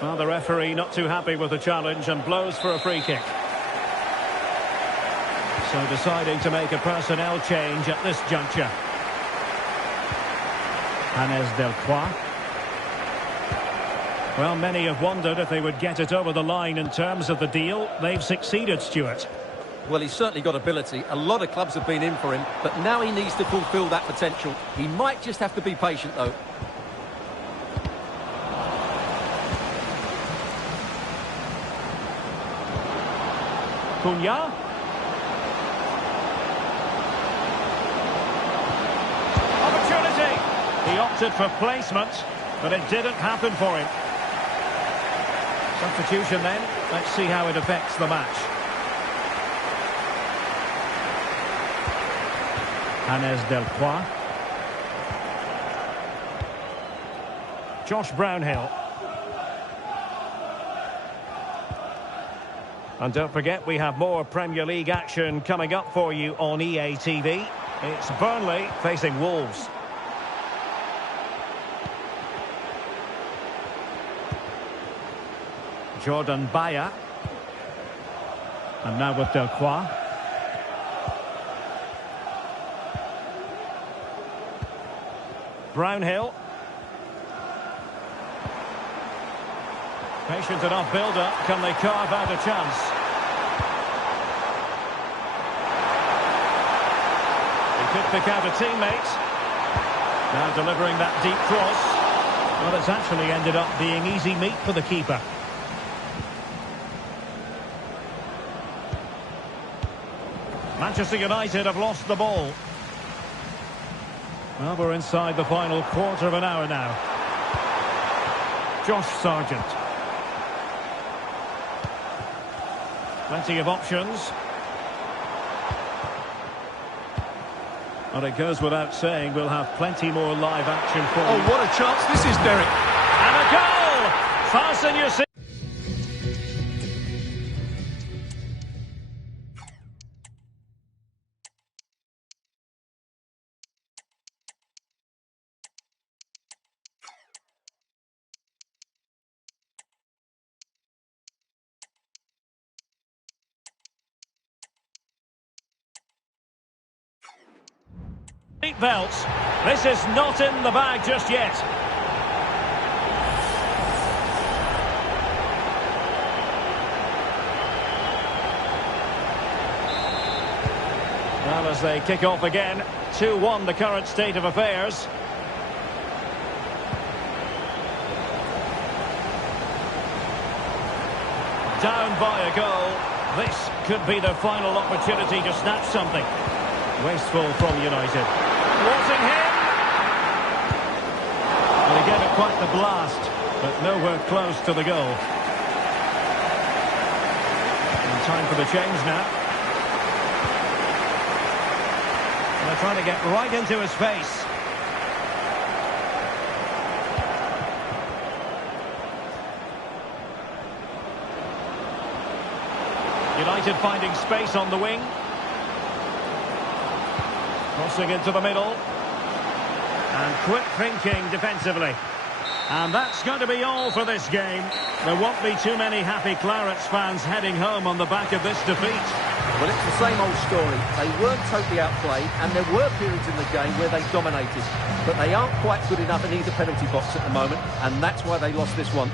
Well, the referee not too happy with the challenge and blows for a free kick. So deciding to make a personnel change at this juncture. Hannes Delcroix. Well, many have wondered if they would get it over the line in terms of the deal. They've succeeded, Stuart. Well, he's certainly got ability. A lot of clubs have been in for him, but now he needs to fulfil that potential. He might just have to be patient, though. Cunha. Opportunity. He opted for placement, but it didn't happen for him. Substitution then. Let's see how it affects the match. Delcroix. Josh Brownhill. And don't forget, we have more Premier League action coming up for you on EA TV. It's Burnley facing Wolves. Jordan Baya. And now with Delcroix. Brownhill. Patient enough build-up. Can they carve out a chance? He could pick out a teammate. Now delivering that deep cross. Well, it's actually ended up being easy meat for the keeper. Manchester United have lost the ball. Well, we're inside the final quarter of an hour now. Josh Sargent. Plenty of options. And it goes without saying, we'll have plenty more live action for you. Oh, what a chance this is, Derek. And a goal! Fasten your seat. Belts. This is not in the bag just yet. Well, as they kick off again, 2-1 the current state of affairs. Down by a goal. This could be the final opportunity to snatch something. Wasteful from United. Watching him. And he gave it quite the blast, but nowhere close to the goal. And time for the change now. And they're trying to get right into his face. United finding space on the wing. Crossing into the middle. And quick thinking defensively. And that's going to be all for this game. There won't be too many happy Clarets fans heading home on the back of this defeat. Well, it's the same old story. They weren't totally outplayed, and there were periods in the game where they dominated. But they aren't quite good enough in either penalty box at the moment, and that's why they lost this one.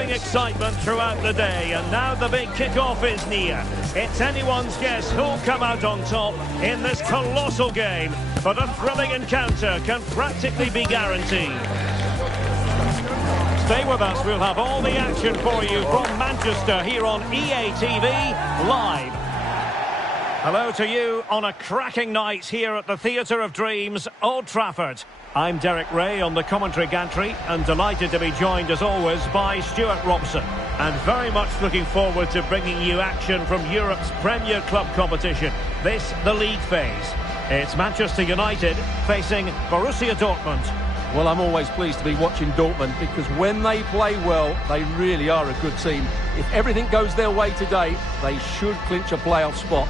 growing excitement throughout the day, and now the big kick-off is near. It's anyone's guess who'll come out on top in this colossal game, but a thrilling encounter can practically be guaranteed. Stay with us, we'll have all the action for you from Manchester here on EA TV Live. Hello to you on a cracking night here at the Theatre of Dreams, Old Trafford. I'm Derek Ray on the commentary gantry and delighted to be joined as always by Stuart Robson. And very much looking forward to bringing you action from Europe's Premier Club competition. This, the league phase. It's Manchester United facing Borussia Dortmund. Well, I'm always pleased to be watching Dortmund because when they play well, they really are a good team. If everything goes their way today, they should clinch a playoff spot.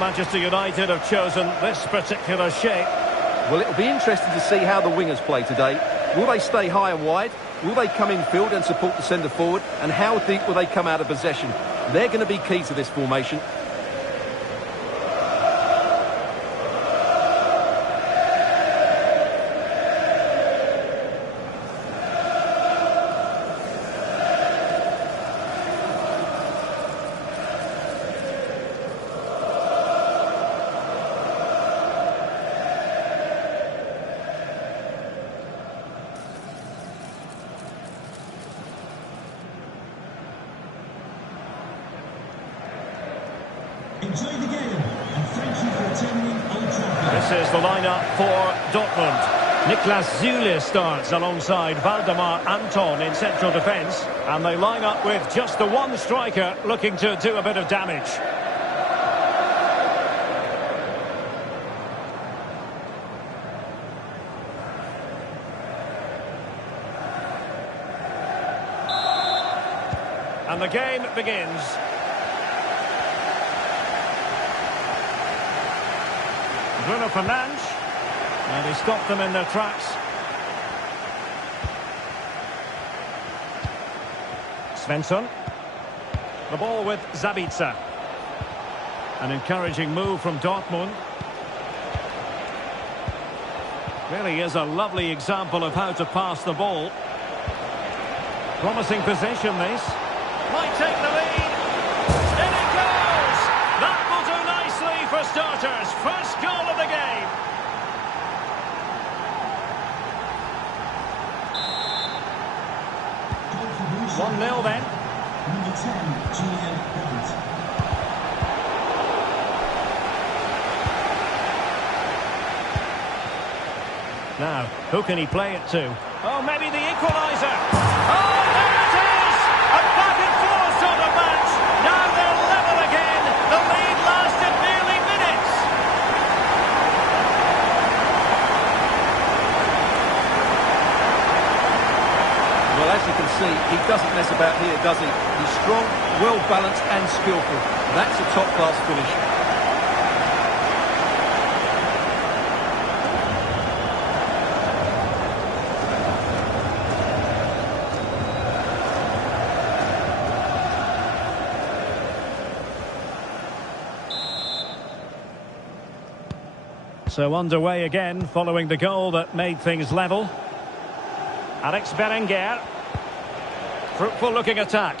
Manchester United have chosen this particular shape. Well, it'll be interesting to see how the wingers play today. Will they stay high and wide? Will they come in field and support the centre forward? And how deep will they come out of possession? They're going to be key to this formation. Enjoy the game and thank you for attending Old Trafford. This is the lineup for Dortmund. Niklas Süle starts alongside Waldemar Anton in central defence, and they line up with just the one striker looking to do a bit of damage. And the game begins. Bruno Fernandes, and he stopped them in their tracks. Svensson, the ball with Zabitzer. An encouraging move from Dortmund. Really is a lovely example of how to pass the ball. Promising position this. Might take the lead. In it goes! That will do nicely for starters. First goal of the game. Goal for Borussia. 1-0 then. Number 10, Julian Brandt. Now, who can he play it to? Oh, maybe the equaliser. Oh, there it is! A back and forth sort of match. Now they're level again. The lead lasted nearly minutes. Well, as you can see, he doesn't mess about here, does he? He's strong, well-balanced and skillful. That's a top-class finish. So underway again following the goal that made things level. Alex Berenguer. Fruitful looking attack.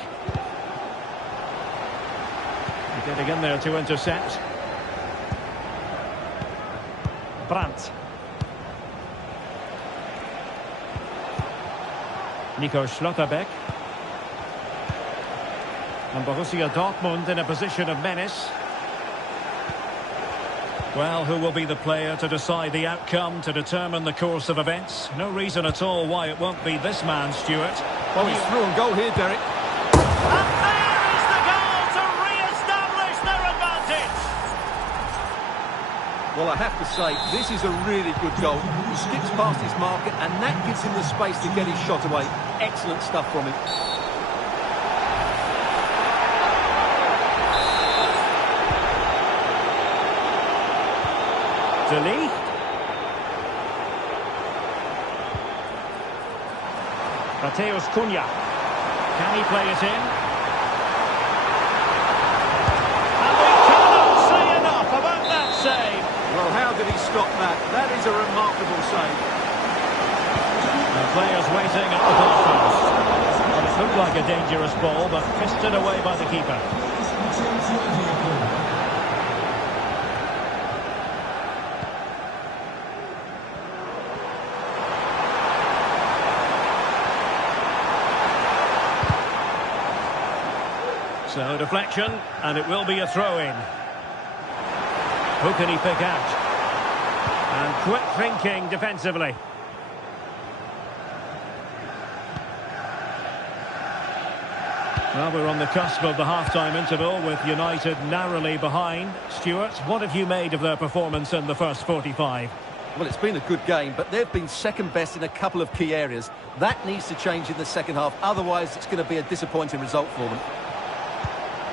Getting in there to intercept. Brandt. Nico Schlotterbeck. And Borussia Dortmund in a position of menace. Well, who will be the player to decide the outcome, to determine the course of events? No reason at all why it won't be this man, Stuart. Well, he's through on goal here, Derek. And there is the goal to re-establish their advantage. Well, I have to say, this is a really good goal. He skips past his marker, and that gives him the space to get his shot away. Excellent stuff from him. Elyh. Matthijs Cunha. Can he play it in? And we cannot say enough about that save. Well, how did he stop that? That is a remarkable save. The players waiting at the goal post. Well, it looked like a dangerous ball, but fisted away by the keeper. So, deflection, and it will be a throw-in. Who can he pick out? And quick thinking defensively. Well, we're on the cusp of the half-time interval with United narrowly behind. Stuart, what have you made of their performance in the first 45? Well, it's been a good game, but they've been second best in a couple of key areas. That needs to change in the second half, otherwise it's going to be a disappointing result for them.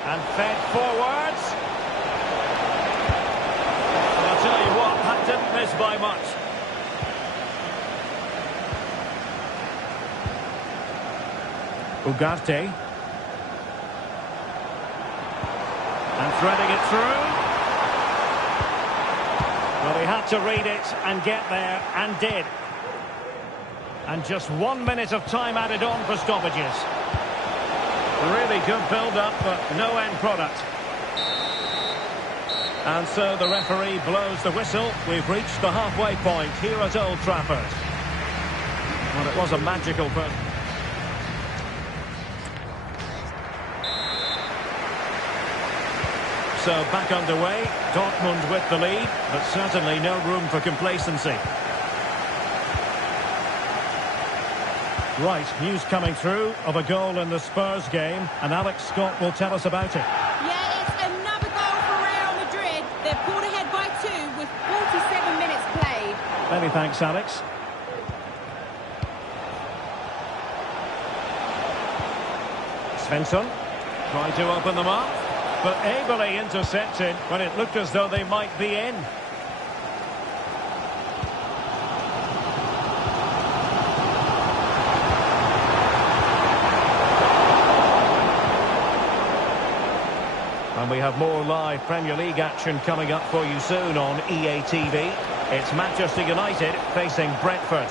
And fed forwards. And I'll tell you what, that didn't miss by much. Ugarte. And threading it through. Well, he had to read it and get there, and did. And just 1 minute of time added on for stoppages. Really good build-up, but no end product. And so the referee blows the whistle. We've reached the halfway point here at Old Trafford. Well, it was a magical first. So back underway. Dortmund with the lead, but certainly no room for complacency. Right, news coming through of a goal in the Spurs game, and Alex Scott will tell us about it. Yeah, it's another goal for Real Madrid. They're pulled ahead by 2 with 47 minutes played. Many thanks, Alex. Svensson tried to open them up, but ably intercepted when it looked as though they might be in. And we have more live Premier League action coming up for you soon on EA TV. It's Manchester United facing Brentford.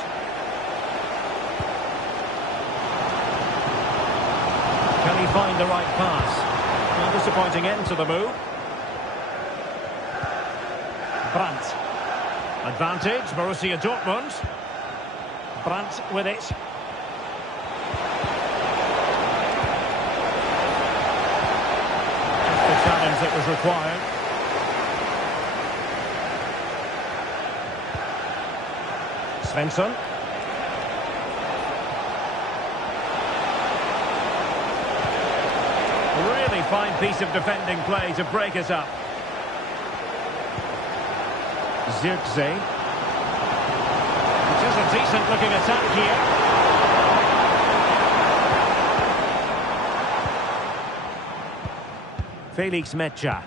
Can he find the right pass? A disappointing end to the move. Brandt. Advantage, Borussia Dortmund. Brandt with it. Challenge that was required. Svensson. Really fine piece of defending play to break it up. Zirkzee. It is a decent looking attack here. Felix Metscher.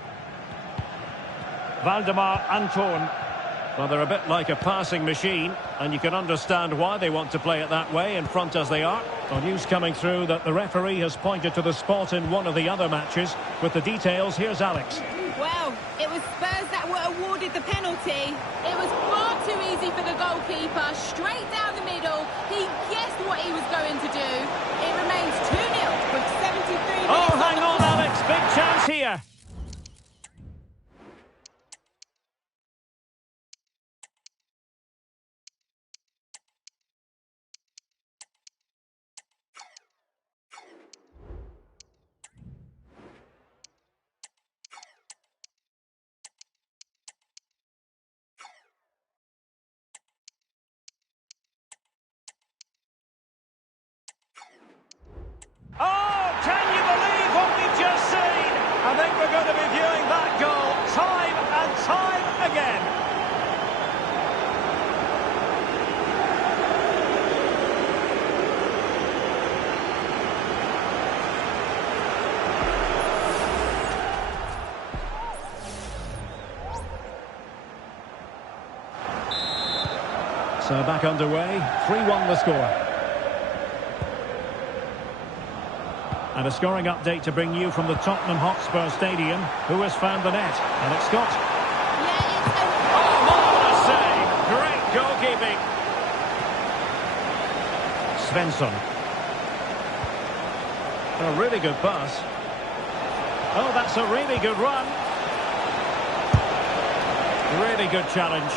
Valdemar Anton. Well, they're a bit like a passing machine, and you can understand why they want to play it that way, in front as they are. Well, news coming through that the referee has pointed to the spot in one of the other matches. With the details, here's Alex. Well, it was Spurs that were awarded the penalty. It was far too easy for the goalkeeper. Straight down the middle. He guessed what he was going to do. It remains 2-0 with 73 minutes. Oh, hang on, Alex. Big chance here. think we're going to be viewing that goal time and time again. So back underway, 3-1 the score. And a scoring update to bring you from the Tottenham Hotspur Stadium. Who has found the net? Alex Scott. Oh, marvellous save! Great goalkeeping. Svensson. A really good pass. Oh, that's a really good run. Really good challenge.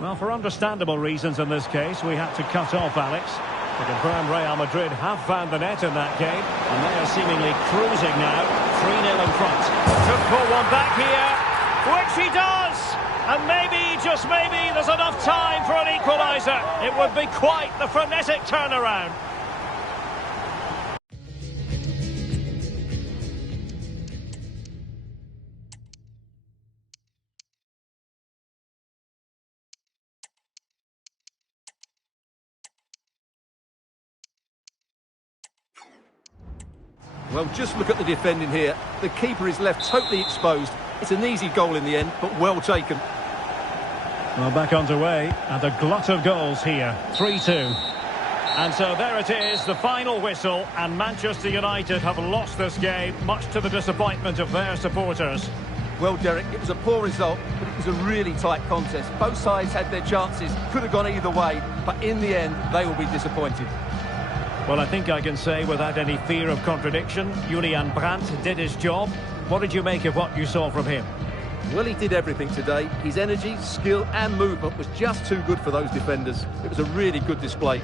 Well, for understandable reasons in this case, we had to cut off Alex. To confirm, Real Madrid have found the net in that game, and they are seemingly cruising now. 3-0 in front. Could pull one back here, which he does! And maybe, just maybe, there's enough time for an equaliser. It would be quite the frenetic turnaround. Well, just look at the defending here. The keeper is left totally exposed. It's an easy goal in the end, but well taken. Well, back underway, and a glut of goals here. 3-2. And so there it is, the final whistle, and Manchester United have lost this game, much to the disappointment of their supporters. Well, Derek, it was a poor result, but it was a really tight contest. Both sides had their chances, could have gone either way, but in the end, they will be disappointed. Well, I think I can say without any fear of contradiction, Julian Brandt did his job. What did you make of what you saw from him? Well, he did everything today. His energy, skill and movement was just too good for those defenders. It was a really good display.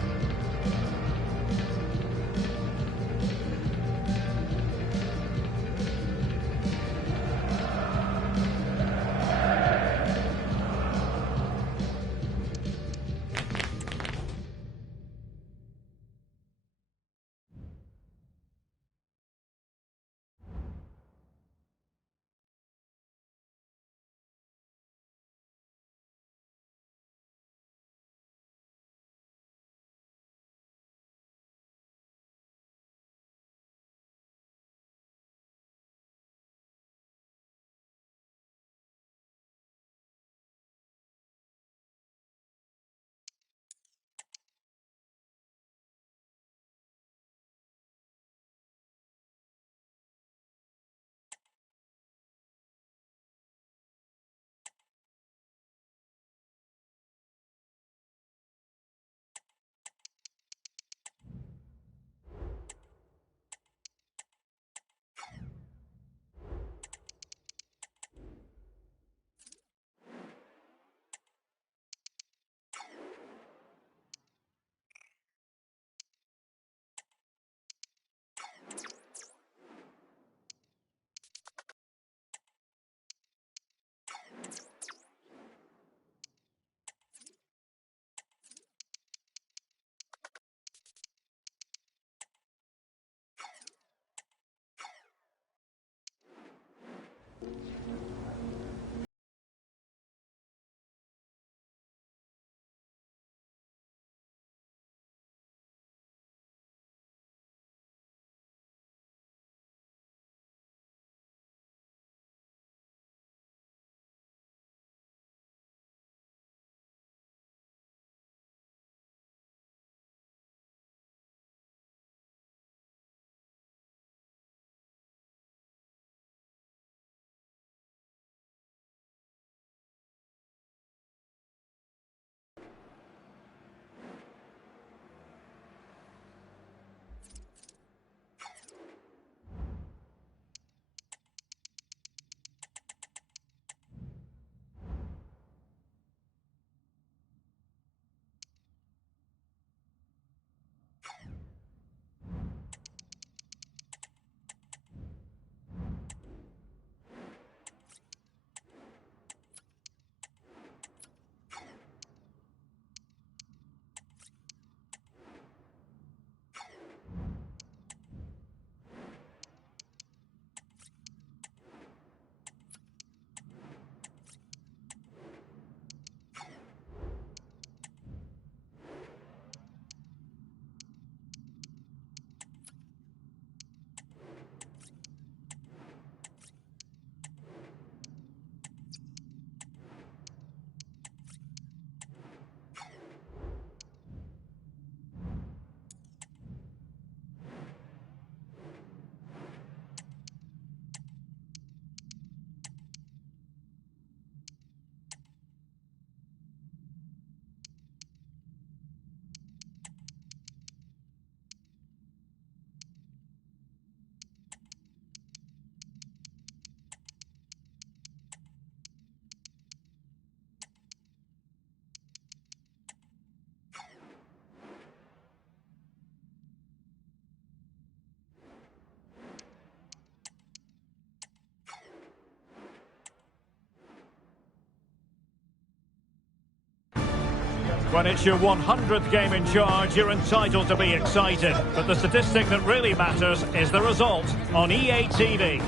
When it's your 100th game in charge, you're entitled to be excited. But the statistic that really matters is the result on EA TV.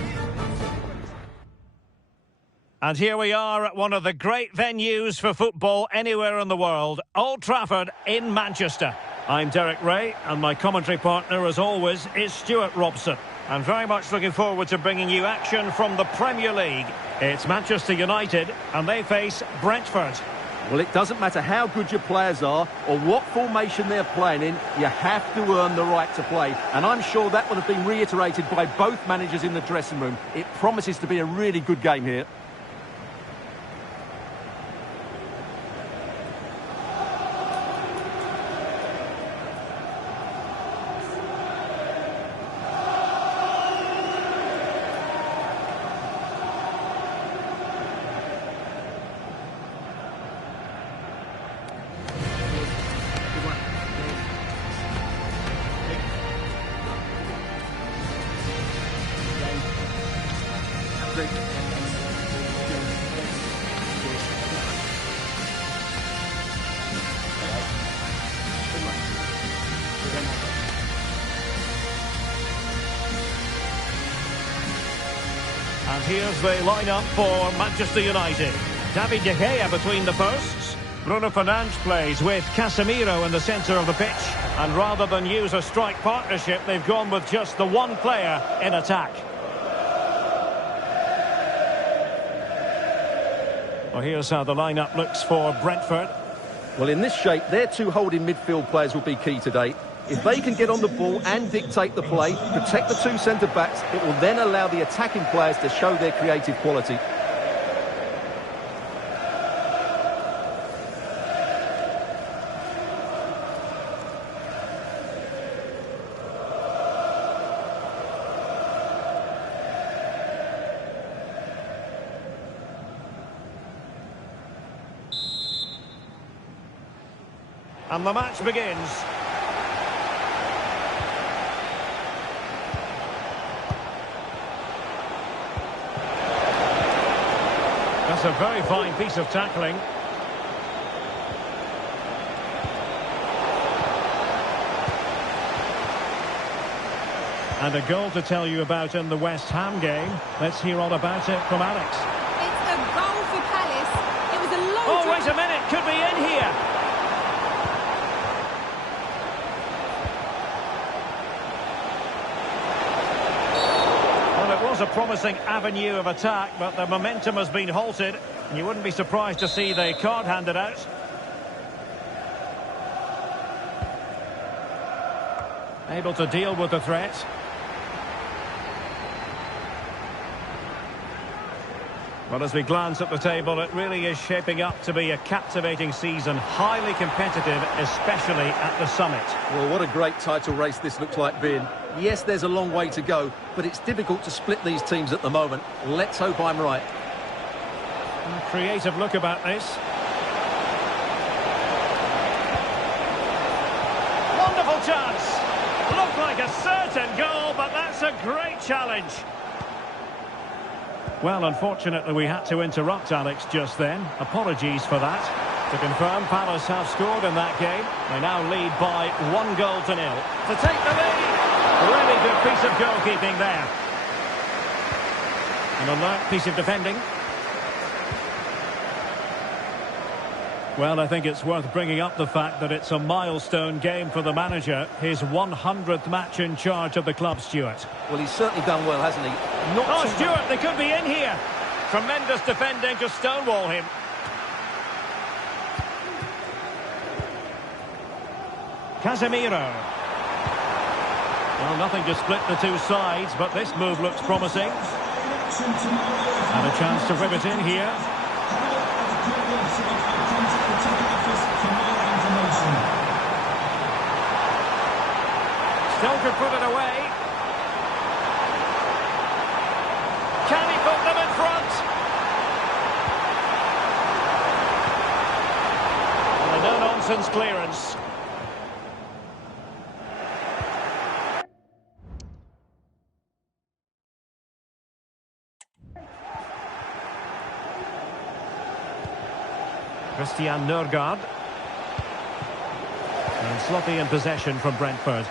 And here we are at one of the great venues for football anywhere in the world, Old Trafford in Manchester. I'm Derek Ray, and my commentary partner, as always, is Stuart Robson. I'm very much looking forward to bringing you action from the Premier League. It's Manchester United, and they face Brentford. Well, it doesn't matter how good your players are or what formation they're playing in, you have to earn the right to play. And I'm sure that would have been reiterated by both managers in the dressing room. It promises to be a really good game here. And here's the lineup for Manchester United. David De Gea between the posts. Bruno Fernandes plays with Casemiro in the centre of the pitch. And rather than use a strike partnership, they've gone with just the one player in attack. Well, here's how the lineup looks for Brentford. Well, in this shape, their two holding midfield players will be key today. If they can get on the ball and dictate the play, protect the two centre-backs, it will then allow the attacking players to show their creative quality. And the match begins. That's a very fine piece of tackling. And a goal to tell you about in the West Ham game. Let's hear all about it from Alex. It's a goal for Palace. It was a low... Oh, wait a minute. Could be in here. A promising avenue of attack, but the momentum has been halted, and you wouldn't be surprised to see the card handed out. Able to deal with the threat. Well, as we glance at the table, it really is shaping up to be a captivating season, highly competitive, especially at the summit. Well, what a great title race this looks like being. Yes, there's a long way to go, but it's difficult to split these teams at the moment. Let's hope I'm right. A creative look about this. Wonderful chance. Looked like a certain goal, but that's a great challenge. Well, unfortunately, we had to interrupt Alex just then. Apologies for that. To confirm, Palace have scored in that game. They now lead by 1-0 to 0. To take the lead. Really good piece of goalkeeping there. An alert piece of defending. Well, I think it's worth bringing up the fact that it's a milestone game for the manager. His 100th match in charge of the club, Stuart. Well, he's certainly done well, hasn't he? Stuart, they could be in here. Tremendous defending to stonewall him. Casemiro. Well, nothing to split the two sides, but this move looks promising. And a chance to rip it in here. Still could put it away. Can he put them in front? And a no-nonsense clearance. Christian Nørgaard. Sloppy in possession from Brentford.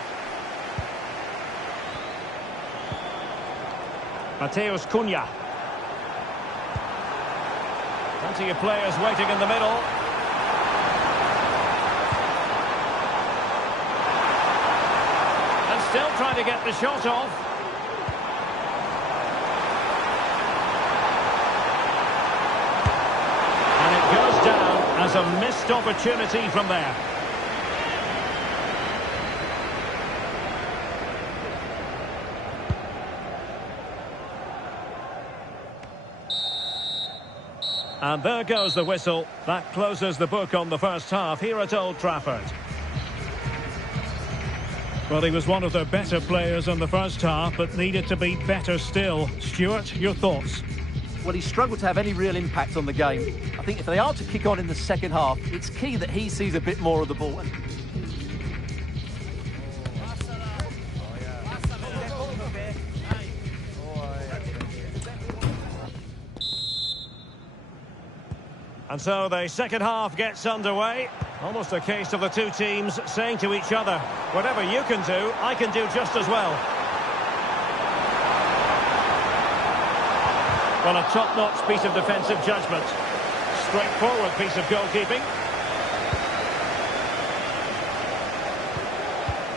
Matheus Cunha. Plenty of players waiting in the middle. And still trying to get the shot off. And it goes down as a missed opportunity from there. And there goes the whistle. That closes the book on the first half here at Old Trafford. Well, he was one of their better players in the first half, but needed to be better still. Stuart, your thoughts? Well, he struggled to have any real impact on the game. I think if they are to kick on in the second half, it's key that he sees a bit more of the ball. And so the second half gets underway. Almost a case of the two teams saying to each other, whatever you can do, I can do just as well. Well, a top-notch piece of defensive judgment. Straightforward piece of goalkeeping.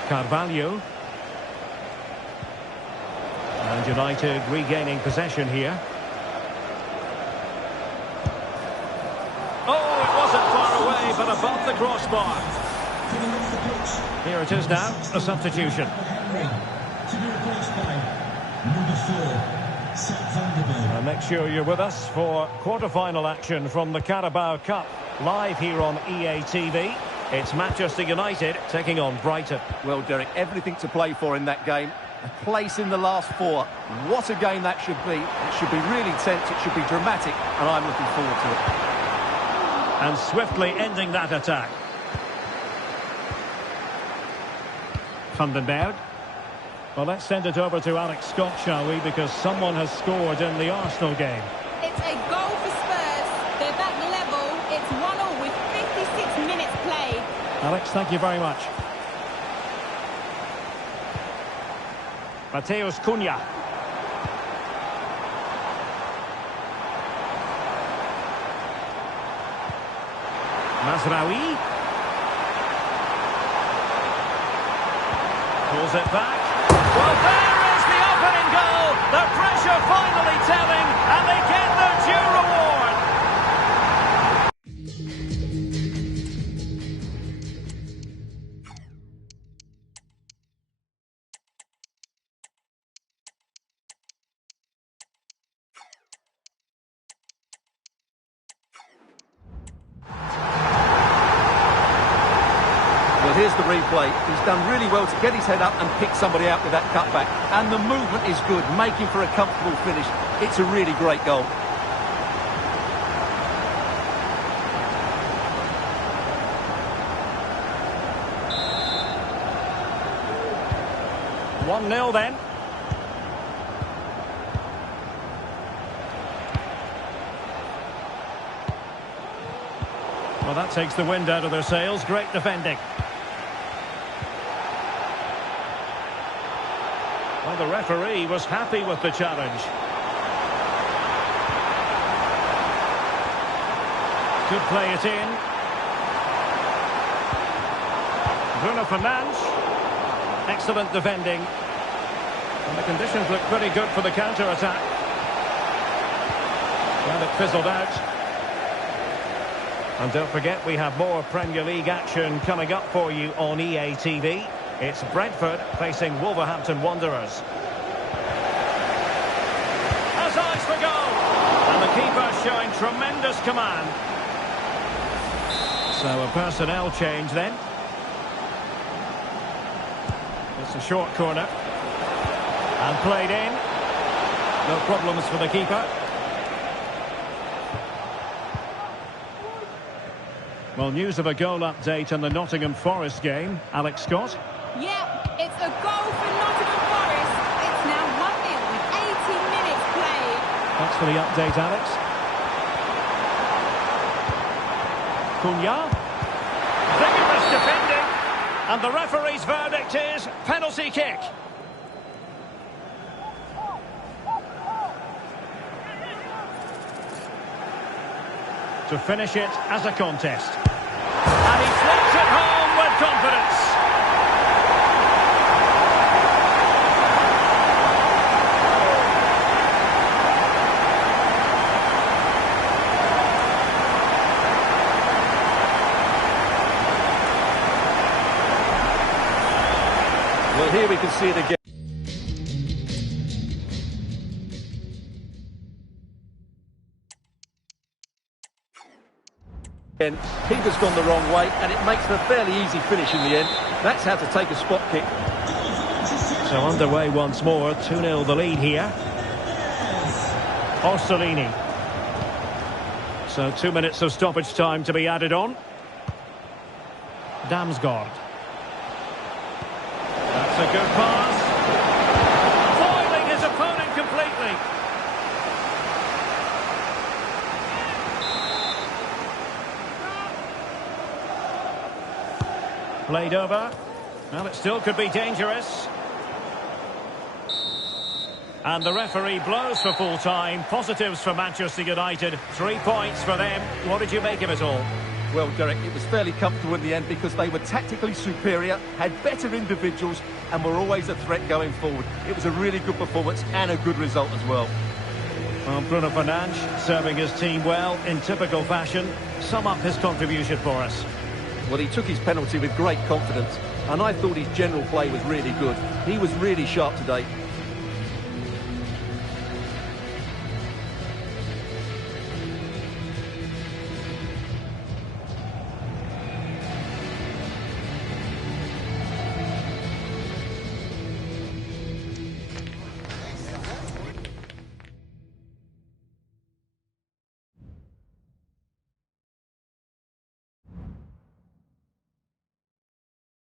Carvalho. And United regaining possession here. Oh, it wasn't far away, but above the crossbar. Here it is now, a substitution. To be replaced by number 4, Seth Vanderbilt. And make sure you're with us for quarter-final action from the Carabao Cup, live here on EA TV. It's Manchester United taking on Brighton. Well, Derek, everything to play for in that game. A place in the last 4. What a game that should be. It should be really tense, it should be dramatic, and I'm looking forward to it. And swiftly ending that attack. Vandenberg. Well, let's send it over to Alex Scott, shall we? Because someone has scored in the Arsenal game. It's a goal for Spurs. They're back level. It's 1-1 with 56 minutes played. Alex, thank you very much. Matheus Cunha. Mazraoui. Pulls it back. Well, there is the opening goal. The pressure finally telling, and they get their due reward. Well, here's the replay. He's done really well to get his head up and pick somebody out with that cutback. And the movement is good, making for a comfortable finish. It's a really great goal. One 1-0 then. Well, that takes the wind out of their sails. Great defending. Well, the referee was happy with the challenge. Could play it in. Bruno Fernandes. Excellent defending. And the conditions look pretty good for the counter-attack. Well, it fizzled out. And don't forget, we have more Premier League action coming up for you on EA TV. It's Brentford facing Wolverhampton Wanderers. Has eyes for goal! And the keeper showing tremendous command. So a personnel change then. It's a short corner. And played in. No problems for the keeper. Well, news of a goal update in the Nottingham Forest game. Alex Scott. Yeah, it's a goal for Nottingham Forest. It's now 1-0 with 80 minutes played. Thanks for the update, Alex. Cunha. Vigorous defending. And the referee's verdict is penalty kick. To finish it as a contest. And he slots it home with confidence. Well, here we can see it again. Keeper's gone the wrong way, and it makes a fairly easy finish in the end. That's how to take a spot kick. So underway once more, 2-0 the lead here. Orsolini. So 2 minutes of stoppage time to be added on. Damsgaard. That's a good pass. Foiling his opponent completely. Played over. Well, it still could be dangerous. And the referee blows for full time. Positives for Manchester United. 3 points for them. What did you make of it all? Well, Derek, it was fairly comfortable in the end because they were tactically superior, had better individuals, and were always a threat going forward. It was a really good performance and a good result as well. Well, Bruno Fernandes serving his team well in typical fashion. Sum up his contribution for us. Well, he took his penalty with great confidence, and I thought his general play was really good. He was really sharp today.